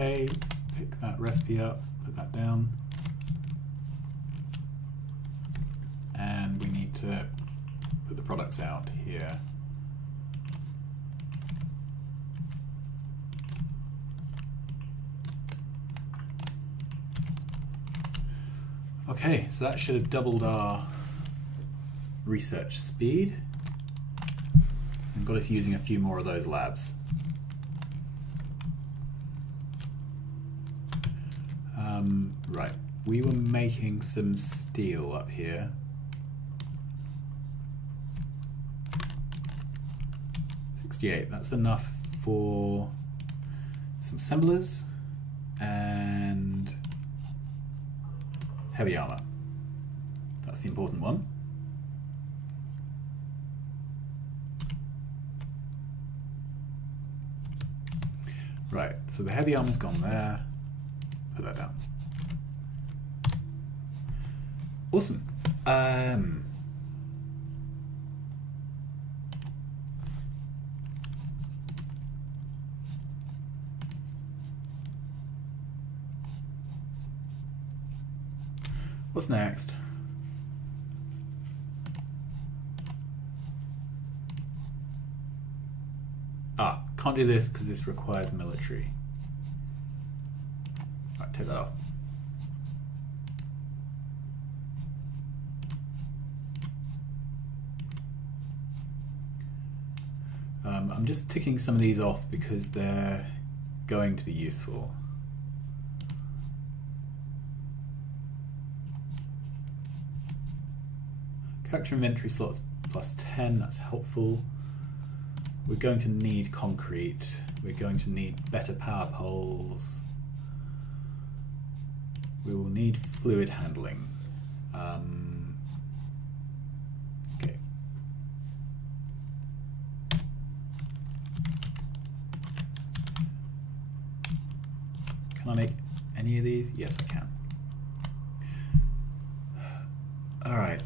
Okay, pick that recipe up, put that down. And we need to put the products out here. Okay, so that should have doubled our research speed and got us using a few more of those labs. Right, we were making some steel up here. That's enough for some assemblers and heavy armor. That's the important one. Right, so the heavy armor's gone there. Put that down. Awesome. What's next? Can't do this because this requires military. Right, take that off. I'm just ticking some of these off because they're going to be useful. Character inventory slots plus 10, that's helpful. We're going to need concrete. We're going to need better power poles. We will need fluid handling. Okay. Can I make any of these? Yes, I can. Alright.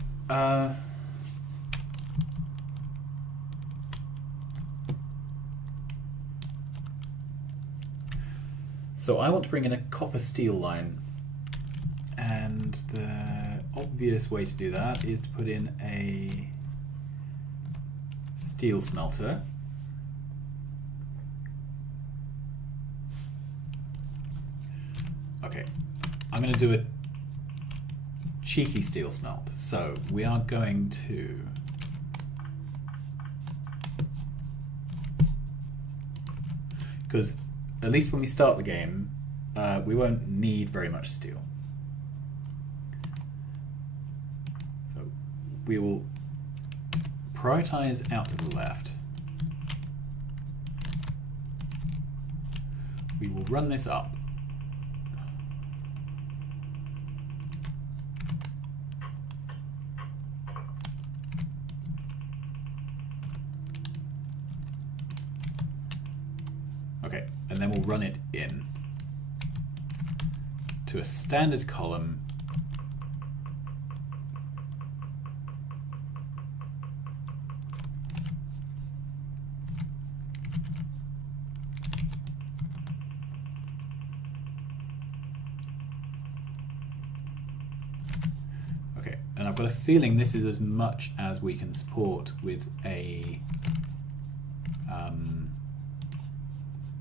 So I want to bring in a copper steel line, and the obvious way to do that is to put in a steel smelter. Okay, I'm going to do a cheeky steel smelt. So we are going to because at least when we start the game, we won't need very much steel. So we will prioritize out to the left. We will run this up. Okay, and then we'll run it in to a standard column. Okay, and I've got a feeling this is as much as we can support with a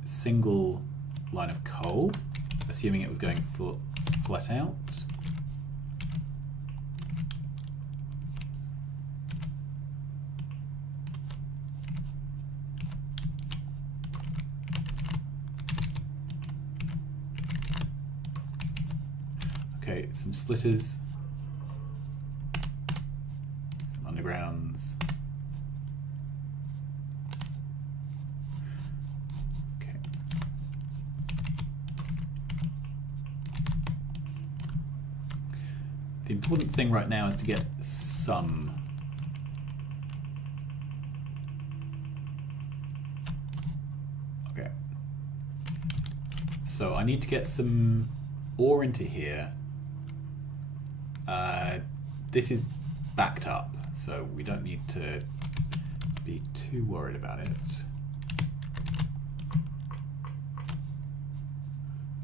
single line of coal, assuming it was going flat out. Okay, some splitters, some undergrounds. The important thing right now is to get some. Okay. So I need to get some ore into here. This is backed up, so we don't need to be too worried about it.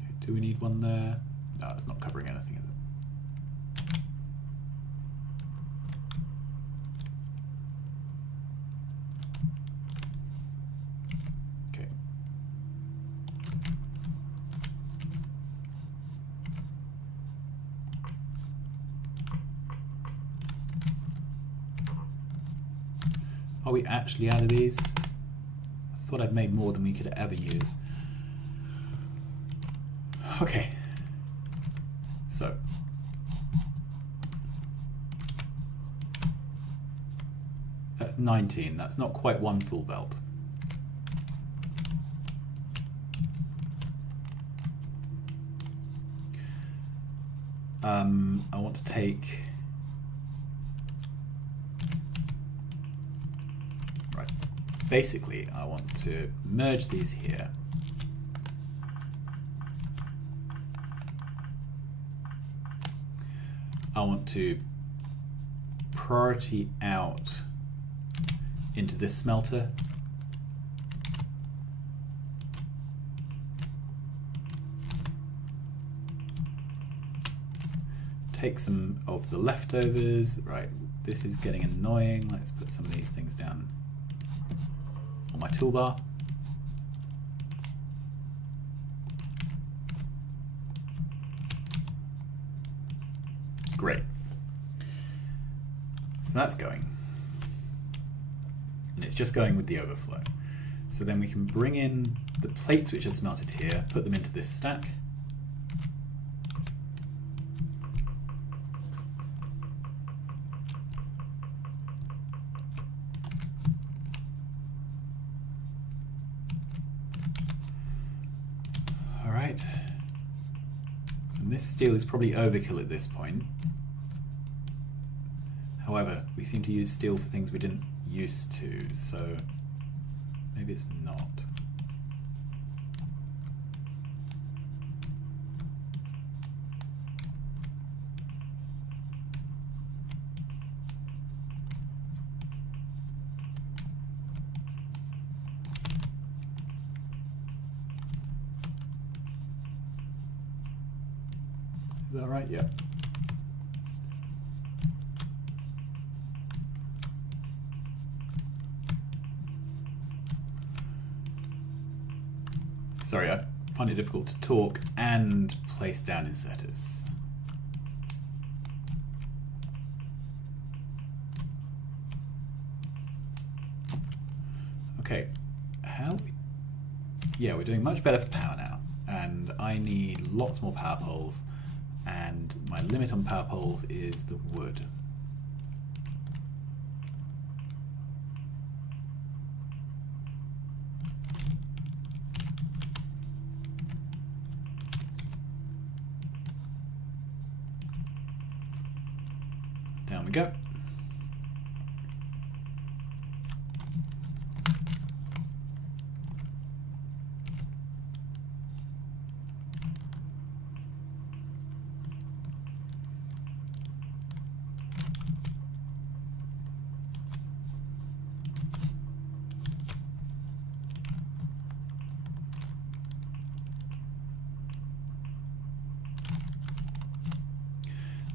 Okay, do we need one there? No, it's not covering anything, is it? Are we actually out of these? I thought I'd made more than we could ever use. Okay. So. That's 19. That's not quite one full belt. I want to take... Basically, I want to merge these here. I want to priority out into this smelter. Take some of the leftovers. Right, this is getting annoying. Let's put some of these things down on my toolbar. Great. So that's going. And it's just going with the overflow. So then we can bring in the plates which are smelted here, put them into this stack. And this steel is probably overkill at this point. However, we seem to use steel for things we didn't used to, so maybe it's not. Is that right? Yeah. Sorry, I find it difficult to talk and place down inserters. Okay, yeah, we're doing much better for power now, and I need lots more power poles, and my limit on power poles is the wood. Down we go.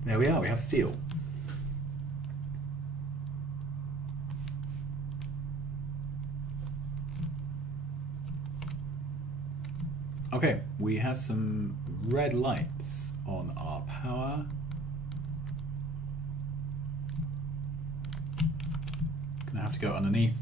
There we are, we have steel. Okay, we have some red lights on our power. Gonna have to go underneath.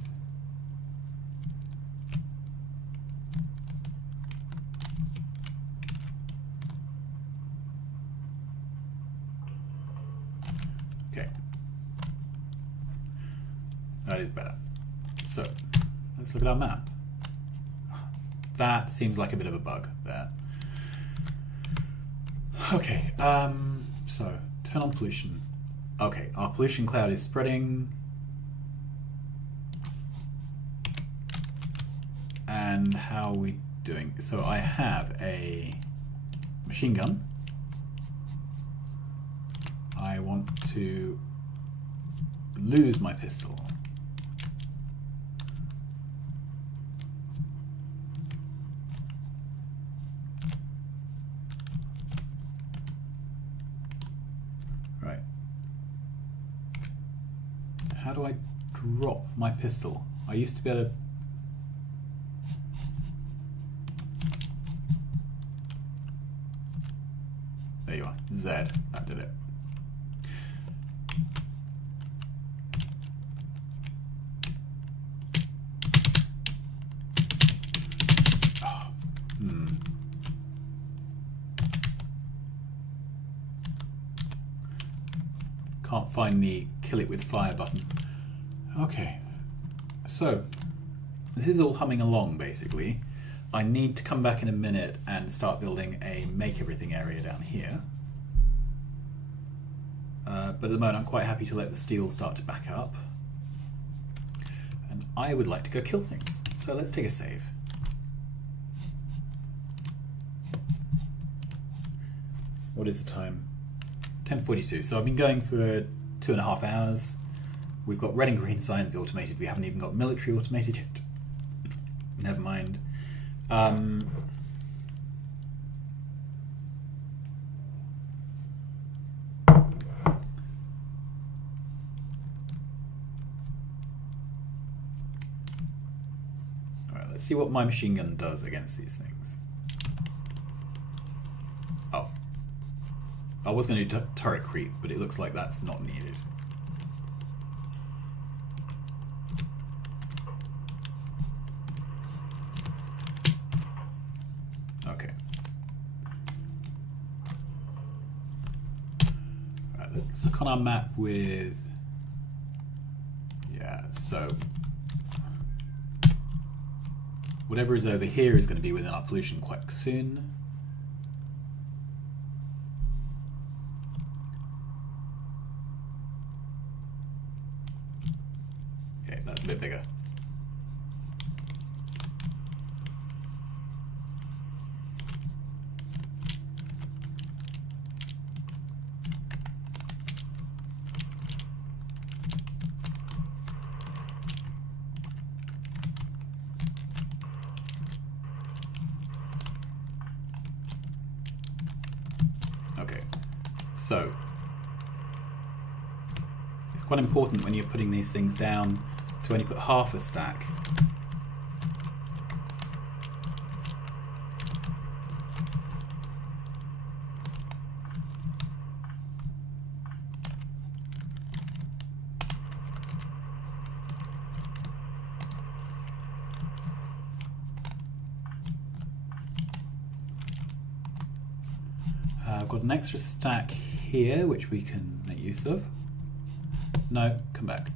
Okay. That is better. So, let's look at our map. That seems like a bit of a bug there. Okay, so turn on pollution. Okay, our pollution cloud is spreading. And how are we doing? So I have a machine gun. I want to lose my pistol. Right. How do I drop my pistol? I used to be able to... There you are. Z. That did it. Oh. Can't find the kill it with fire button. Okay. So, this is all humming along basically. I need to come back in a minute and start building a make everything area down here. But at the moment I'm quite happy to let the steel start to back up. And I would like to go kill things. So let's take a save. What is the time? 10:42. So I've been going for 2.5 hours. We've got red and green signs automated. We haven't even got military automated yet. Never mind. Alright, let's see what my machine gun does against these things. Oh. I was going to do turret creep, but it looks like that's not needed. Okay. Right, let's look on our map with... Yeah, so... Whatever is over here is going to be within our pollution quite soon. Okay, that's a bit bigger. Okay, So it's quite important when you're putting these things down to only put half a stack. I've got an extra stack here which we can make use of. No, come back.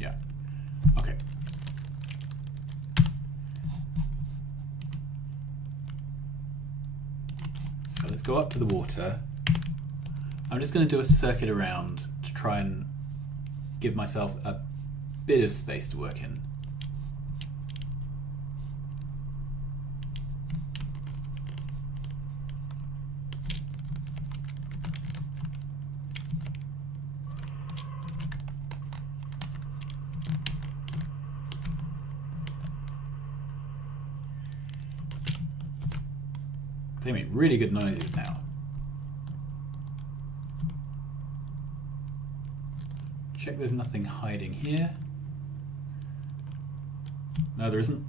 Yeah, okay. So let's go up to the water. I'm just going to do a circuit around to try and give myself a bit of space to work in. They make really good noises now. Check there's nothing hiding here. No, there isn't.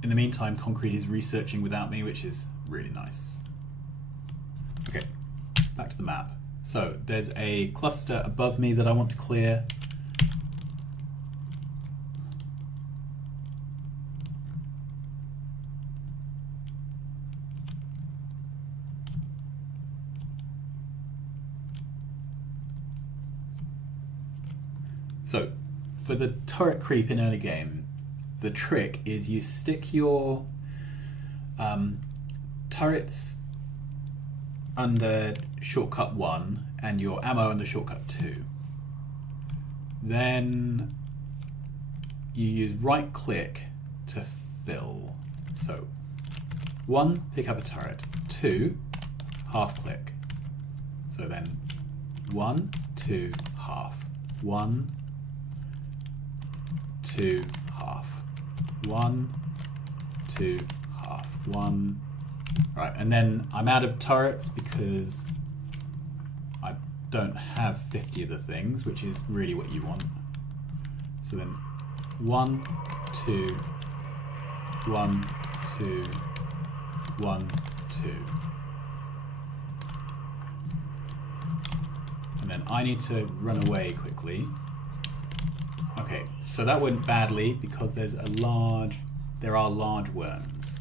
In the meantime, Concrete is researching without me, which is really nice. Okay, back to the map. So there's a cluster above me that I want to clear. So for the turret creep in early game, the trick is you stick your turrets under shortcut 1 and your ammo under shortcut 2. Then you use right click to fill. So 1, pick up a turret. 2, half click. So then 1, 2, half. 1, 2, half. 1, 2, half. 1. Right, and then I'm out of turrets because I don't have 50 of the things, which is really what you want. So then 1, 2, 1, 2, 1, 2. And then I need to run away quickly. Okay, so that went badly because there are large worms.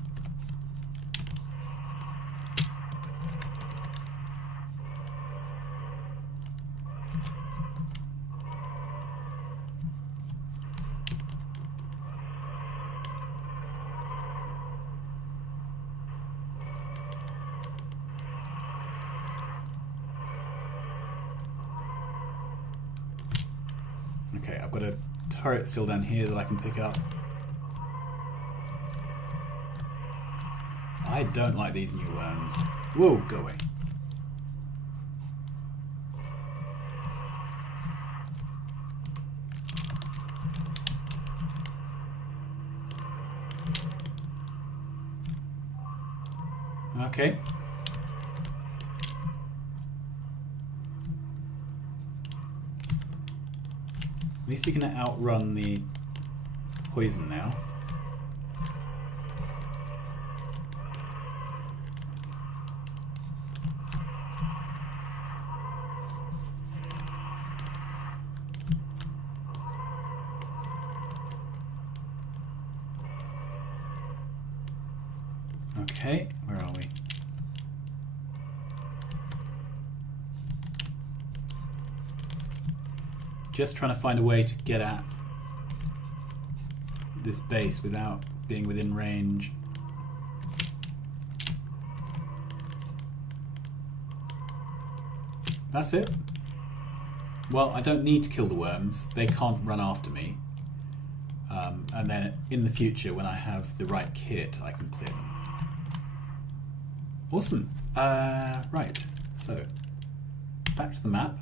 Okay, I've got a turret still down here that I can pick up. I don't like these new worms. Whoa, go away. Okay. At least you can outrun the poison now. Okay, where are we? Just trying to find a way to get at this base without being within range. That's it. Well, I don't need to kill the worms. They can't run after me. And then in the future, when I have the right kit, I can clear them. Awesome. Right, so back to the map.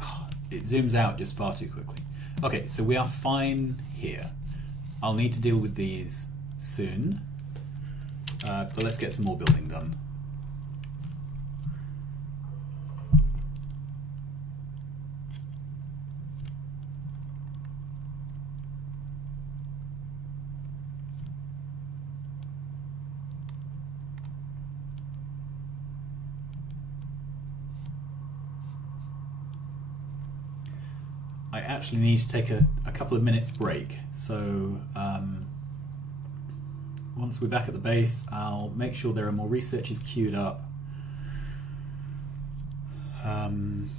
Oh, it zooms out just far too quickly. Okay, so we are fine here. I'll need to deal with these soon, but let's get some more building done. I actually need to take a couple of minutes break, so once we're back at the base, I'll make sure there are more researchers queued up. I'm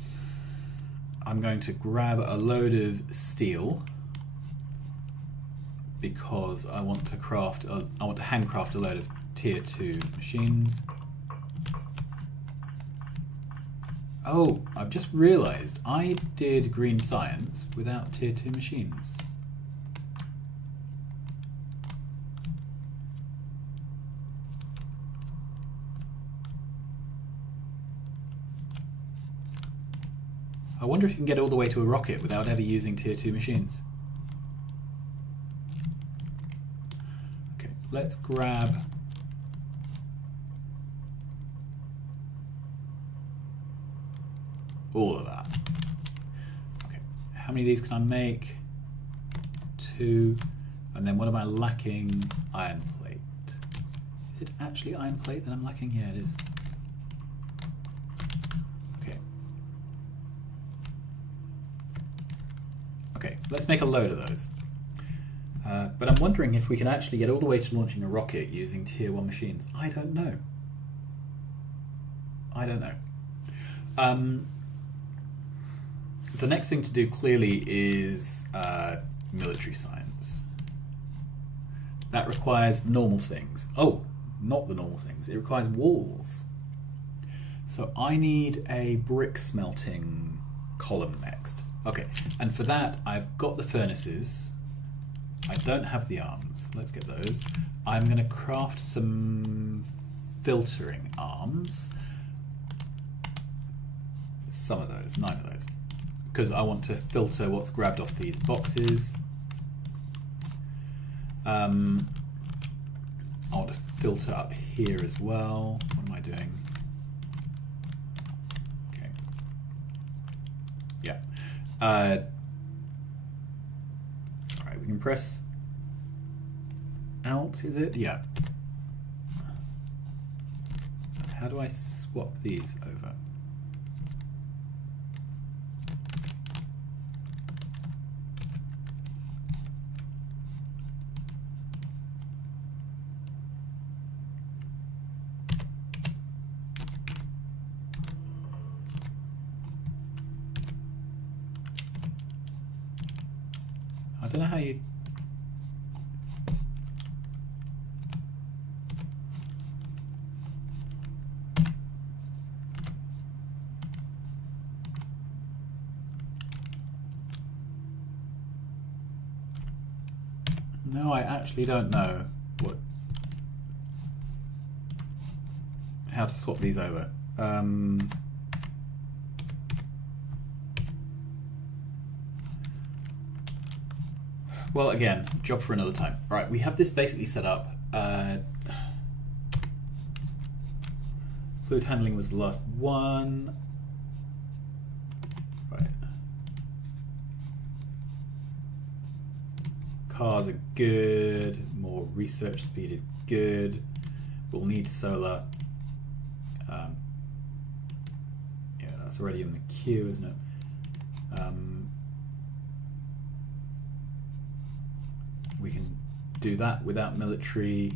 going to grab a load of steel because I want to handcraft a load of tier 2 machines. Oh, I've just realised I did green science without tier 2 machines. I wonder if you can get all the way to a rocket without ever using tier 2 machines. Okay, let's grab all of that. Okay, how many of these can I make? 2. And then what am I lacking? Iron plate. Is it actually iron plate that I'm lacking? Yeah, it is. Okay. Okay, let's make a load of those. But I'm wondering if we can actually get all the way to launching a rocket using tier 1 machines. I don't know. I don't know. The next thing to do clearly is military science. That requires normal things. Oh, not the normal things. It requires walls. So I need a brick smelting column next. Okay, and for that I've got the furnaces. I don't have the arms. Let's get those. I'm going to craft some filtering arms. Some of those, 9 of those. Because I want to filter what's grabbed off these boxes. I want to filter up here as well. What am I doing? Okay. Yeah. Alright, we can press Alt, is it? Yeah. How do I swap these over? I don't know how you... No, I actually don't know how to swap these over. Well, again, job for another time. Right, we have this basically set up. Fluid handling was the last one. Right. Cars are good. More research speed is good. We'll need solar. Yeah, that's already in the queue, isn't it? We can do that without military.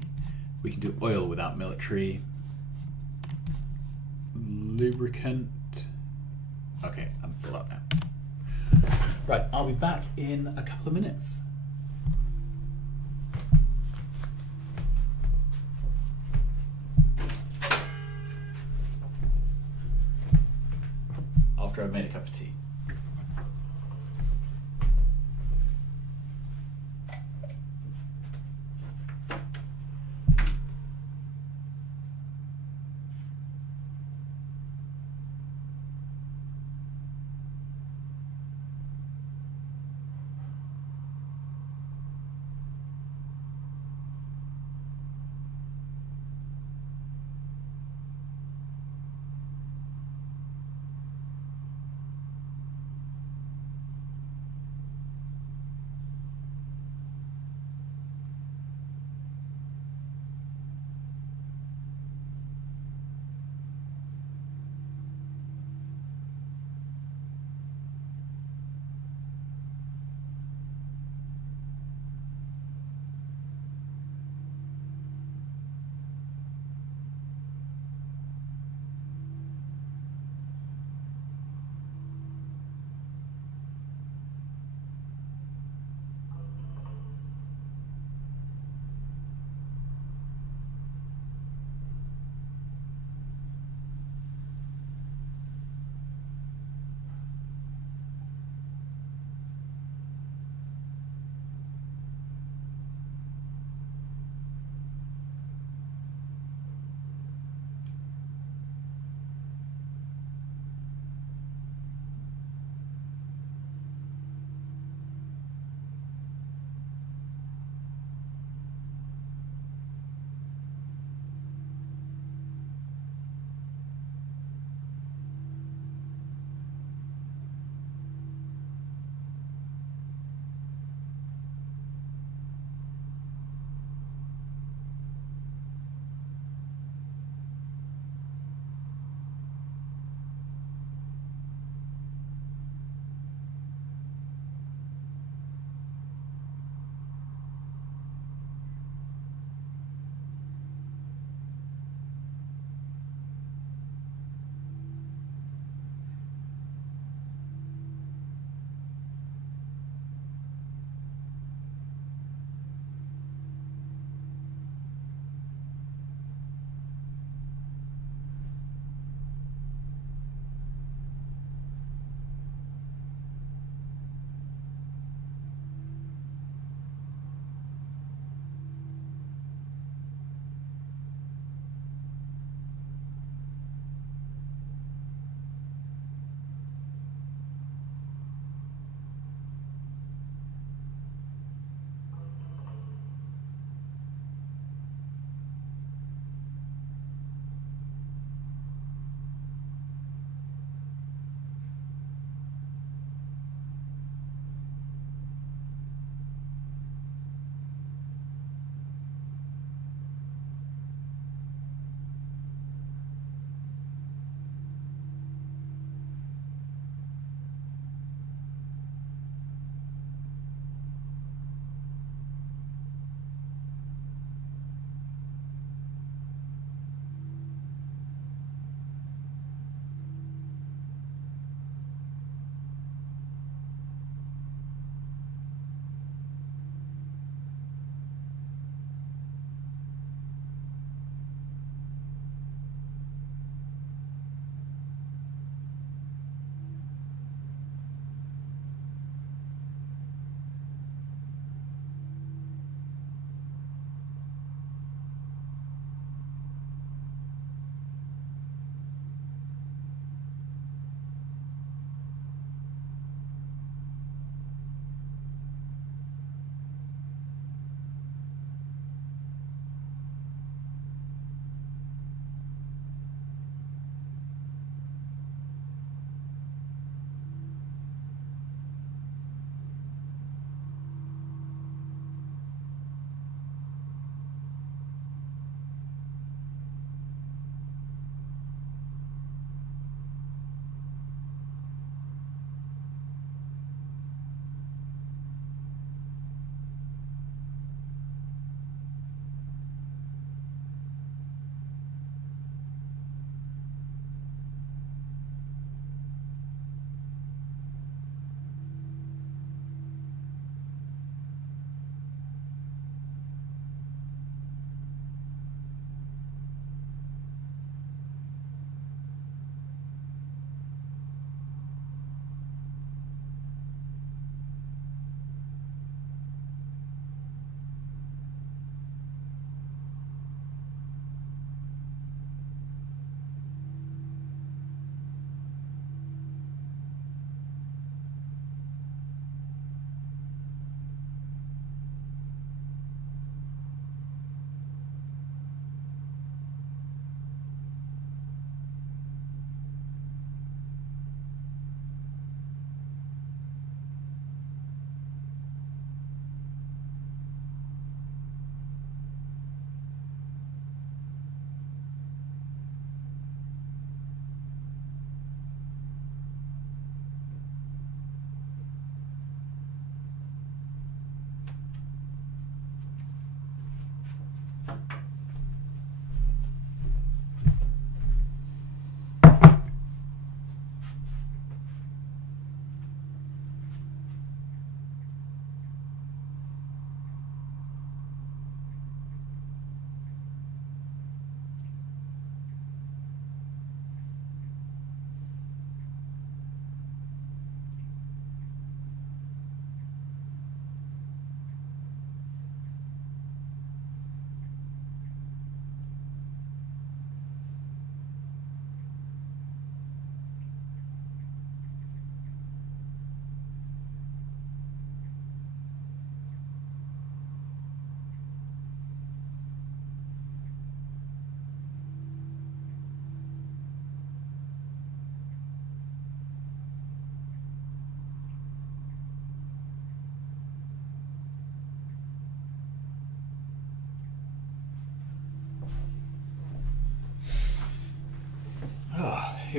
We can do oil without military. Lubricant. Okay, I'm full up now. Right, I'll be back in a couple of minutes. after I've made a cup of tea.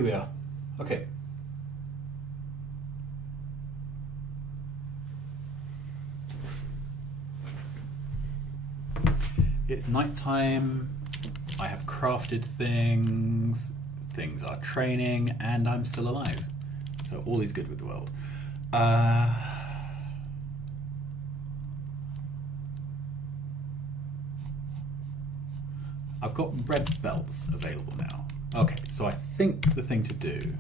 here we are. Okay. It's nighttime. I have crafted things. Things are training, and I'm still alive. So all is good with the world. I've got red belts available now. Okay, so I think the thing to do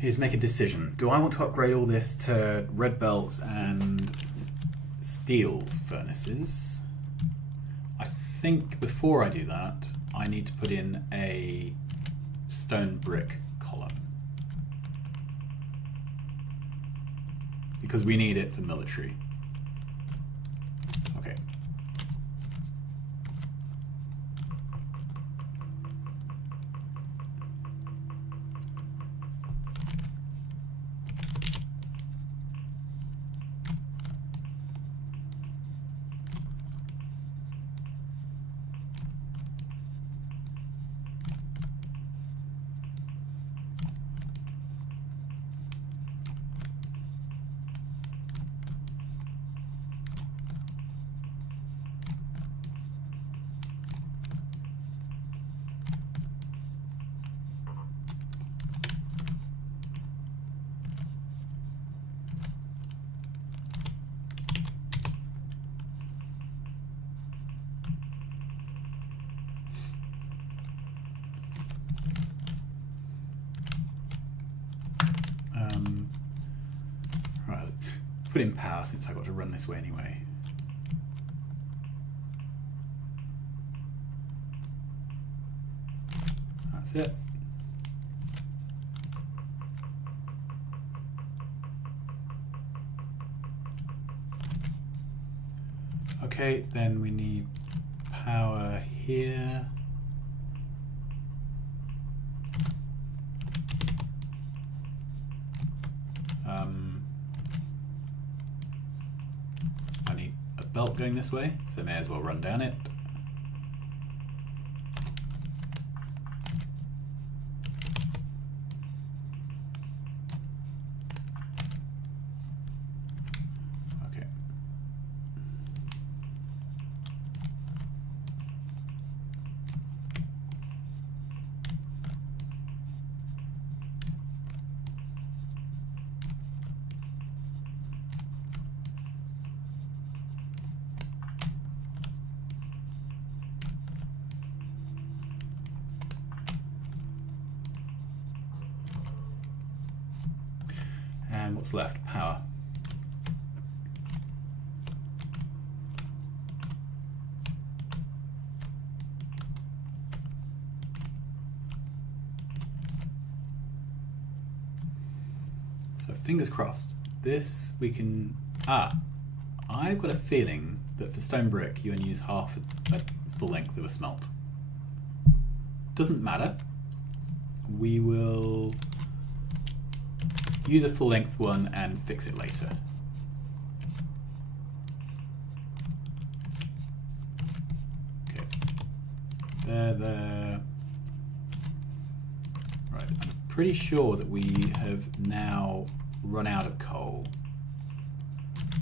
is make a decision. Do I want to upgrade all this to red belts and steel furnaces? I think before I do that, I need to put in a stone brick column. Because we need it for military. Okay. Right, put in power since I got to run this way anyway. That's it. Okay, then we need power here. I need a belt going this way, so may as well run down it. Okay. And what's left? Power. So fingers crossed. This we can... I've got a feeling that for stone brick you only use half a full length of a smelt. Doesn't matter. We will use a full length one and fix it later. Okay. There. Right, I'm pretty sure that we have now run out of coal.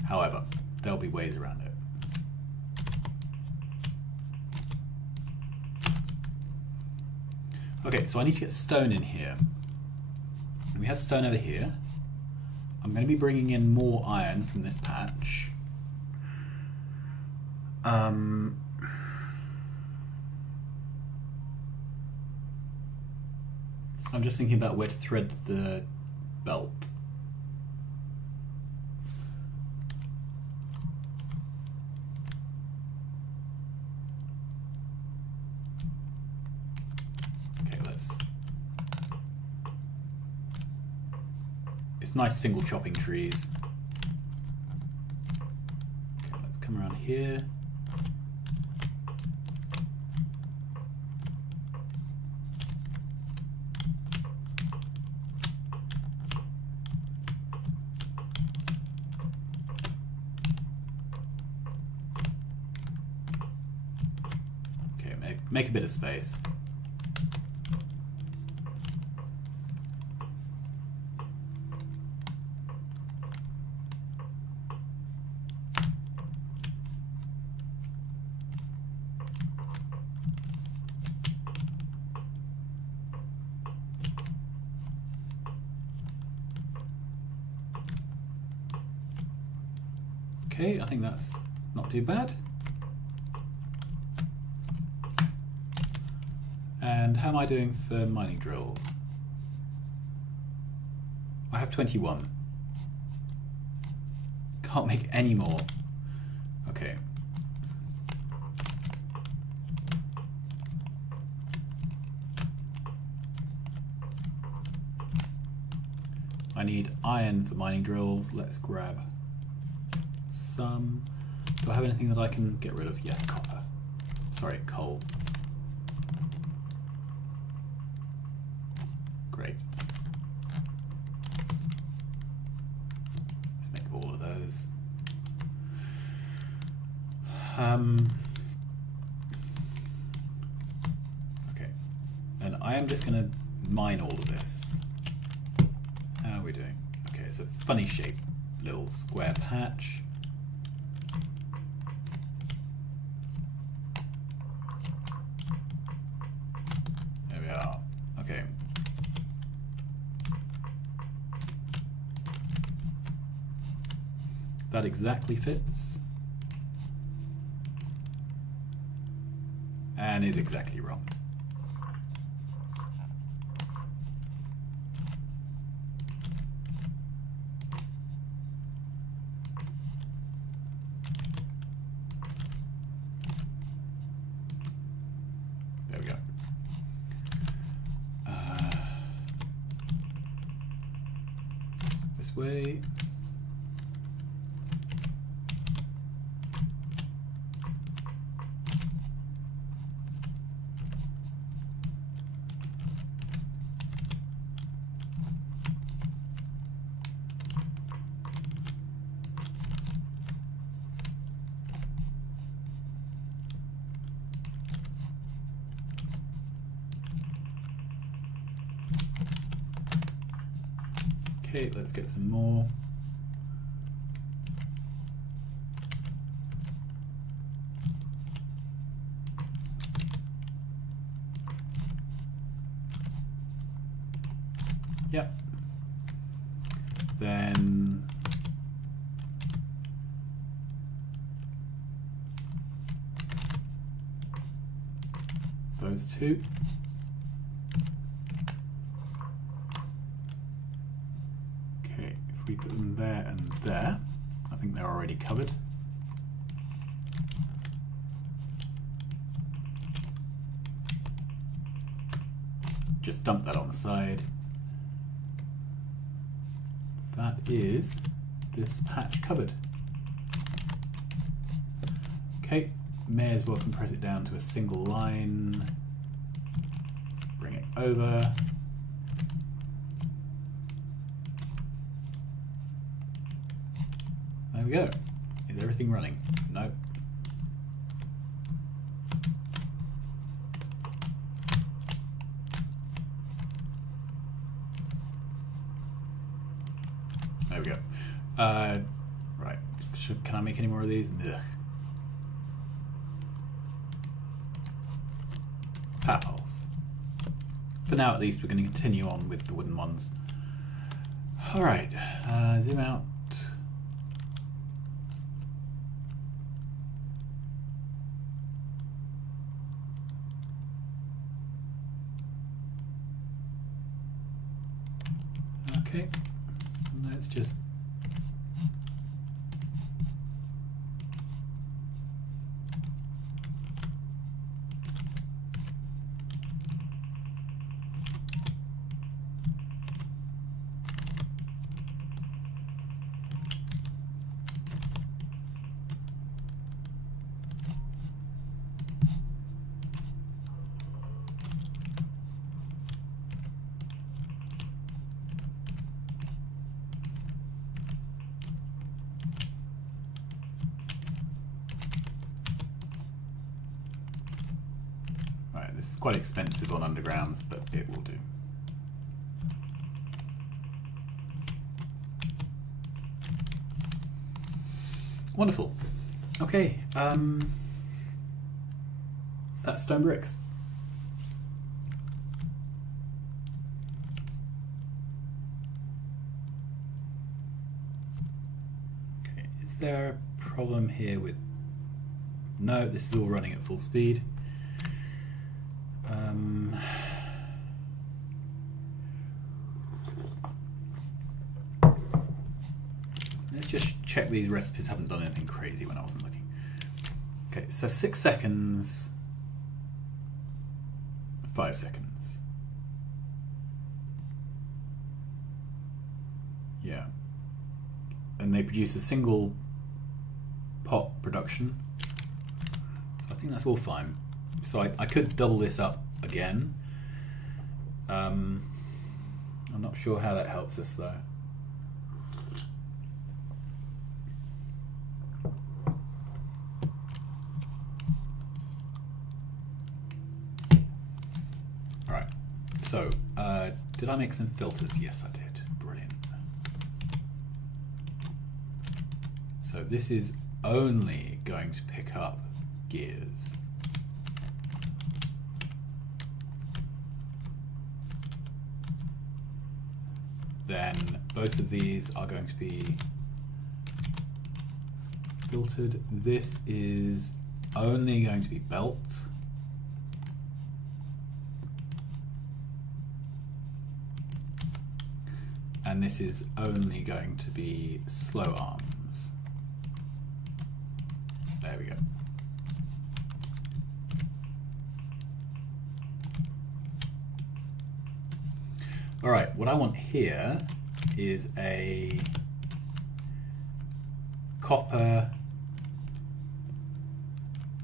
However, there'll be ways around it. Okay, so I need to get stone in here. We have stone over here. I'm going to be bringing in more iron from this patch. I'm just thinking about where to thread the belt. It's nice single chopping trees. Okay, let's come around here. Okay, make a bit of space. Okay, I think that's not too bad. And how am I doing for mining drills? I have 21. Can't make any more. Okay. I need iron for mining drills. Let's grab some. Do I have anything that I can get rid of? Yes, copper. Sorry, coal. Great. Let's make all of those. Okay. And I am just going to mine all of this. How are we doing? Okay, it's a funny shaped little square patch. There we are. Okay. That exactly fits. And is exactly wrong. There we go. This way. Okay, let's get some more. Yep. Then those two. Okay, if we put them there and there, I think they're already covered. Just dump that on the side. That is this patch covered. Okay, may as well compress it down to a single line. Bring it over. There we go. Is everything running? No. There we go. Right. Can I make any more of these? Ugh. Power holes. For now, at least, we're going to continue on with the wooden ones. All right. Zoom out. Okay. Let's just It's quite expensive on undergrounds, but it will do. Wonderful. Okay, that's stone bricks. Okay, is there a problem here with... No, this is all running at full speed. Let's just check these recipes haven't done anything crazy when I wasn't looking. Okay, so 6 seconds, 5 seconds. Yeah. And they produce a single pot production. So I think that's all fine. So I could double this up again. I'm not sure how that helps us though. Alright, so did I make some filters? Yes, I did. Brilliant. So this is only going to pick up gears. Then both of these are going to be filtered. This is only going to be belt. And this is only going to be slow arms. There we go. All right, what I want here is a copper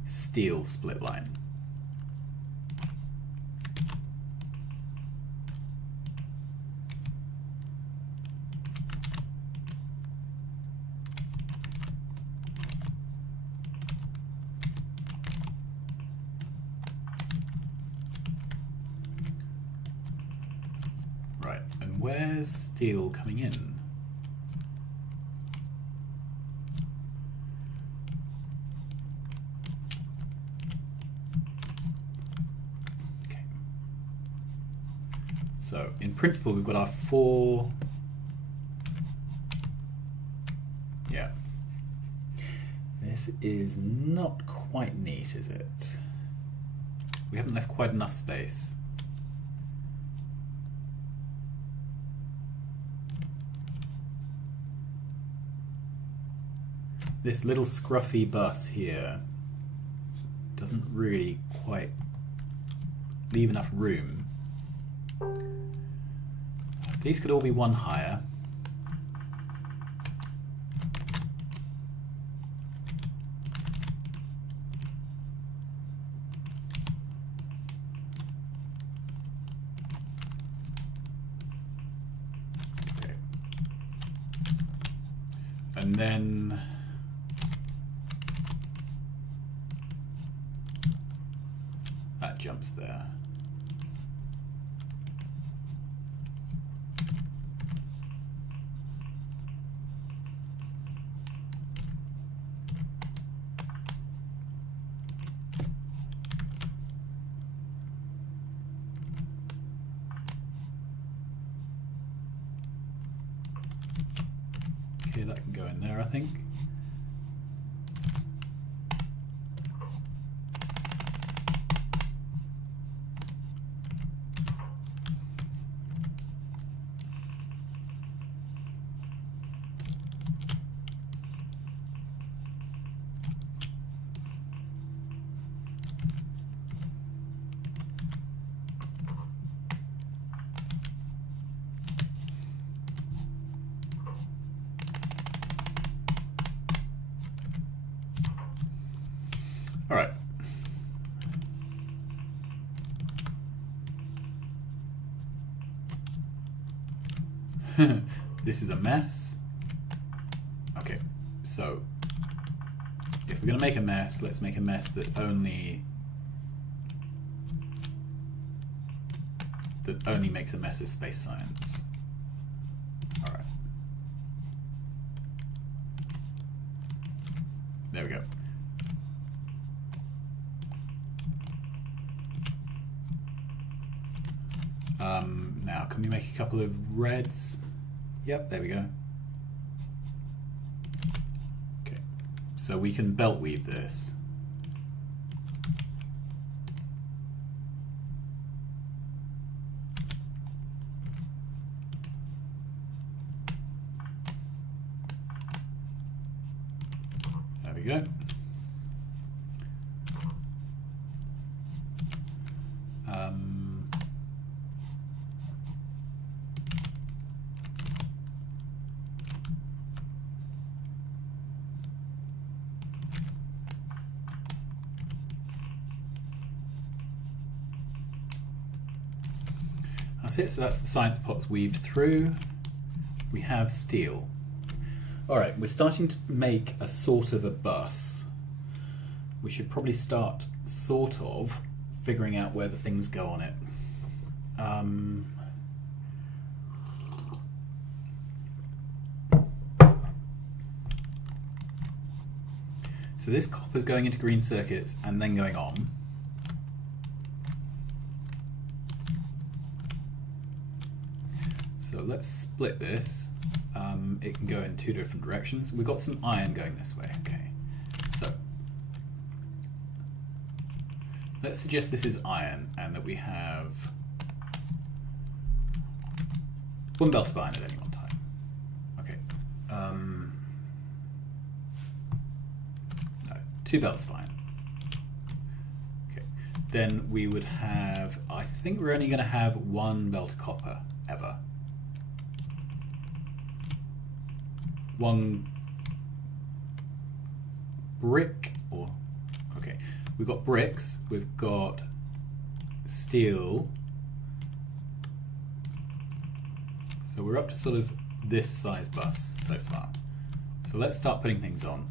steel split line. Right, and where's steel coming in? Okay. So, in principle, we've got our 4... Yeah. This is not quite neat, is it? We haven't left quite enough space. This little scruffy bus here doesn't really quite leave enough room. These could all be one higher. Okay. And then that jumps there. Okay, that can go in there, I think. All right. This is a mess. Okay, so if we're going to make a mess, let's make a mess that only makes a mess of space science. All right. There we go. Now, can we make a couple of reds? Yep, there we go. Okay, So we can belt weave this. There we go. That's it, so that's the science pots weaved through. We have steel. Alright, we're starting to make a sort of a bus. We should probably start sort of figuring out where the things go on it. So this copper is going into green circuits and then going on. So let's split this. It can go in two different directions. We've got some iron going this way. Okay, so let's suggest this is iron and that we have one belt of iron at any one time. Okay. No, two belts of iron. Okay. Then we would have, I think we're only going to have one belt of copper ever. One brick, or okay, we've got bricks, we've got steel, so we're up to sort of this size bus so far. So let's start putting things on.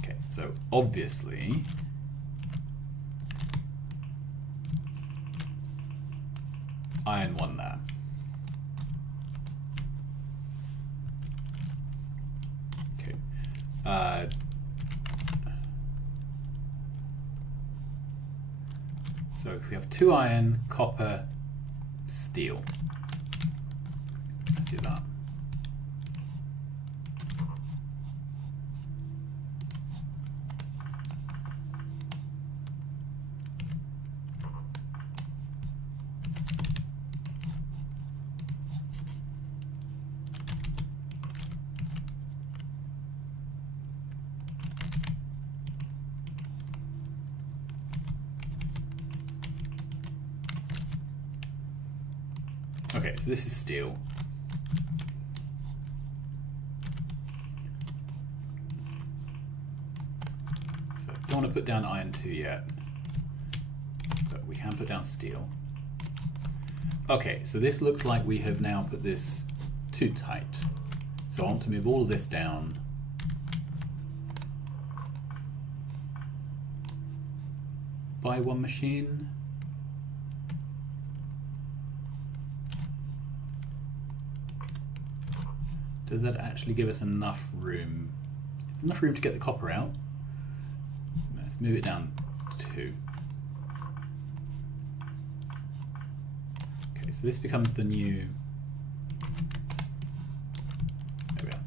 Okay, so obviously iron won that. So if we have two iron, copper, steel. Let's do that. Okay, so this is steel. So don't want to put down iron 2 yet, but we can put down steel. Okay, so this looks like we have now put this too tight. So I want to move all of this down. By one machine. Does that actually give us enough room? It's enough room to get the copper out. Let's move it down to 2. Okay, so this becomes the new. There we are.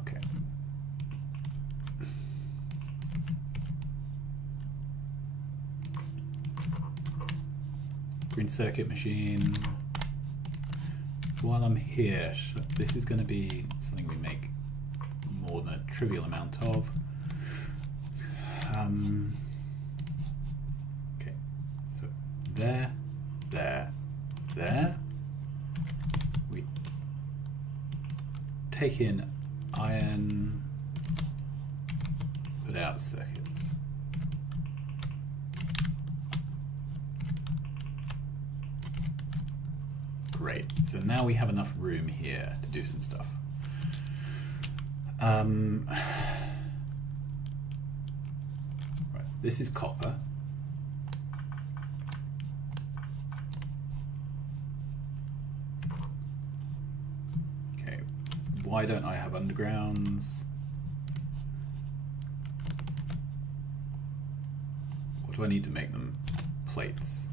Okay. Green circuit machine. While I'm here, this is going to be something we make more than a trivial amount of. Okay, so there, there. We take in iron, put out circuits. Great, so now we have enough room here to do some stuff. Right, this is copper. Okay, why don't I have undergrounds? do I need to make them plates?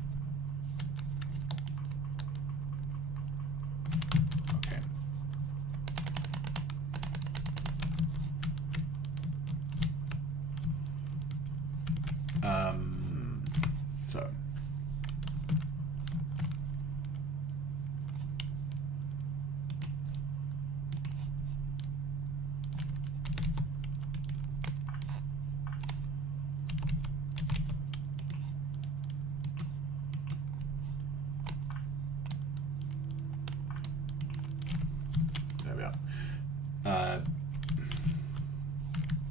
Okay. So. There we are.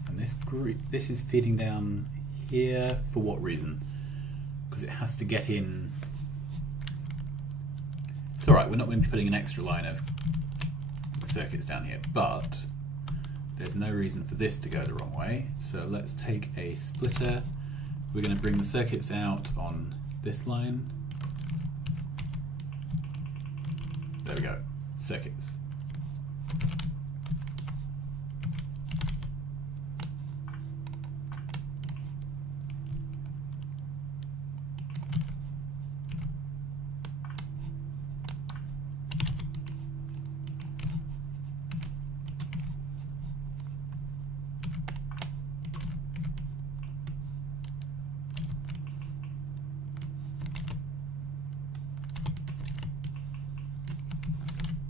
And this is feeding down here for what reason? Because it has to get in. It's alright, we're not going to be putting an extra line of circuits down here, but there's no reason for this to go the wrong way. So let's take a splitter. We're going to bring the circuits out on this line. There we go, circuits.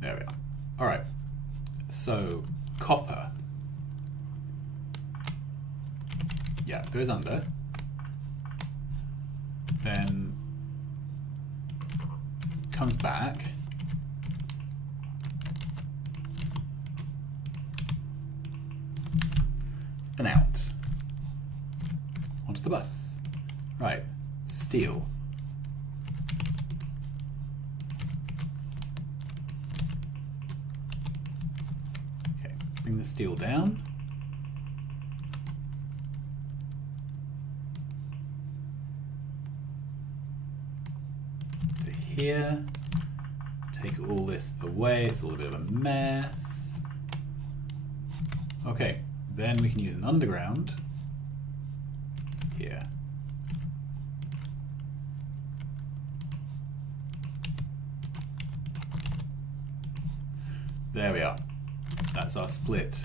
There we are. All right. So copper, yeah, goes under, then comes back, and out onto the bus. Right. Steel. Bring the steel down. To here. Take all this away, it's all a bit of a mess. Okay, then we can use an underground here. There we are. That's our split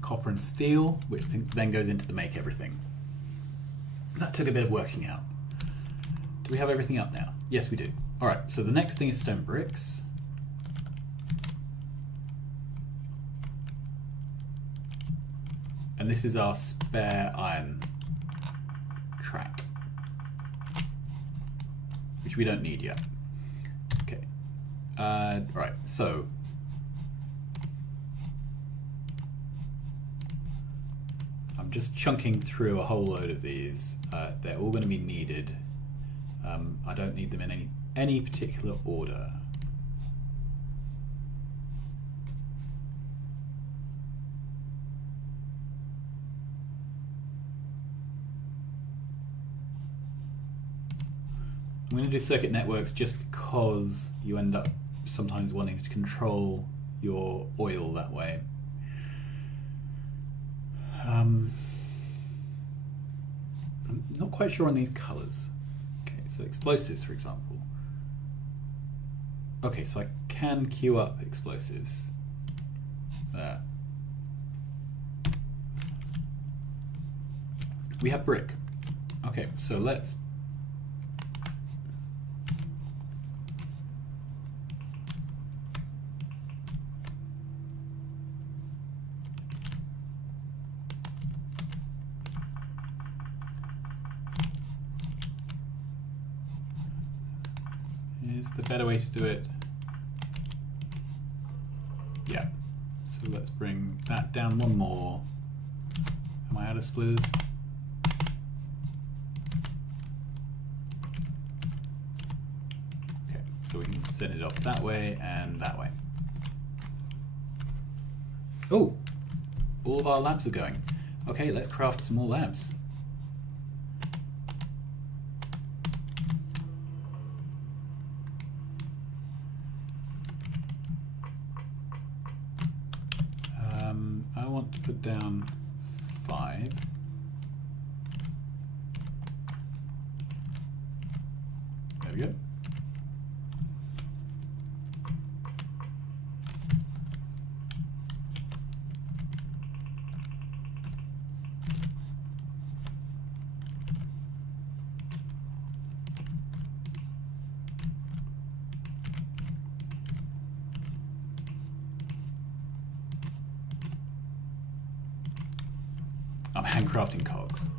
copper and steel, which then goes into the make everything. That took a bit of working out. Do we have everything up now? Yes, we do. All right, so the next thing is stone bricks. And this is our spare iron track, which we don't need yet. Okay. Right, so I'm just chunking through a whole load of these. They're all going to be needed. I don't need them in any particular order. I'm going to do circuit networks just because you end up sometimes wanting to control your oil that way. I'm not quite sure on these colors. Okay, so explosives, for example. Okay, so I can queue up explosives. There. We have brick. Okay, so let's is the better way to do it. Yeah. So let's bring that down one more. Am I out of splitters? Okay, so we can send it off that way and that way. Oh, all of our labs are going. Okay, let's craft some more labs. I want to put down 5. I'm handcrafting cogs.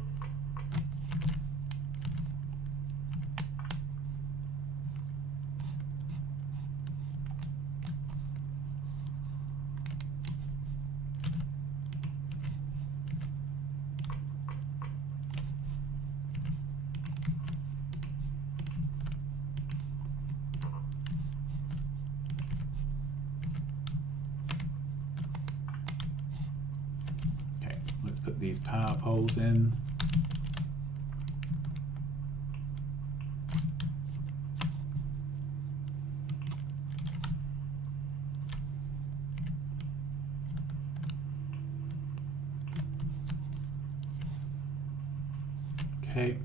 Put these power poles in. Okay.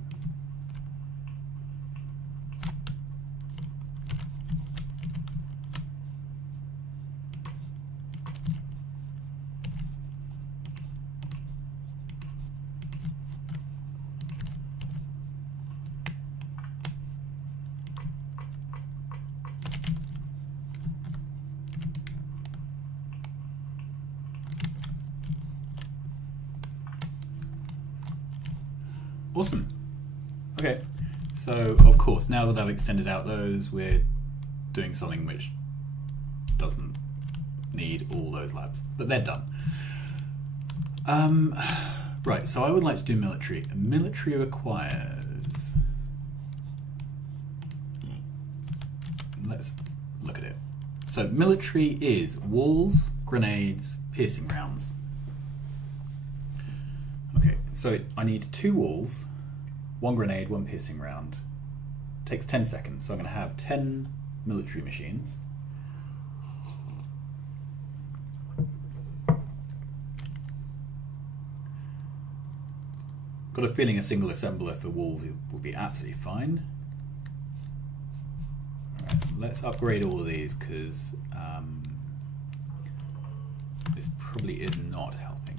Awesome. Okay, so of course, now that I've extended out those, we're doing something which doesn't need all those labs, but they're done. Right, so I would like to do military. Military requires... Let's look at it. So military is walls, grenades, piercing rounds. Okay, so I need 2 walls, 1 grenade, 1 piercing round. Takes 10 seconds, so I'm going to have 10 military machines. Got a feeling a single assembler for walls will be absolutely fine. Alright, let's upgrade all of these because this probably is not helping.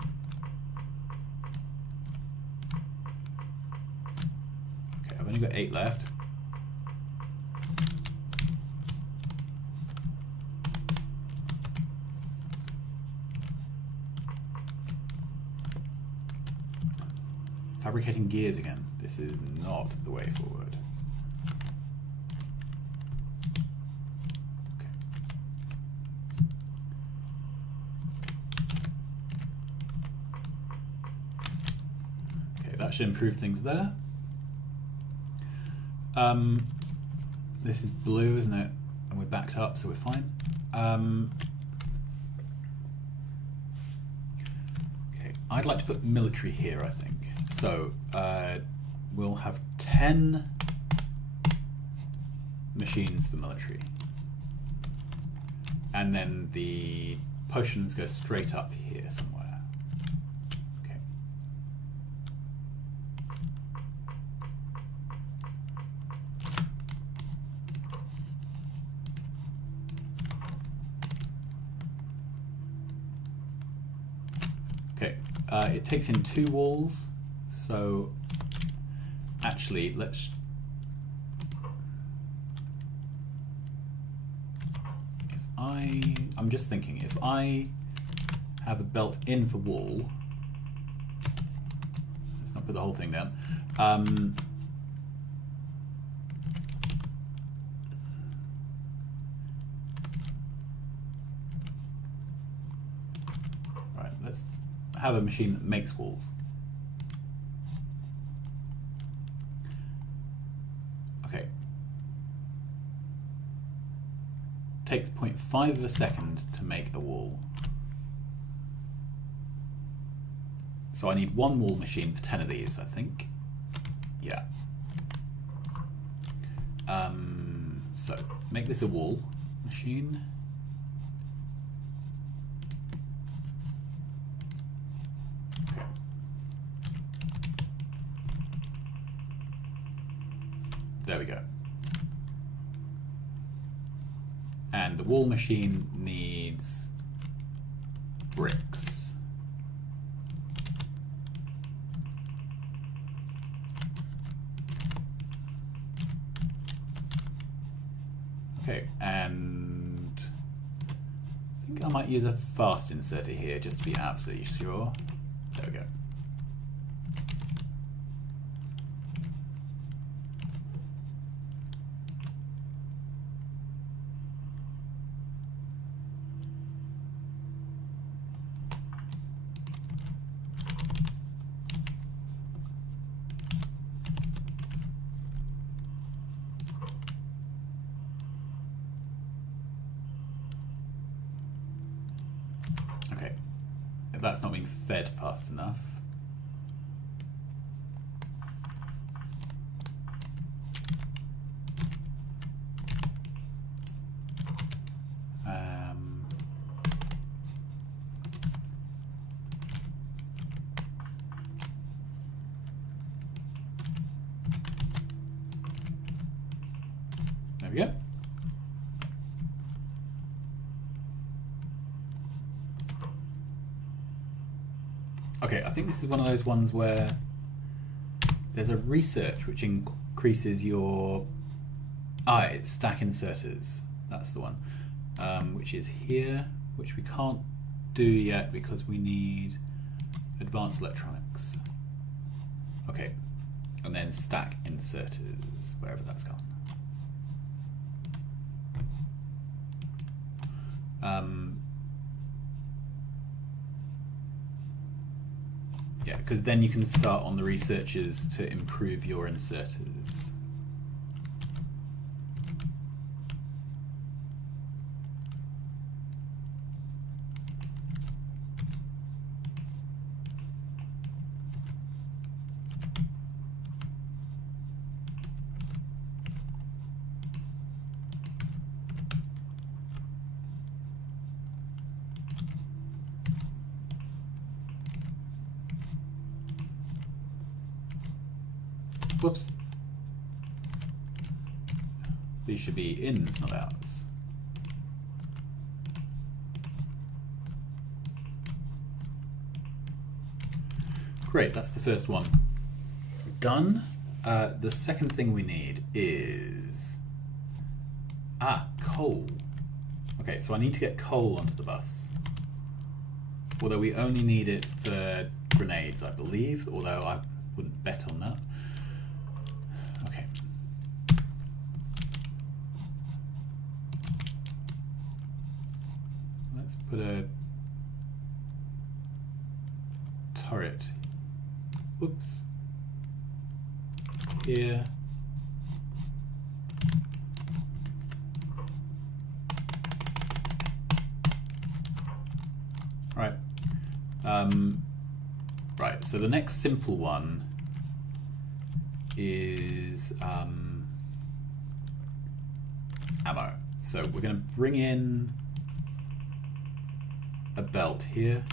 Okay, I've only got 8 left. Fabricating gears again. This is not the way forward. Okay. Okay, that should improve things there. This is blue, isn't it? And we're backed up, so we're fine. Okay, I'd like to put military here, I think. So we'll have 10 machines for military. And then the potions go straight up here somewhere. Okay. Okay, it takes in 2 walls. So actually, I'm just thinking, if I have a belt in for wall, let's not put the whole thing down. Right, let's have a machine that makes walls. Takes 0.5 of a second to make a wall. So I need 1 wall machine for 10 of these, I think. Yeah. So make this a wall machine. Okay. There we go. And the wall machine needs bricks. Okay, and I think I might use a fast inserter here just to be absolutely sure. There we go. Okay, if that's not being fed fast enough. There we go. Okay, I think this is one of those ones where there's a research which increases your... it's stack inserters. That's the one. Which is here, which we can't do yet because we need advanced electronics. Okay, and then stack inserters, wherever that's gone. Yeah, because then you can start on the researches to improve your inserters. Whoops. These should be ins, not outs. Great, that's the first one. Done. The second thing we need is... coal. Okay, so I need to get coal onto the bus. Although we only need it for grenades, I believe, although I wouldn't bet on that. Okay. Let's put a turret. Whoops. Here. Right. Right, so the next simple one is ammo. So we're going to bring in a belt here.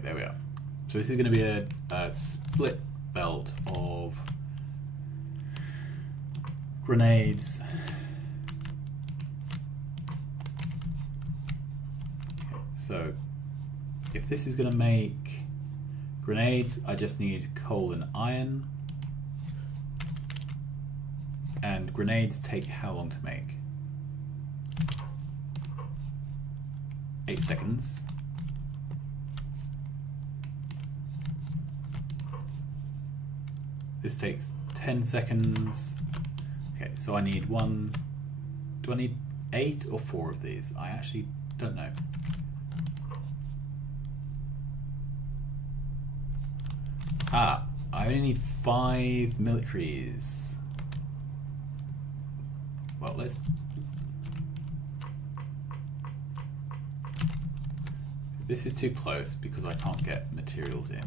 There we are. So this is going to be a split belt of grenades. Okay, so if this is going to make grenades, I just need coal and iron. And grenades take how long to make? 8 seconds. This takes 10 seconds. Okay, so I need one. Do I need 8 or 4 of these? I actually don't know. I only need 5 militaries. Well, let's... This is too close because I can't get materials in.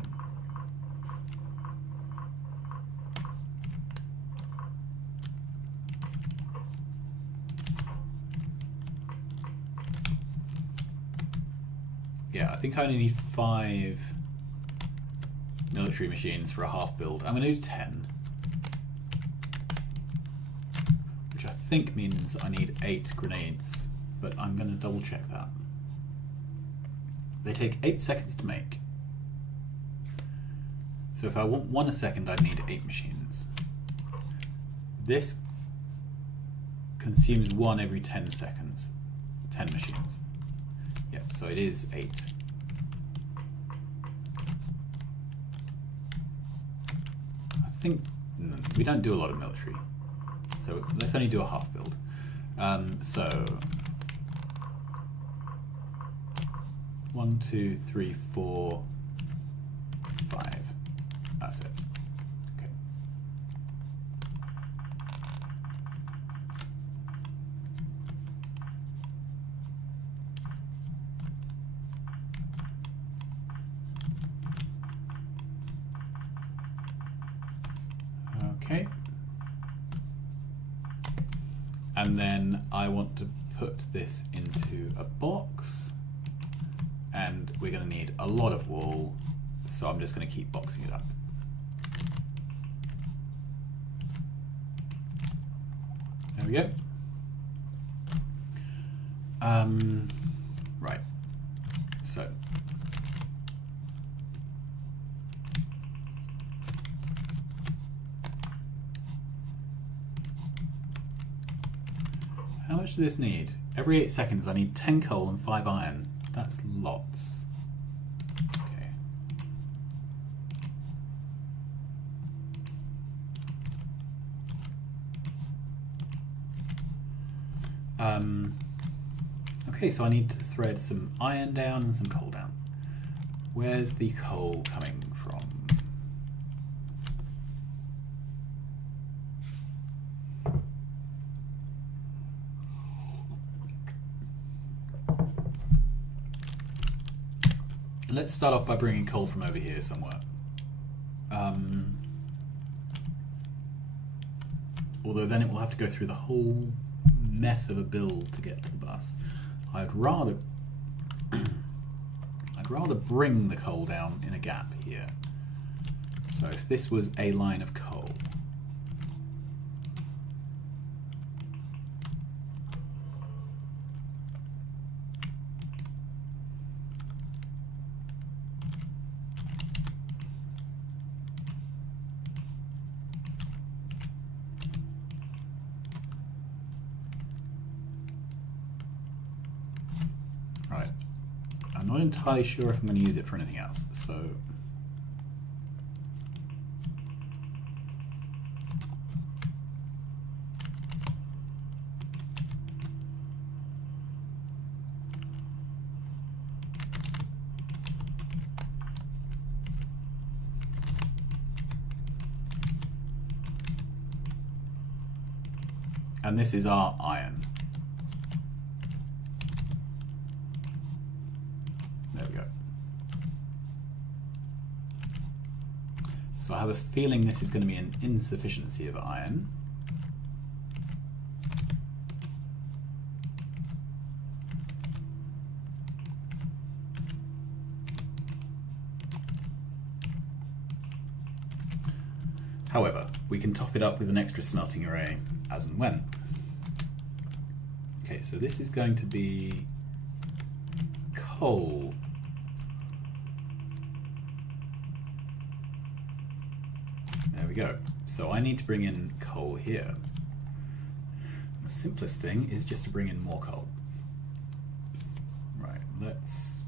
Yeah, I think I only need 5 military machines for a half build. I'm going to do 10. Which I think means I need 8 grenades, but I'm going to double check that. They take 8 seconds to make. So if I want 1 a second, I'd need 8 machines. This consumes 1 every 10 seconds. 10 machines. Yep, so it is 8. think we don't do a lot of military, so let's only do a half build. So 1, 2, 3, 4, 5. That's it. Okay. Okay. And then I want to put this into a box, and we're going to need a lot of wool, so I'm just going to keep boxing it up. There we go. Right. So how much does this need? Every 8 seconds I need 10 coal and 5 iron. That's lots. Okay. Okay, so I need to thread some iron down and some coal down. Where's the coal coming from? Let's start off by bringing coal from over here somewhere. Although then it will have to go through the whole mess of a build to get to the bus. I'd rather bring the coal down in a gap here. So if this was a line of coal, I'm not entirely sure if I'm going to use it for anything else, so and this is our iron. So I have a feeling this is going to be an insufficiency of iron. However, we can top it up with an extra smelting array as and when. Okay, so this is going to be coal. There we go. So I need to bring in coal here. The simplest thing is just to bring in more coal. Right, let's...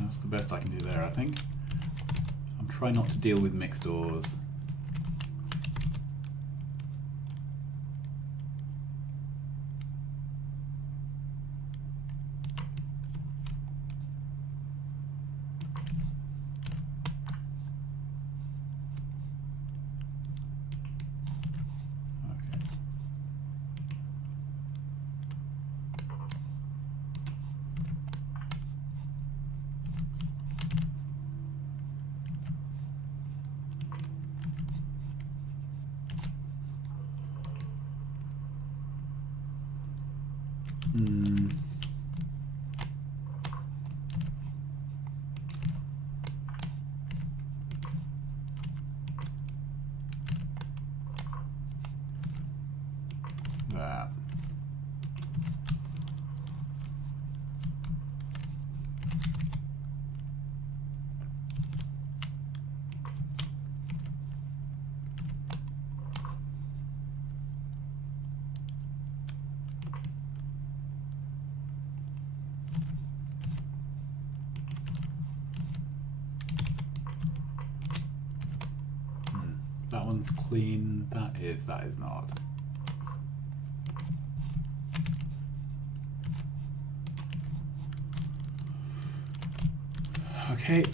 That's the best I can do there, I think. I'm trying not to deal with mixed ores. one's clean. That is not. Okay.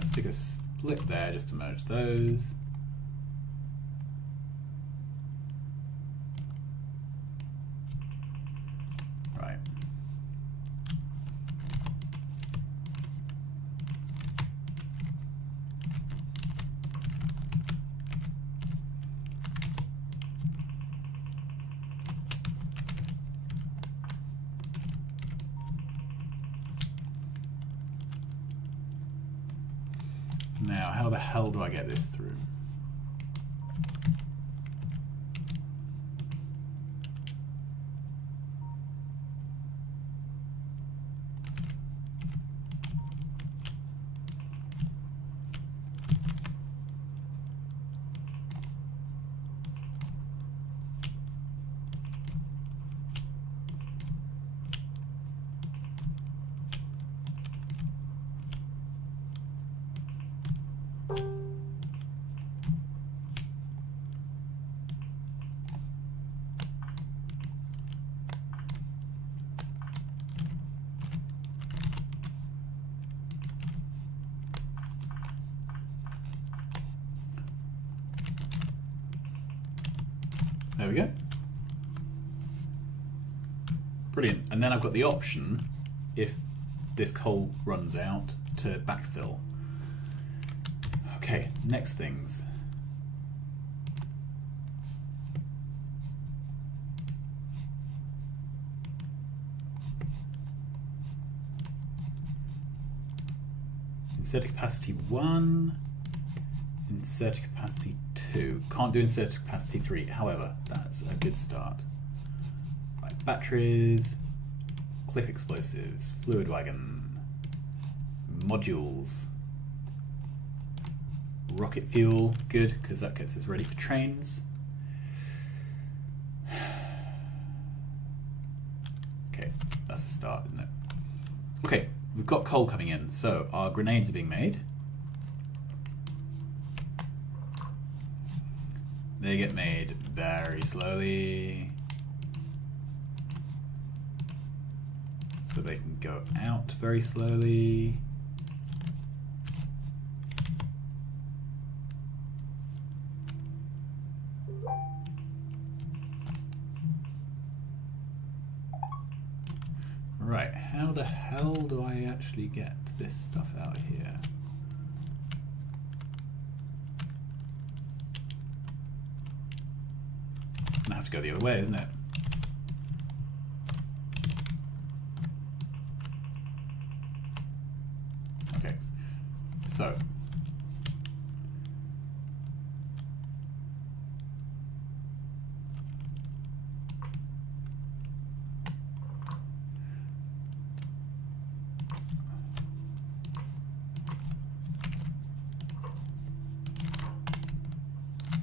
Stick a split there just to merge those. Right. Now, how the hell do I get this through? There we go. Brilliant. And then I've got the option, if this coal runs out, to backfill. Okay, next things. Insert capacity 1, insert capacity 2. Can't do insert capacity 3, however, that's a good start. Right, batteries, cliff explosives, fluid wagon, modules, rocket fuel, good, because that gets us ready for trains. Okay, that's a start, isn't it? Okay, we've got coal coming in, so our grenades are being made. They get made very slowly, so they can go out very slowly. Right, how the hell do I actually get this stuff out here? I have to go the other way, isn't it? Okay, so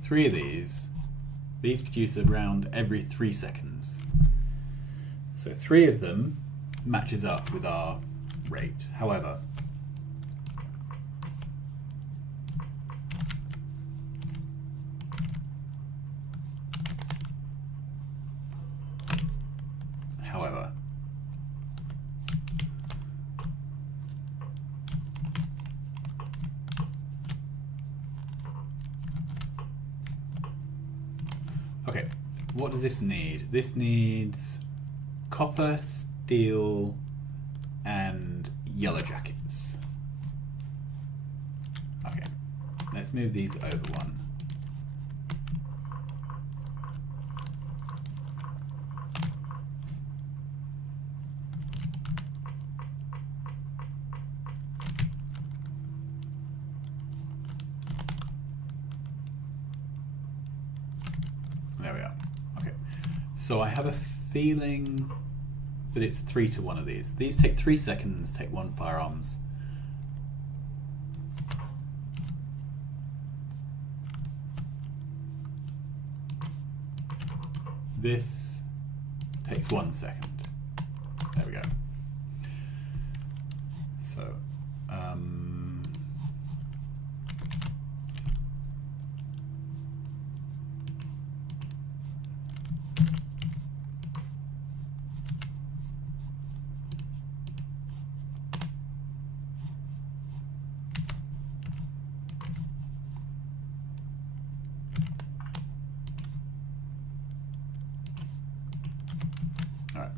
three of these produce around every 3 seconds. So 3 of them matches up with our rate. However, okay, what does this need? This needs copper, steel, and yellow jackets. Okay, let's move these over one. There we are. Okay, so I have a feeling that it's 3 to 1 of these. These take 3 seconds, take 1 firearms. This takes 1 second. There we go. So, all right.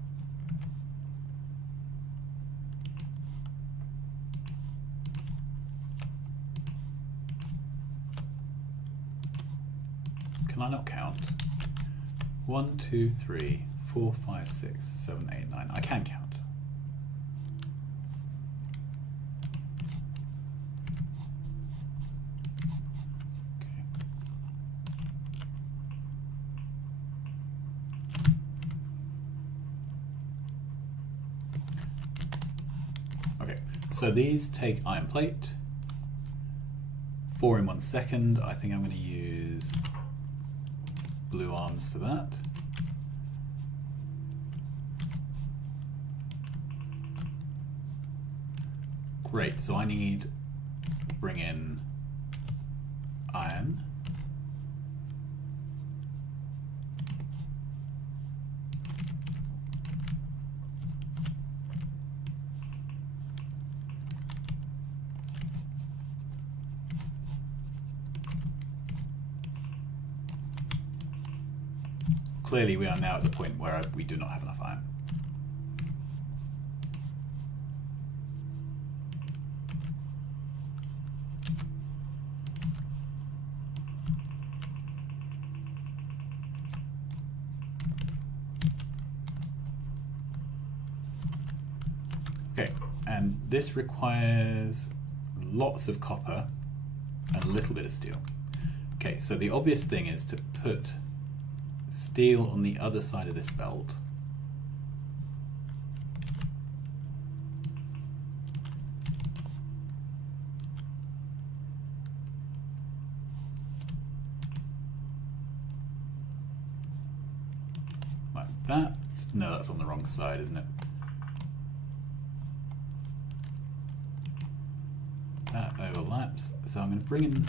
Can I not count? 1, 2, 3, 4, 5, 6, 7, 8, 9. I can count. Okay, so these take iron plate. 4 in 1 second. I think I'm going to use blue arms for that. Great, so I need to bring in iron. Clearly we are now at the point where we do not have enough iron. Okay, and this requires lots of copper and a little bit of steel. Okay, so the obvious thing is to put steel on the other side of this belt. Like that. No, that's on the wrong side, isn't it? That overlaps. So I'm going to bring in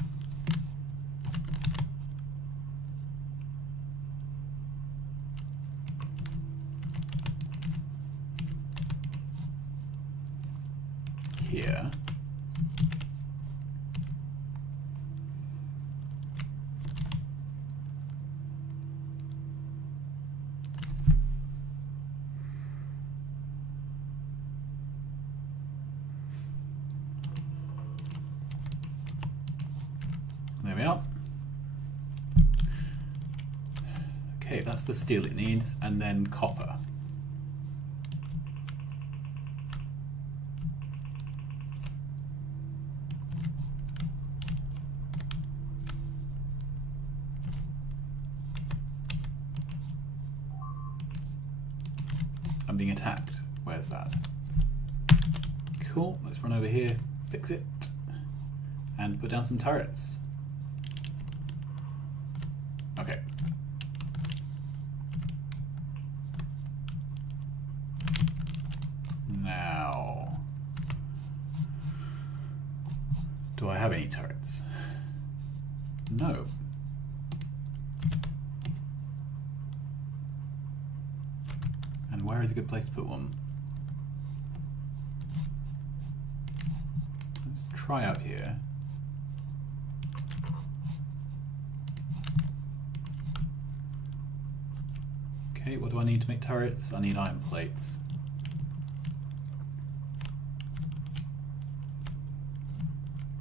here. There we are. Okay, that's the steel it needs, and then copper. I'm being attacked. Where's that? Cool, let's run over here, fix it, and put down some turrets. Okay. Now, do I have any turrets? No. And where is a good place to put one? Let's try up here. Okay, what do I need to make turrets? I need iron plates.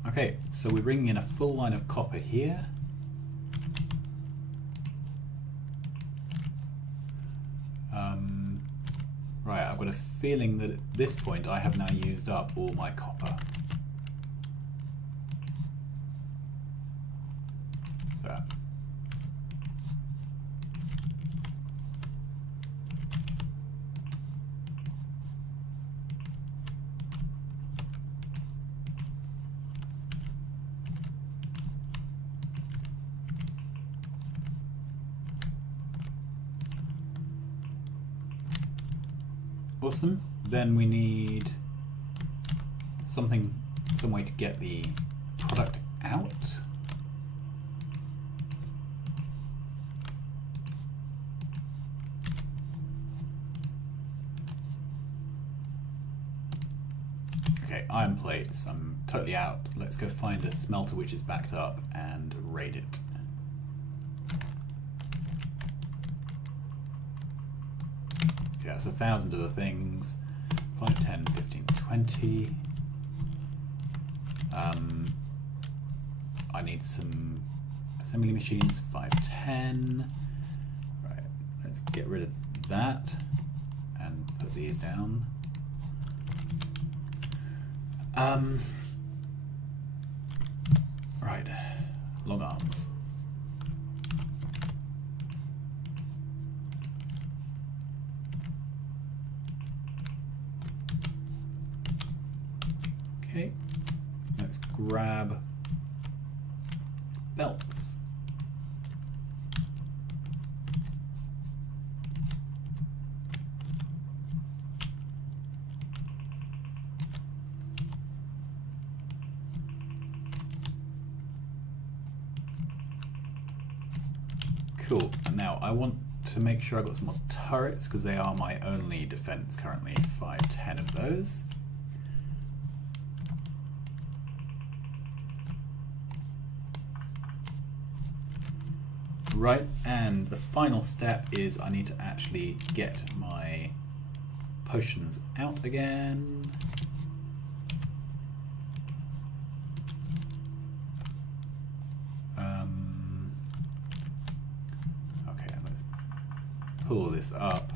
Okay, so we're bringing in a full line of copper here. Right, I've got a feeling that at this point I have now used up all my copper. So. Awesome. Then we need some way to get the product out. Okay, iron plates. I'm totally out. Let's go find a smelter which is backed up and raid it. Okay, that's 1,000 of the things. 5, 10, 15, 20. I need some assembly machines. 5, 10. Right, let's get rid of that and put these down. Right, long arms. Okay, let's grab belts. Cool, and now I want to make sure I've got some more turrets because they are my only defense currently. 5, 10 of those. Right, and the final step is I need to actually get my potions out again. Okay, let's pull this up.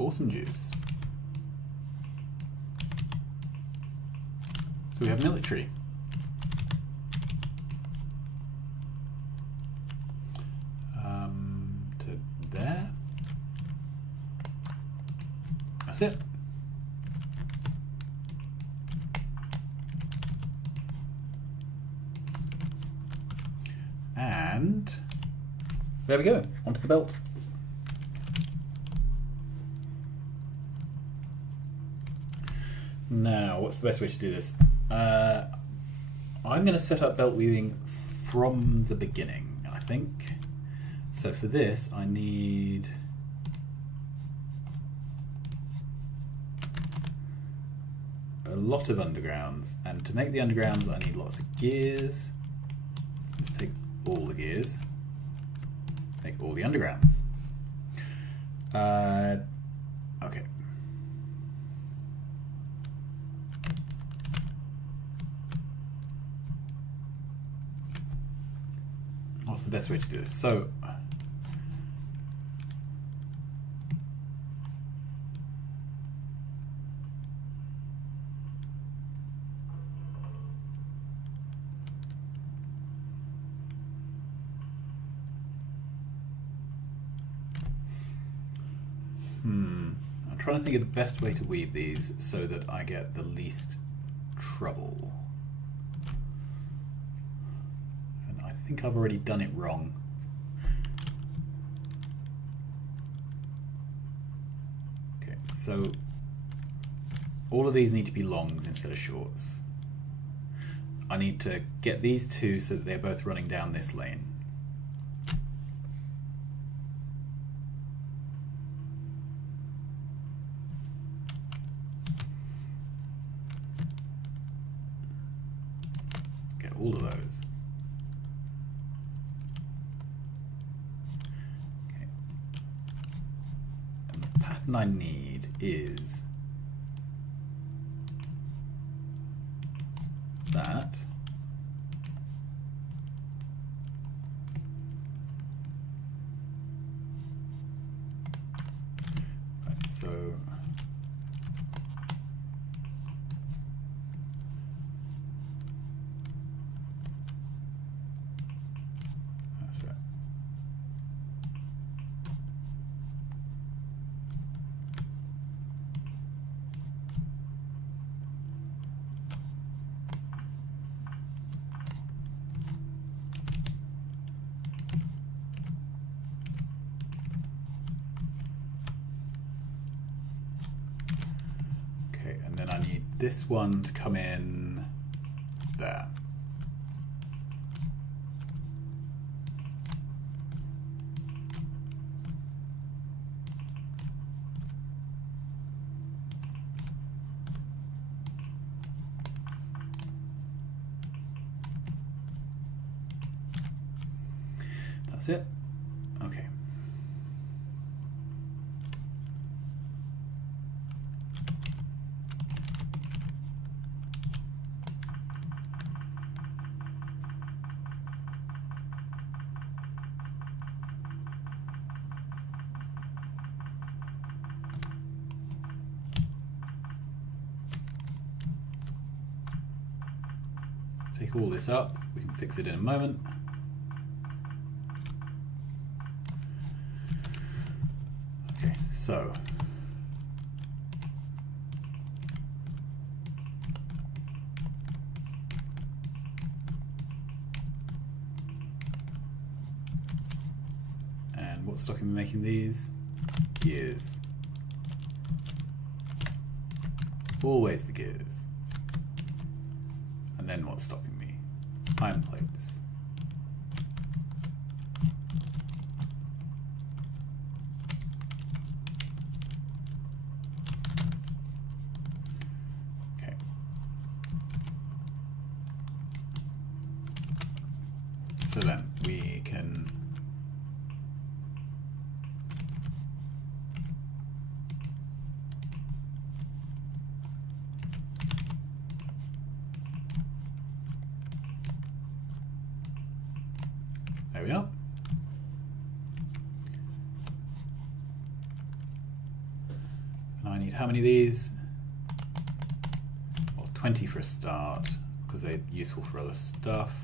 Awesome juice. So we have military. To there. That's it. And there we go, onto the belt. Now, what's the best way to do this? I'm going to set up belt weaving from the beginning, I think. So for this, I need a lot of undergrounds, and to make the undergrounds, I need lots of gears. Let's take all the gears, make all the undergrounds. Okay. What's the best way to do this? So, I'm trying to think of the best way to weave these so that I get the least trouble. I think I've already done it wrong. Okay, so all of these need to be longs instead of shorts. I need to get these two so that they're both running down this lane. Get all of those. I need is that, this one to come in there. That's it. Okay. Let's take all this up. We can fix it in a moment. So, and what's stopping me making these? Gears. Always the gears. And then what's stopping me? Iron plates. So then we can there we are. And I need how many of these? Well, 20 for a start, because they're useful for other stuff.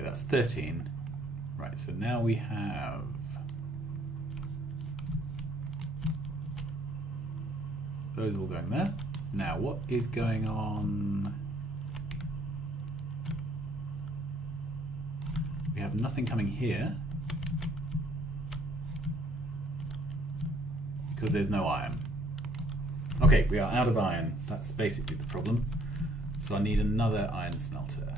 That's 13. Right, so now we have those all going there. Now what is going on? We have nothing coming here because there's no iron. Okay, we are out of iron. That's basically the problem. So I need another iron smelter.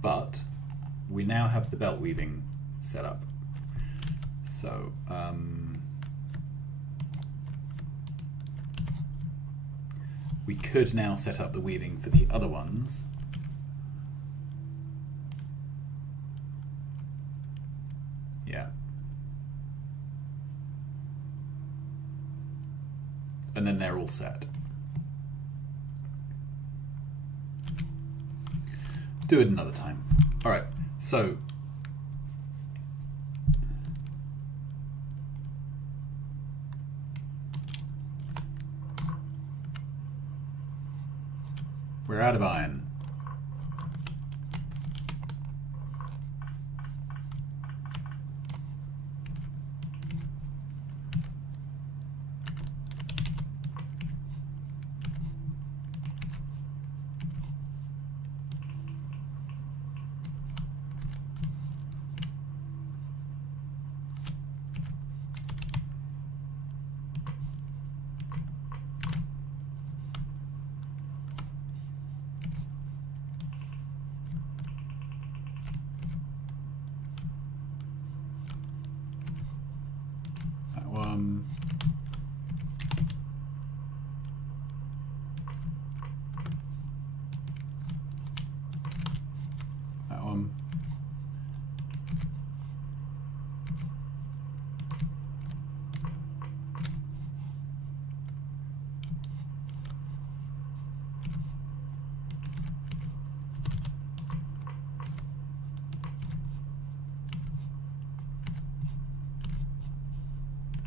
But we now have the belt weaving set up. So we could now set up the weaving for the other ones. Yeah. And then they're all set. Do it another time. All right, so we're out of iron. That one.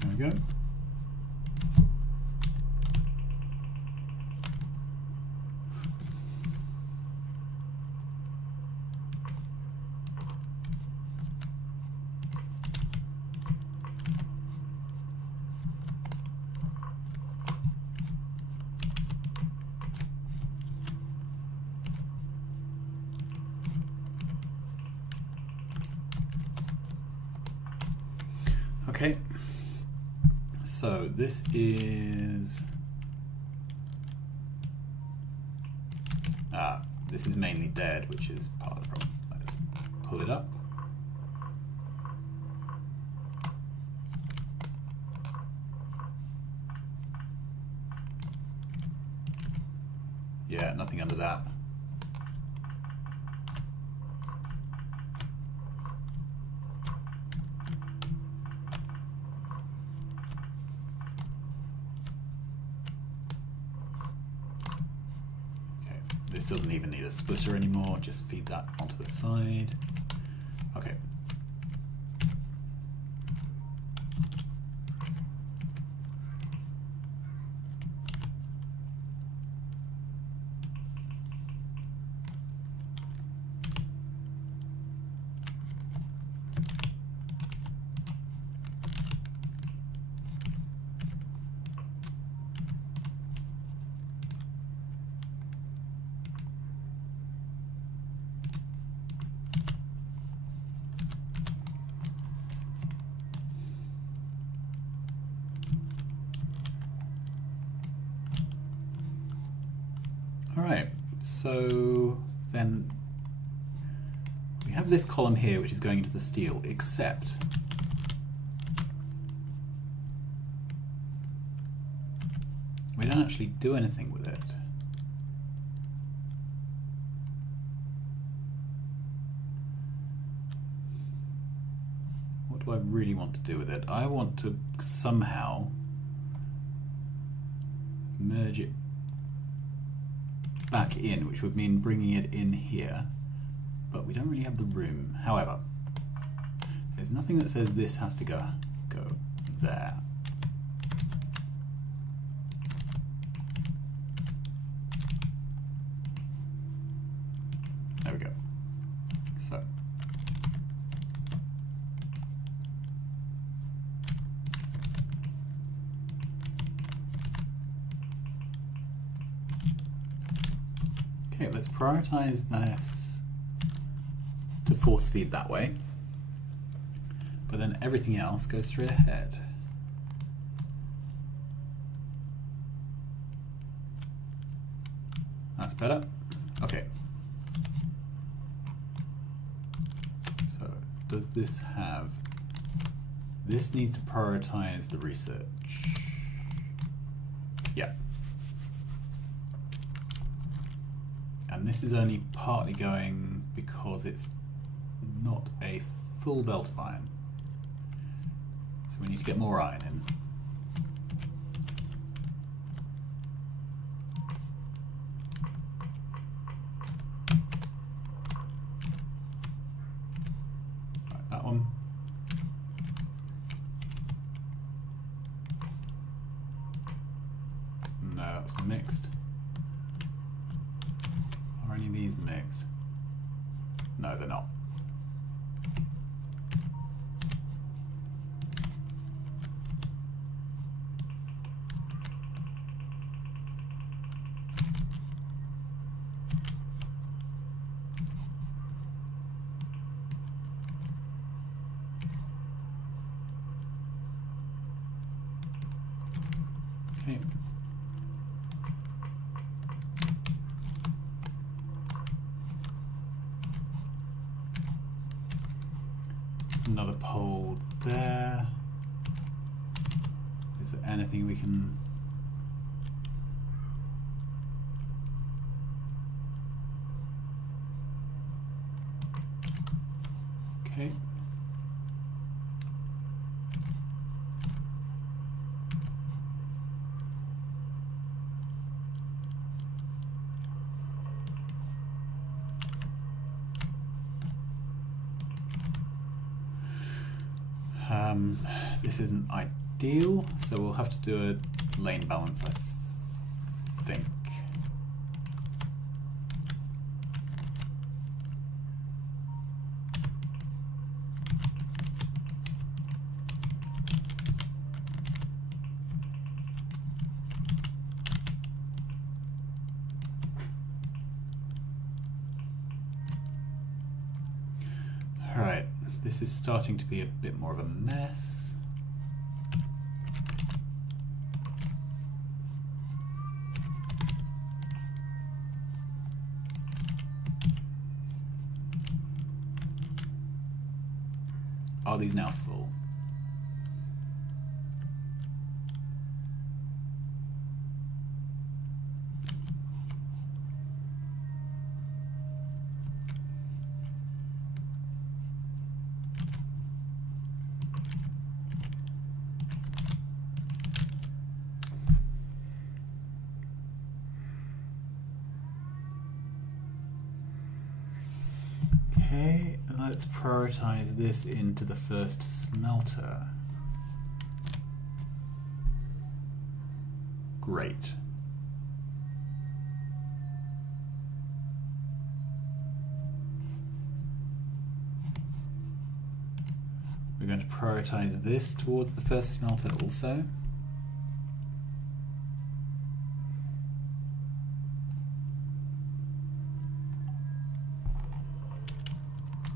There we go. Okay, so this is this is mainly dead, which is part of the problem. Let's pull it up. Yeah, nothing under that. This doesn't even need a splitter anymore, just feed that onto the side. Okay. Alright, so then we have this column here which is going into the steel, except we don't actually do anything with it. What do I really want to do with it? I want to somehow merge it back in, which would mean bringing it in here, but we don't really have the room. However, there's nothing that says this has to go there. There we go. So okay, let's prioritize this to force feed that way, but then everything else goes straight ahead. That's better. Okay. So does this have... This needs to prioritize the research. Yeah. And this is only partly going because it's not a full belt of iron. So we need to get more iron in. Right, that one. No, that's mixed. Are any of these mixed? No, they're not. Okay. Another pole there. Is there anything we can... Okay. This isn't ideal, so we'll have to do a lane balance, I think. Alright, this is starting to be a bit more of a mess. Are these now full? Okay, let's prioritize this into the first smelter. Great. We're going to prioritize this towards the first smelter also.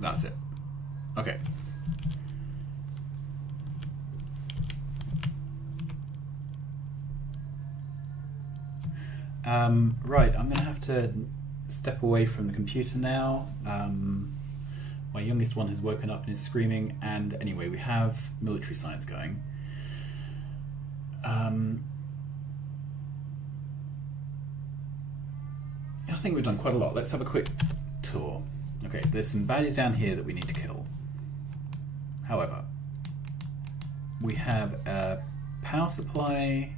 That's it. Okay. Right, I'm going to have to step away from the computer now. My youngest one has woken up and is screaming, and anyway, we have military science going. I think we've done quite a lot. Let's have a quick tour. Okay, there's some baddies down here that we need to kill. However, we have a power supply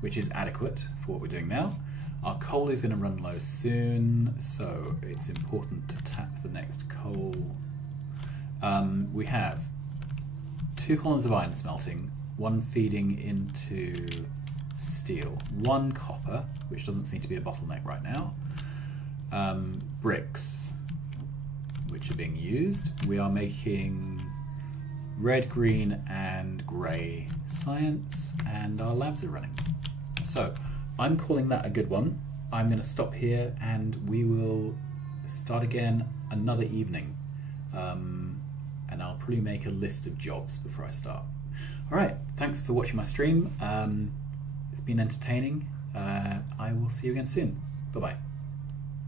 which is adequate for what we're doing now. Our coal is going to run low soon, so it's important to tap the next coal. We have 2 columns of iron smelting, 1 feeding into steel, 1 copper, which doesn't seem to be a bottleneck right now, bricks, which are being used. We are making red, green, and grey science, and our labs are running. So I'm calling that a good one. I'm going to stop here, and we will start again another evening. And I'll probably make a list of jobs before I start. All right, thanks for watching my stream. It's been entertaining. I will see you again soon. Bye-bye.